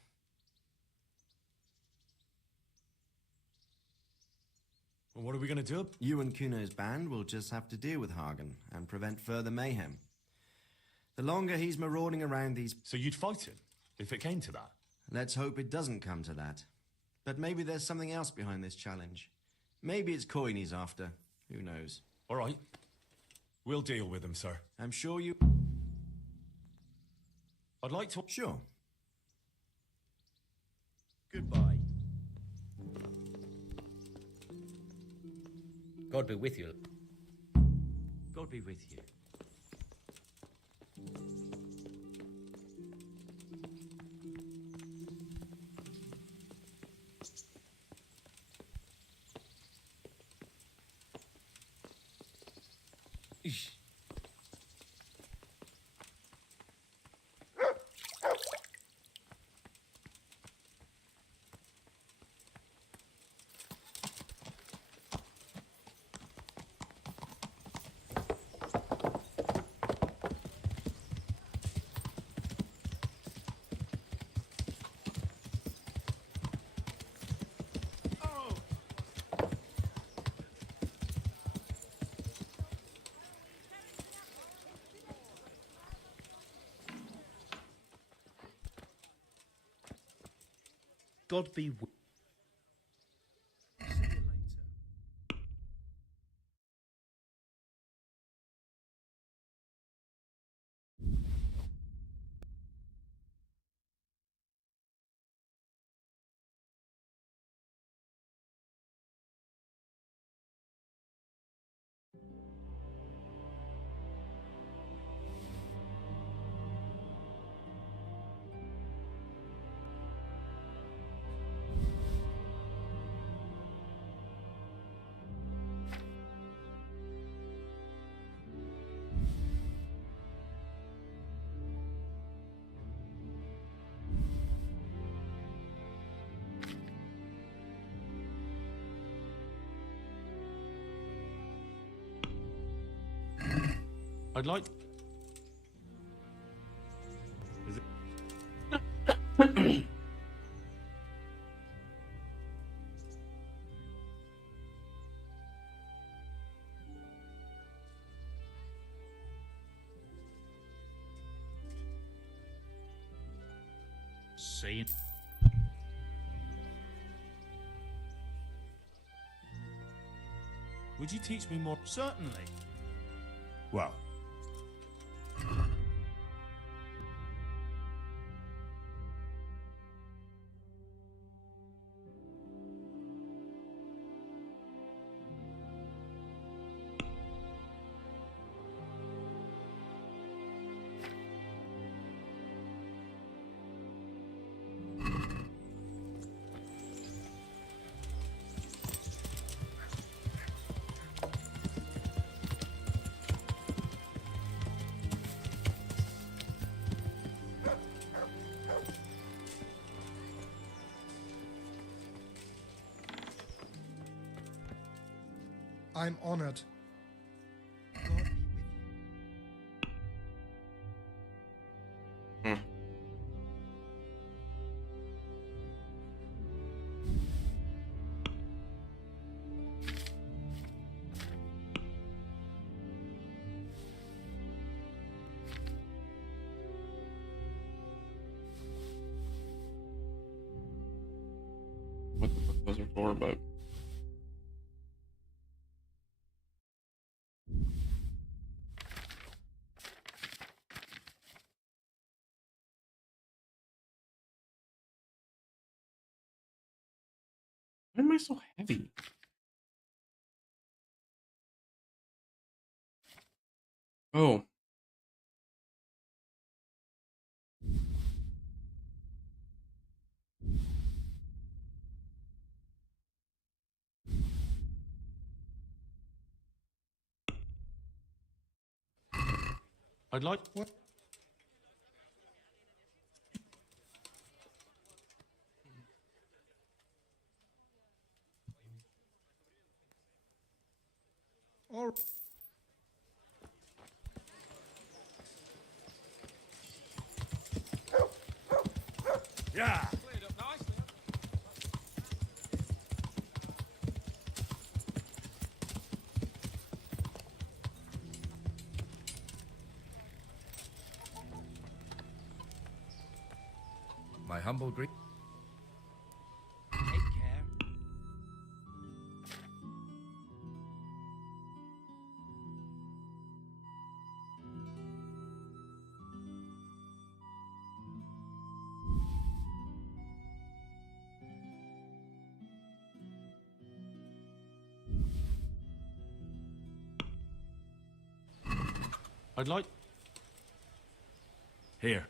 Well, what are we going to do? You and Kuno's band will just have to deal with Hagen and prevent further mayhem. The longer he's marauding around these... So you'd fight him, if it came to that? Let's hope it doesn't come to that. But maybe there's something else behind this challenge. Maybe it's coin he's after. Who knows? All right. We'll deal with him, sir. I'm sure you... I'd like to... Sure. Goodbye. God be with you. God be with you. Eesh. God be with I'd like... Is it... See? Would you teach me more? Certainly. Well... I'm honored. What the fuck those are for, but... Why am I so heavy? Oh. I'd like... What? All Yeah. Cleared up nicely. My humble greet. Take care. I'd like... Here.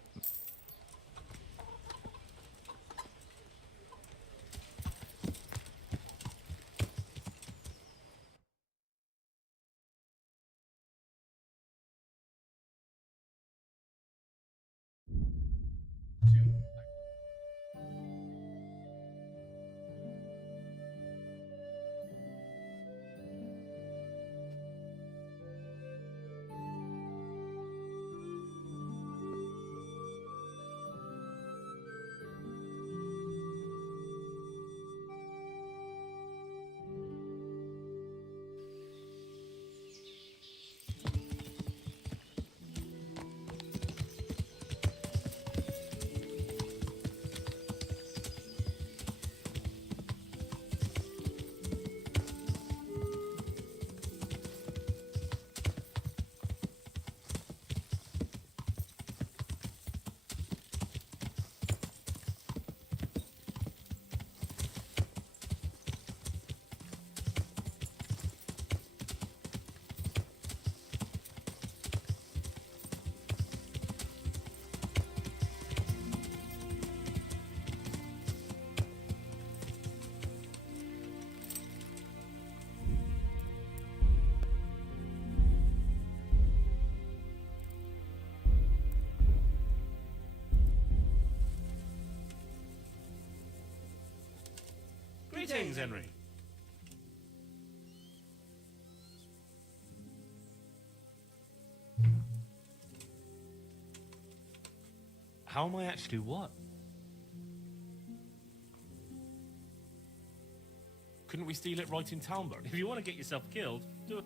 Greetings, Henry. How am I actually what? Couldn't we steal it right in Talmberg? If you want to get yourself killed, do it.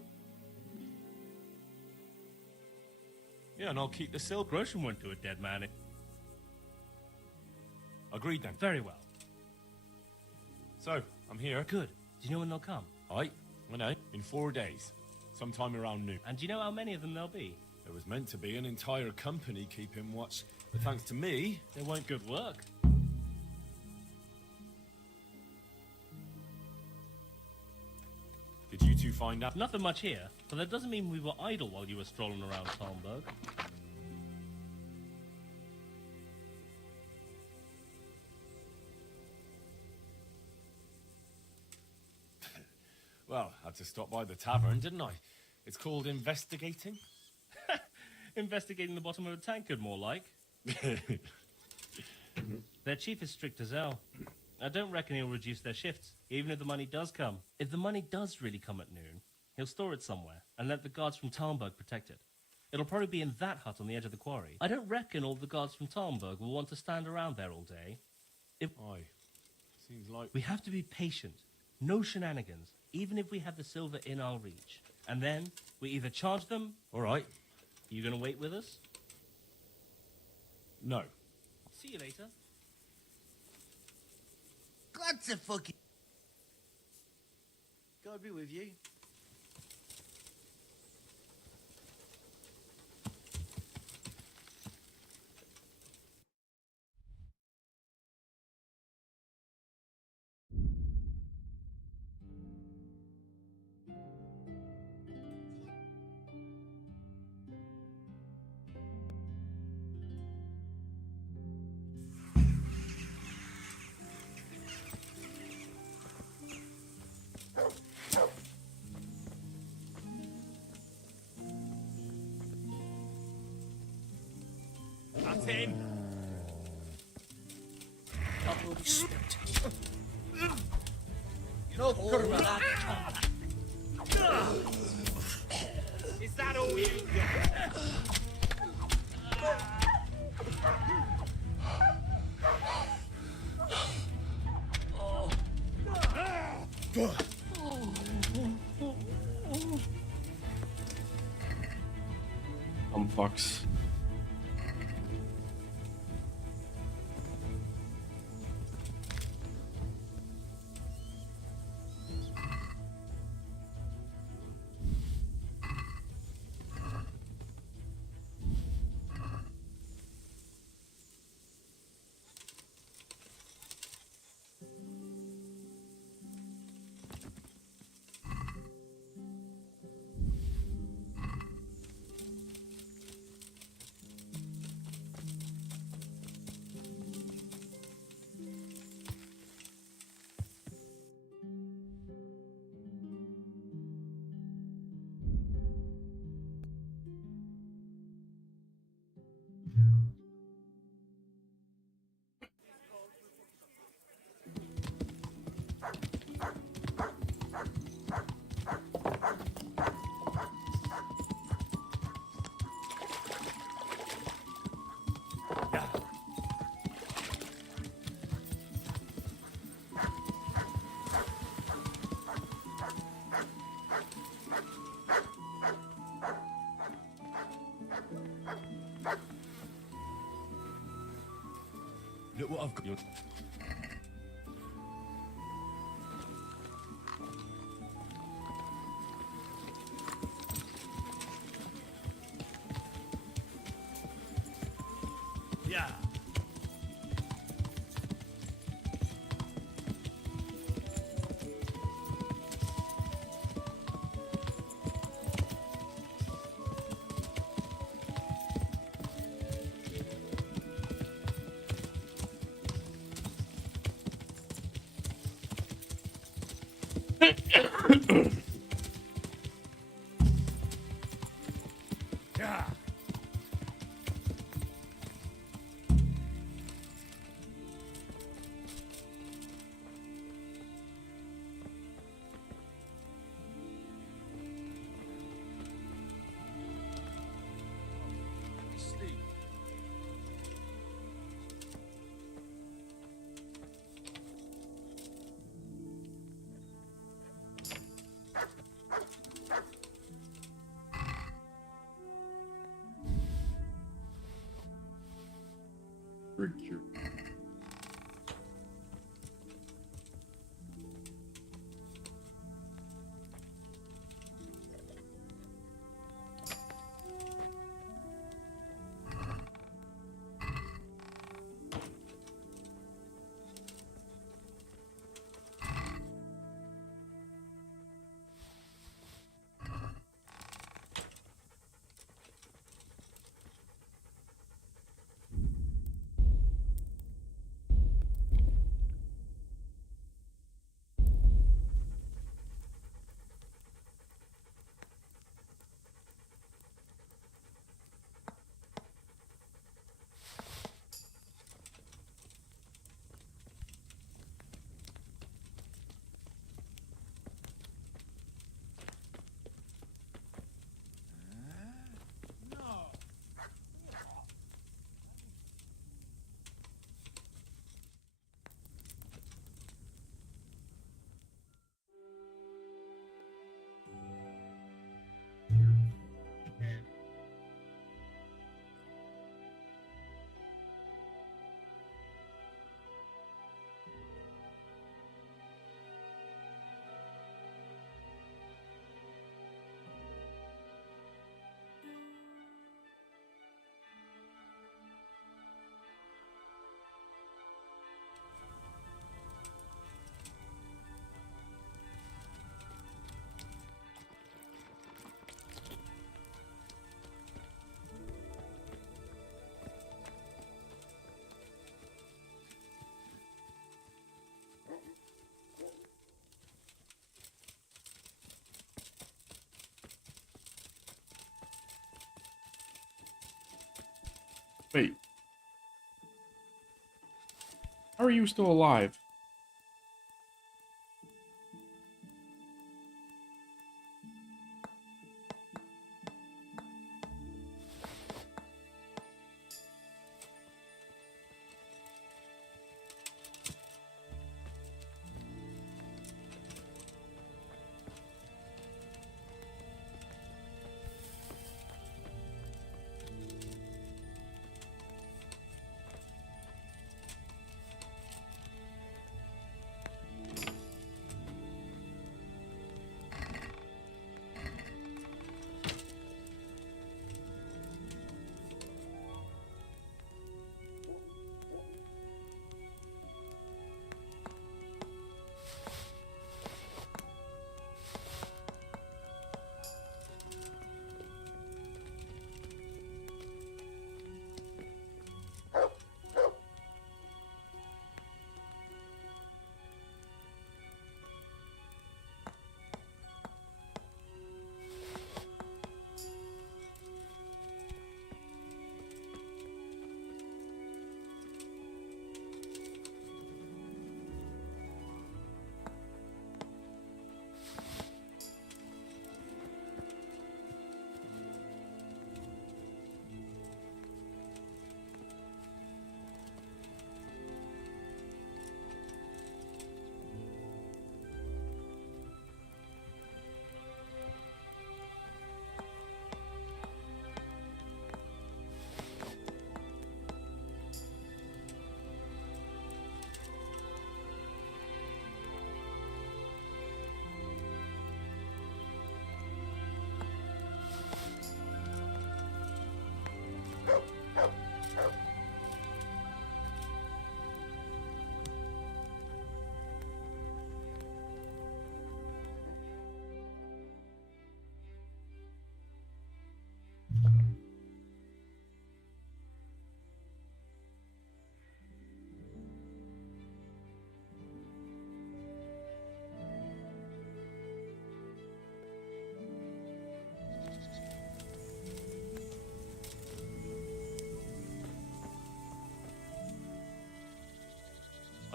Yeah, and I'll keep the silk. Groshen won't do a dead man. Agreed then. Very well. So, I'm here. Good. Do you know when they'll come? I know. In 4 days. Sometime around noon. And do you know how many of them there'll be? There was meant to be an entire company keeping watch, but thanks to me... They weren't good work. Did you two find out? Nothing much here, but that doesn't mean we were idle while you were strolling around Talmberg. Well, I had to stop by the tavern, didn't I? It's called investigating. Investigating the bottom of a tankard, more like. Their chief is strict as hell. I don't reckon he'll reduce their shifts, even if the money does come. If the money does really come at noon, he'll store it somewhere and let the guards from Talmberg protect it. It'll probably be in that hut on the edge of the quarry. I don't reckon all the guards from Talmberg will want to stand around there all day. Aye. Seems like... We have to be patient. No shenanigans, even if we have the silver in our reach. And then we either charge them... All right. You gonna wait with us? No. See you later. God's a fucking... God be with you. That's him. I've already spent. No kurva. Is that all you got? Fucks. Look what I've got. Yeah. Yeah. Sleep. Wait. How are you still alive?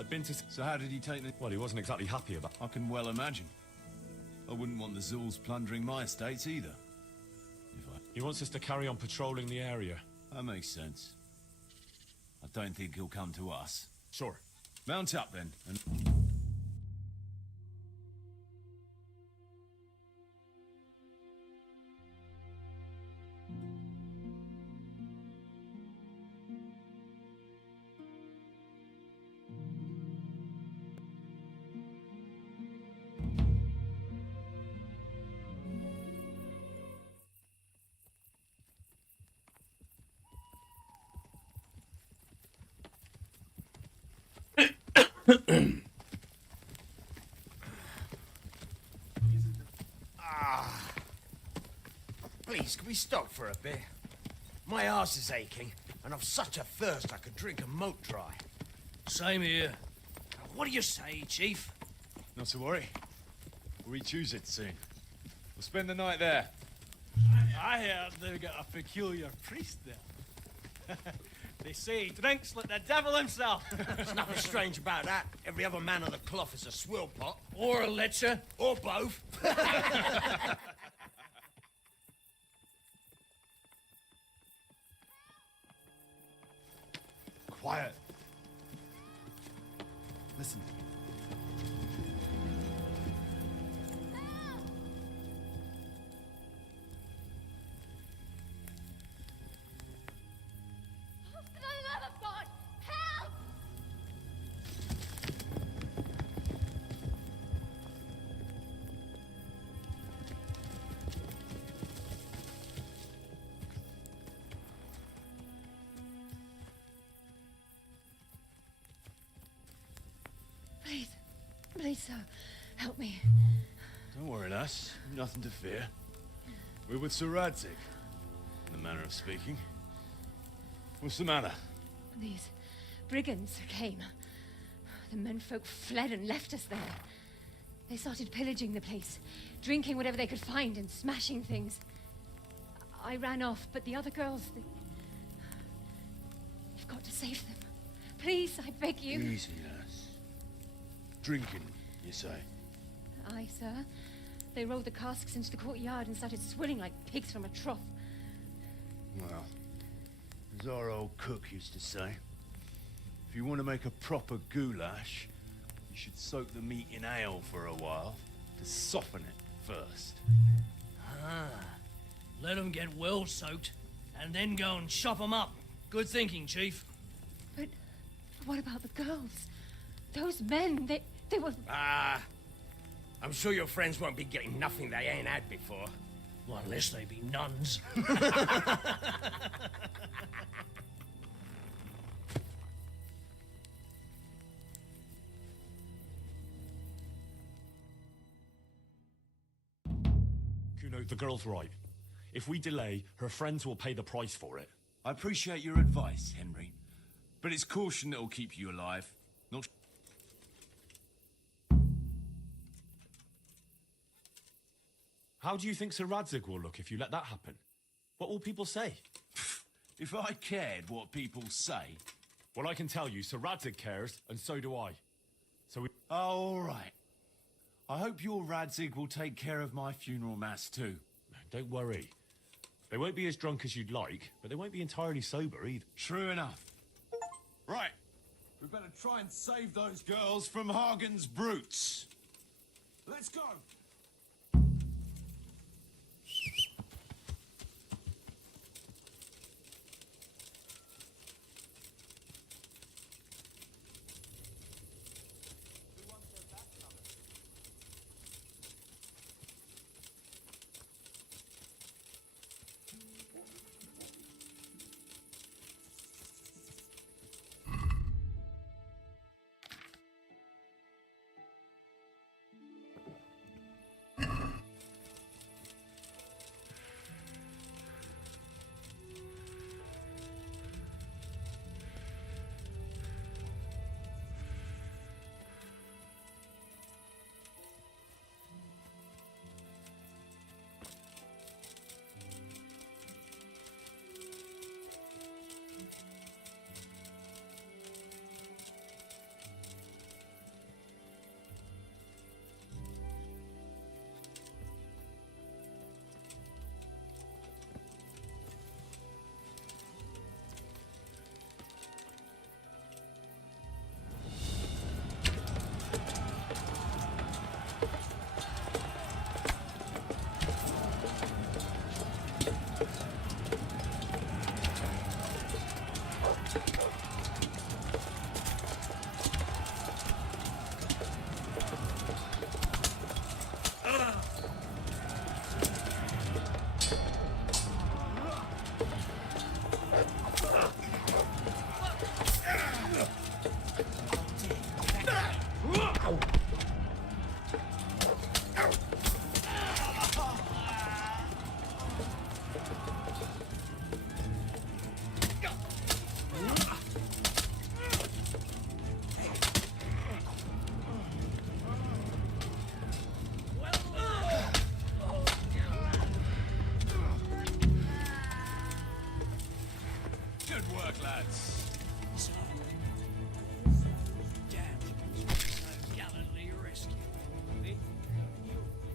I'd been to... So how did he take the... Well, he wasn't exactly happy about... I can well imagine. I wouldn't want the Zul's plundering my estates either. He wants us to carry on patrolling the area. That makes sense. I don't think he'll come to us. Sure. Mount up then, and... Please, can we stop for a bit? My arse is aching, and I've such a thirst I could drink a moat dry. Same here. What do you say, Chief? Not to worry. We'll re-choose it soon. We'll spend the night there. I heard they've got a peculiar priest there. They say he drinks like the devil himself. There's nothing strange about that. Every other man on the cloth is a swill pot. Or a lecher. Or both. Quiet. Listen. Please, sir, help me. Don't worry, lass. Nothing to fear. We're with Sir Radzig, in the manner of speaking. What's the matter? These brigands came. The menfolk fled and left us there. They started pillaging the place, drinking whatever they could find and smashing things. I ran off, but the other girls, you've got to save them. Please, I beg you. Easy, lass. Drinking, you say? Aye, sir. They rolled the casks into the courtyard and started swilling like pigs from a trough. Well, as our old cook used to say, if you want to make a proper goulash, you should soak the meat in ale for a while to soften it first. Ah, let them get well soaked, and then go and chop them up. Good thinking, Chief. But what about the girls? Those men, they were... I'm sure your friends won't be getting nothing they ain't had before. Well, unless they be nuns. Kuno, the girl's right. If we delay, her friends will pay the price for it. I appreciate your advice, Henry, but it's caution that'll keep you alive, not... How do you think Sir Radzig will look if you let that happen? What will people say? If I cared what people say... Well, I can tell you, Sir Radzig cares, and so do I. So we... All right. I hope your Radzig will take care of my funeral mass too. Don't worry. They won't be as drunk as you'd like, but they won't be entirely sober either. True enough. Right. We better try and save those girls from Hagen's brutes. Let's go!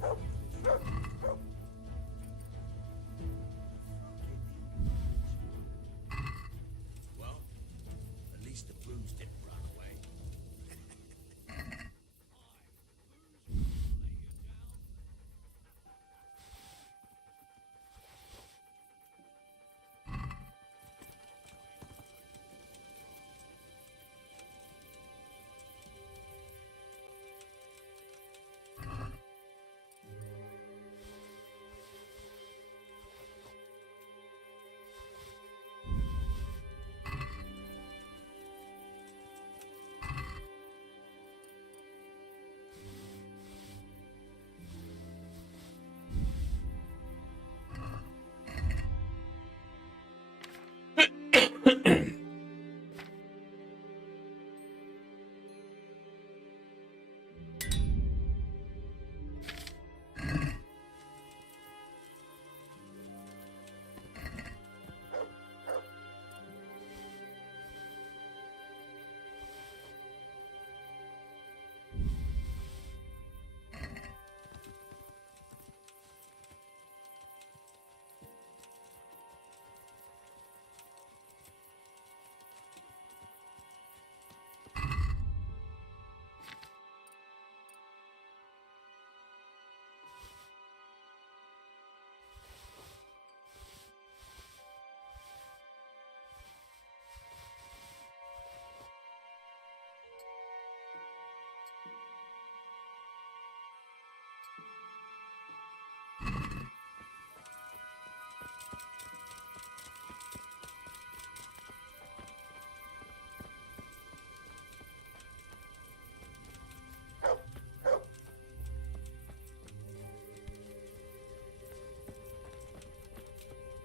Well, at least the booze didn't run away.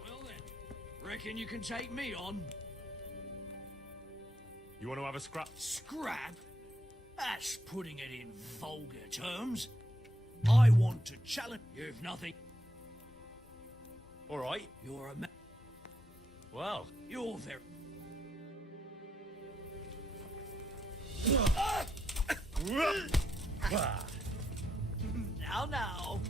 Well then, reckon you can take me on? You want to have a scrap? Scrap? That's putting it in vulgar terms. I want to challenge. You've nothing. All right. You're a man. Well. You're very. Now.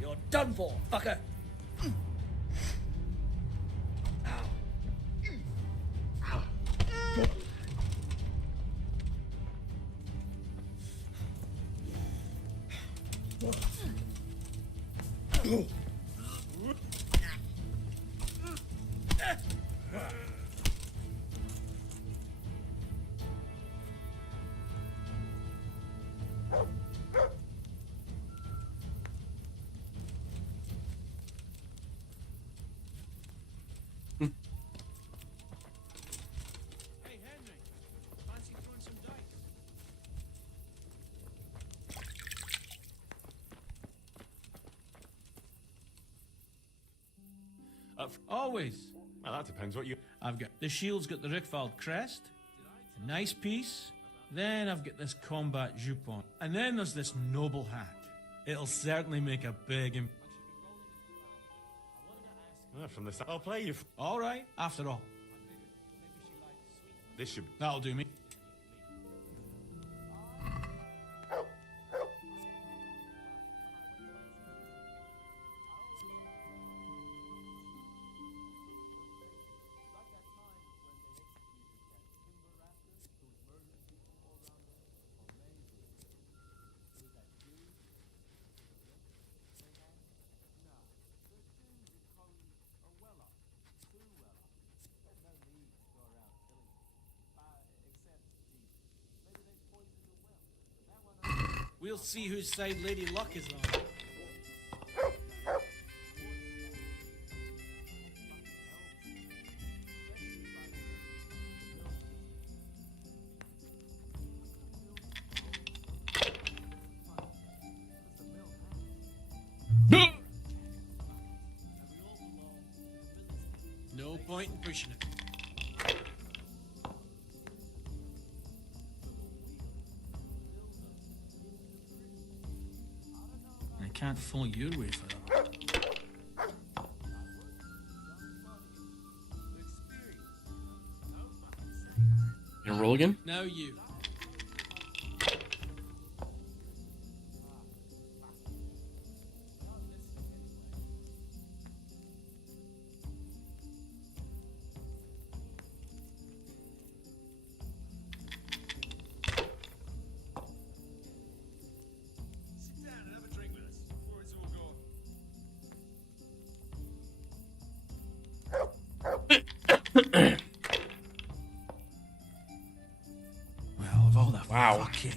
You're done for, fucker. Hey, Henry. Fancy throwing some dice? Always. Well, that depends what you... I've got... The shield's got the Rickfald crest, a nice piece. Then I've got this combat jupon. And then there's this noble hat. It'll certainly make a big impression. From the... I'll play you... All right, after all. This should... That'll do me. We'll see whose side Lady Luck is on. point in pushing it. I can't follow your way for that. You gonna roll again? Now you. Sit down and have a drink with us before it's all gone. Well, of all the Wow. fucking...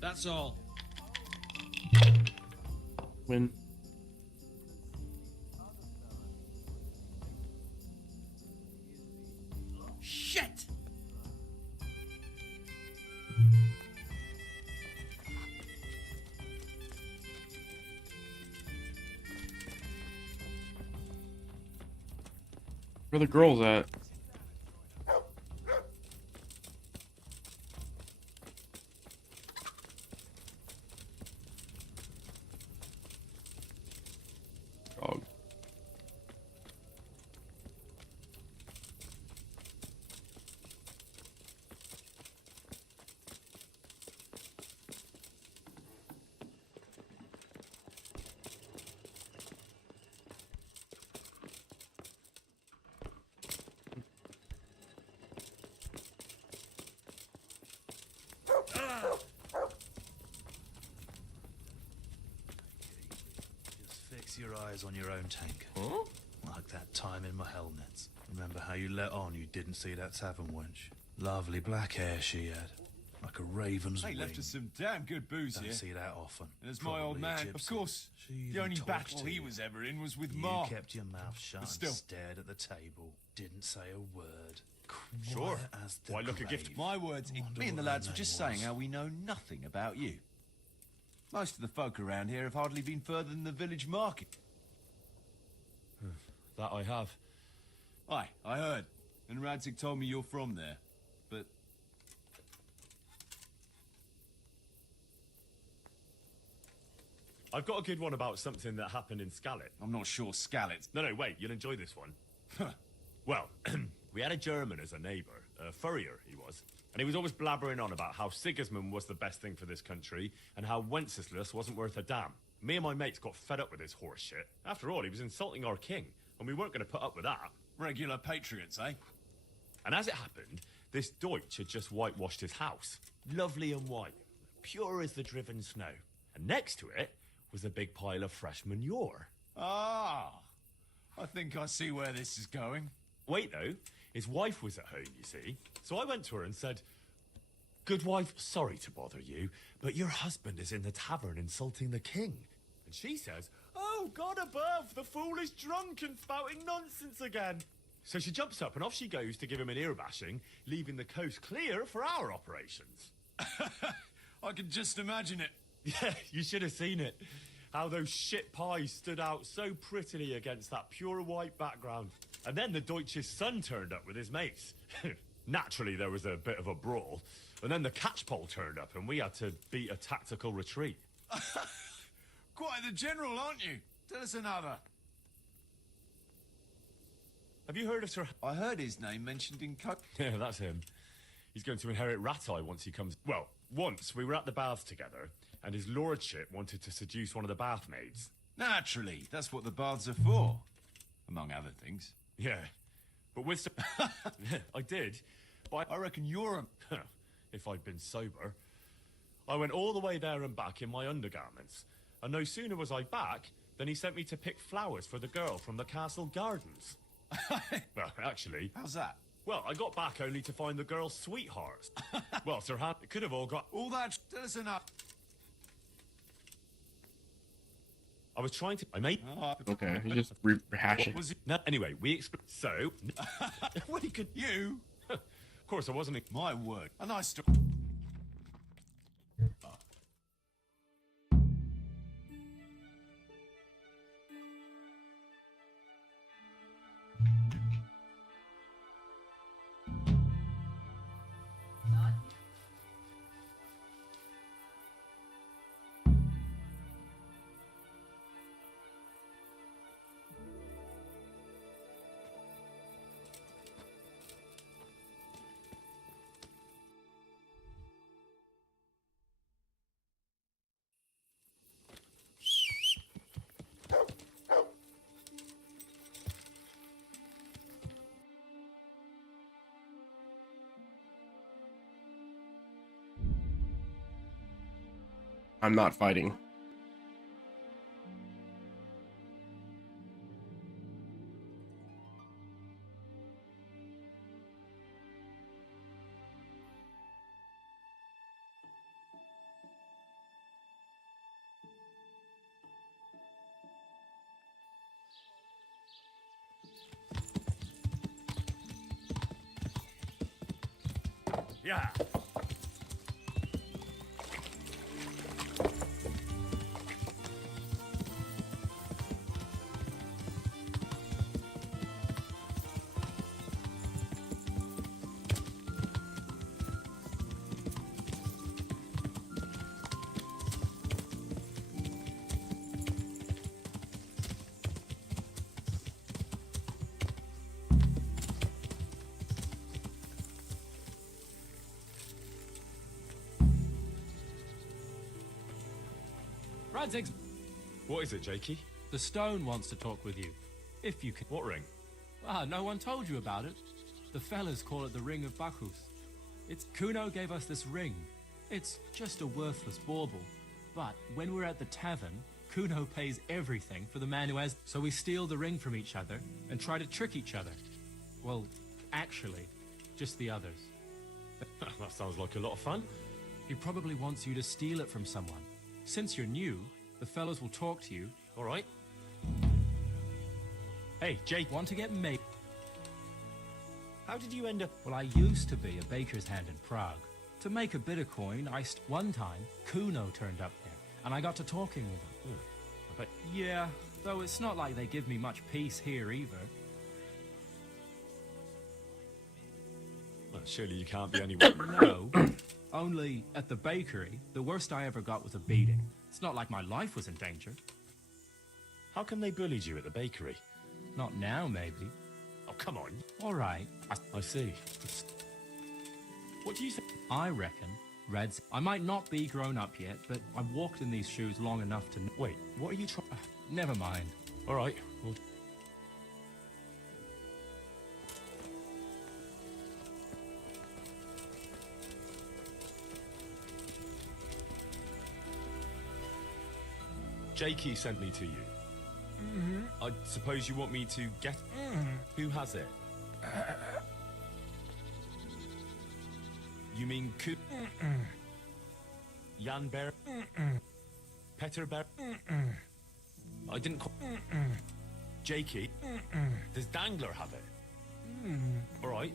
That's all. Win. Shit! Where the girls at? Dog. Just fix your eyes on your own tank. Huh? Like that time in my Hellnets. Remember how you let on you didn't see that tavern wench? Lovely black hair she had. Like a raven's Hey, wing. left us some damn good booze Don't here. see that often. And as my old Probably a man, of gypsy. course, She the even only talked battle to he you. was ever in was with You Ma. kept your mouth shut But still. and stared at the table. Didn't say a word. Sure. Quiet as the Why look a gift? grave. My words. Wonder Me and the what her lads were just name saying was. how we know nothing about you. Most of the folk around here have hardly been further than the village market. That I have. Aye, I heard. And Radzig told me you're from there. But I've got a good one about something that happened in Scalet. I'm not sure Scallet's. No, wait, you'll enjoy this one. Well, we had a German as a neighbour, a furrier he was, and he was always blabbering on about how Sigismund was the best thing for this country and how Wenceslas wasn't worth a damn. Me and my mates got fed up with his horse shit. After all, he was insulting our king, and we weren't going to put up with that. Regular patriots, eh? And as it happened, this Deutsch had just whitewashed his house. Lovely and white, pure as the driven snow. And next to it was a big pile of fresh manure. Ah, I think I see where this is going. Wait, though, his wife was at home, you see. So I went to her and said, "Good wife, sorry to bother you, but your husband is in the tavern insulting the king." And she says, "Oh, God above, the fool is drunk and spouting nonsense again." So she jumps up and off she goes to give him an ear bashing, leaving the coast clear for our operations. I can just imagine it. Yeah, you should have seen it. How those shit pies stood out so prettily against that pure white background. And then the Deutsch's son turned up with his mates. Naturally, there was a bit of a brawl. And then the catchpole turned up and we had to beat a tactical retreat. Quite the general, aren't you? Tell us another. Have you heard of Sir... I heard his name mentioned in Yeah, that's him. He's going to inherit Ratai once he comes... Well, once we were at the baths together and his lordship wanted to seduce one of the bath maids. Naturally, that's what the baths are for. Among other things. Yeah, but with... I did, but I reckon you're a... if I'd been sober. I went all the way there and back in my undergarments. And no sooner was I back than he sent me to pick flowers for the girl from the castle gardens. Well, actually... How's that? Well, I got back only to find the girl's sweetheart. Well, Sir Han, it could have all got... All that listen up. I was trying to... I made... Okay, he's just rehashing. What was it? No, anyway, we... So... What could you? Of course, I wasn't... My word. A nice story. I'm not fighting. Yeah. Radzig's... What is it, Jakey? The stone wants to talk with you. If you can... What ring? Ah, no one told you about it. The fellas call it the Ring of Bacchus. It's... Kuno gave us this ring. It's just a worthless bauble. But when we're at the tavern, Kuno pays everything for the man who has... So we steal the ring from each other and try to trick each other. Well, actually, just the others. That sounds like a lot of fun. He probably wants you to steal it from someone. Since you're new, the fellows will talk to you. All right. Hey, Jake. Want to get made? How did you end up... Well, I used to be a baker's hand in Prague. To make a bit of coin, one time, Kuno turned up there, and I got to talking with him. I bet... Yeah, though it's not like they give me much peace here either. Well, surely you can't be anywhere. No. Only, at the bakery, the worst I ever got was a beating. It's not like my life was in danger. How come they bullied you at the bakery? Not now, maybe. Oh, come on. All right. I see. What do you think? I reckon, Reds, I might not be grown up yet, but I've walked in these shoes long enough to... Wait, what are you trying... Never mind. All right. Well... Jakey sent me to you. Mm-hmm. I suppose you want me to get... Who has it? You mean Jan Bear? Peter Bear? I didn't call... Jakey? Does Dangler have it? All right.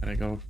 Gotta go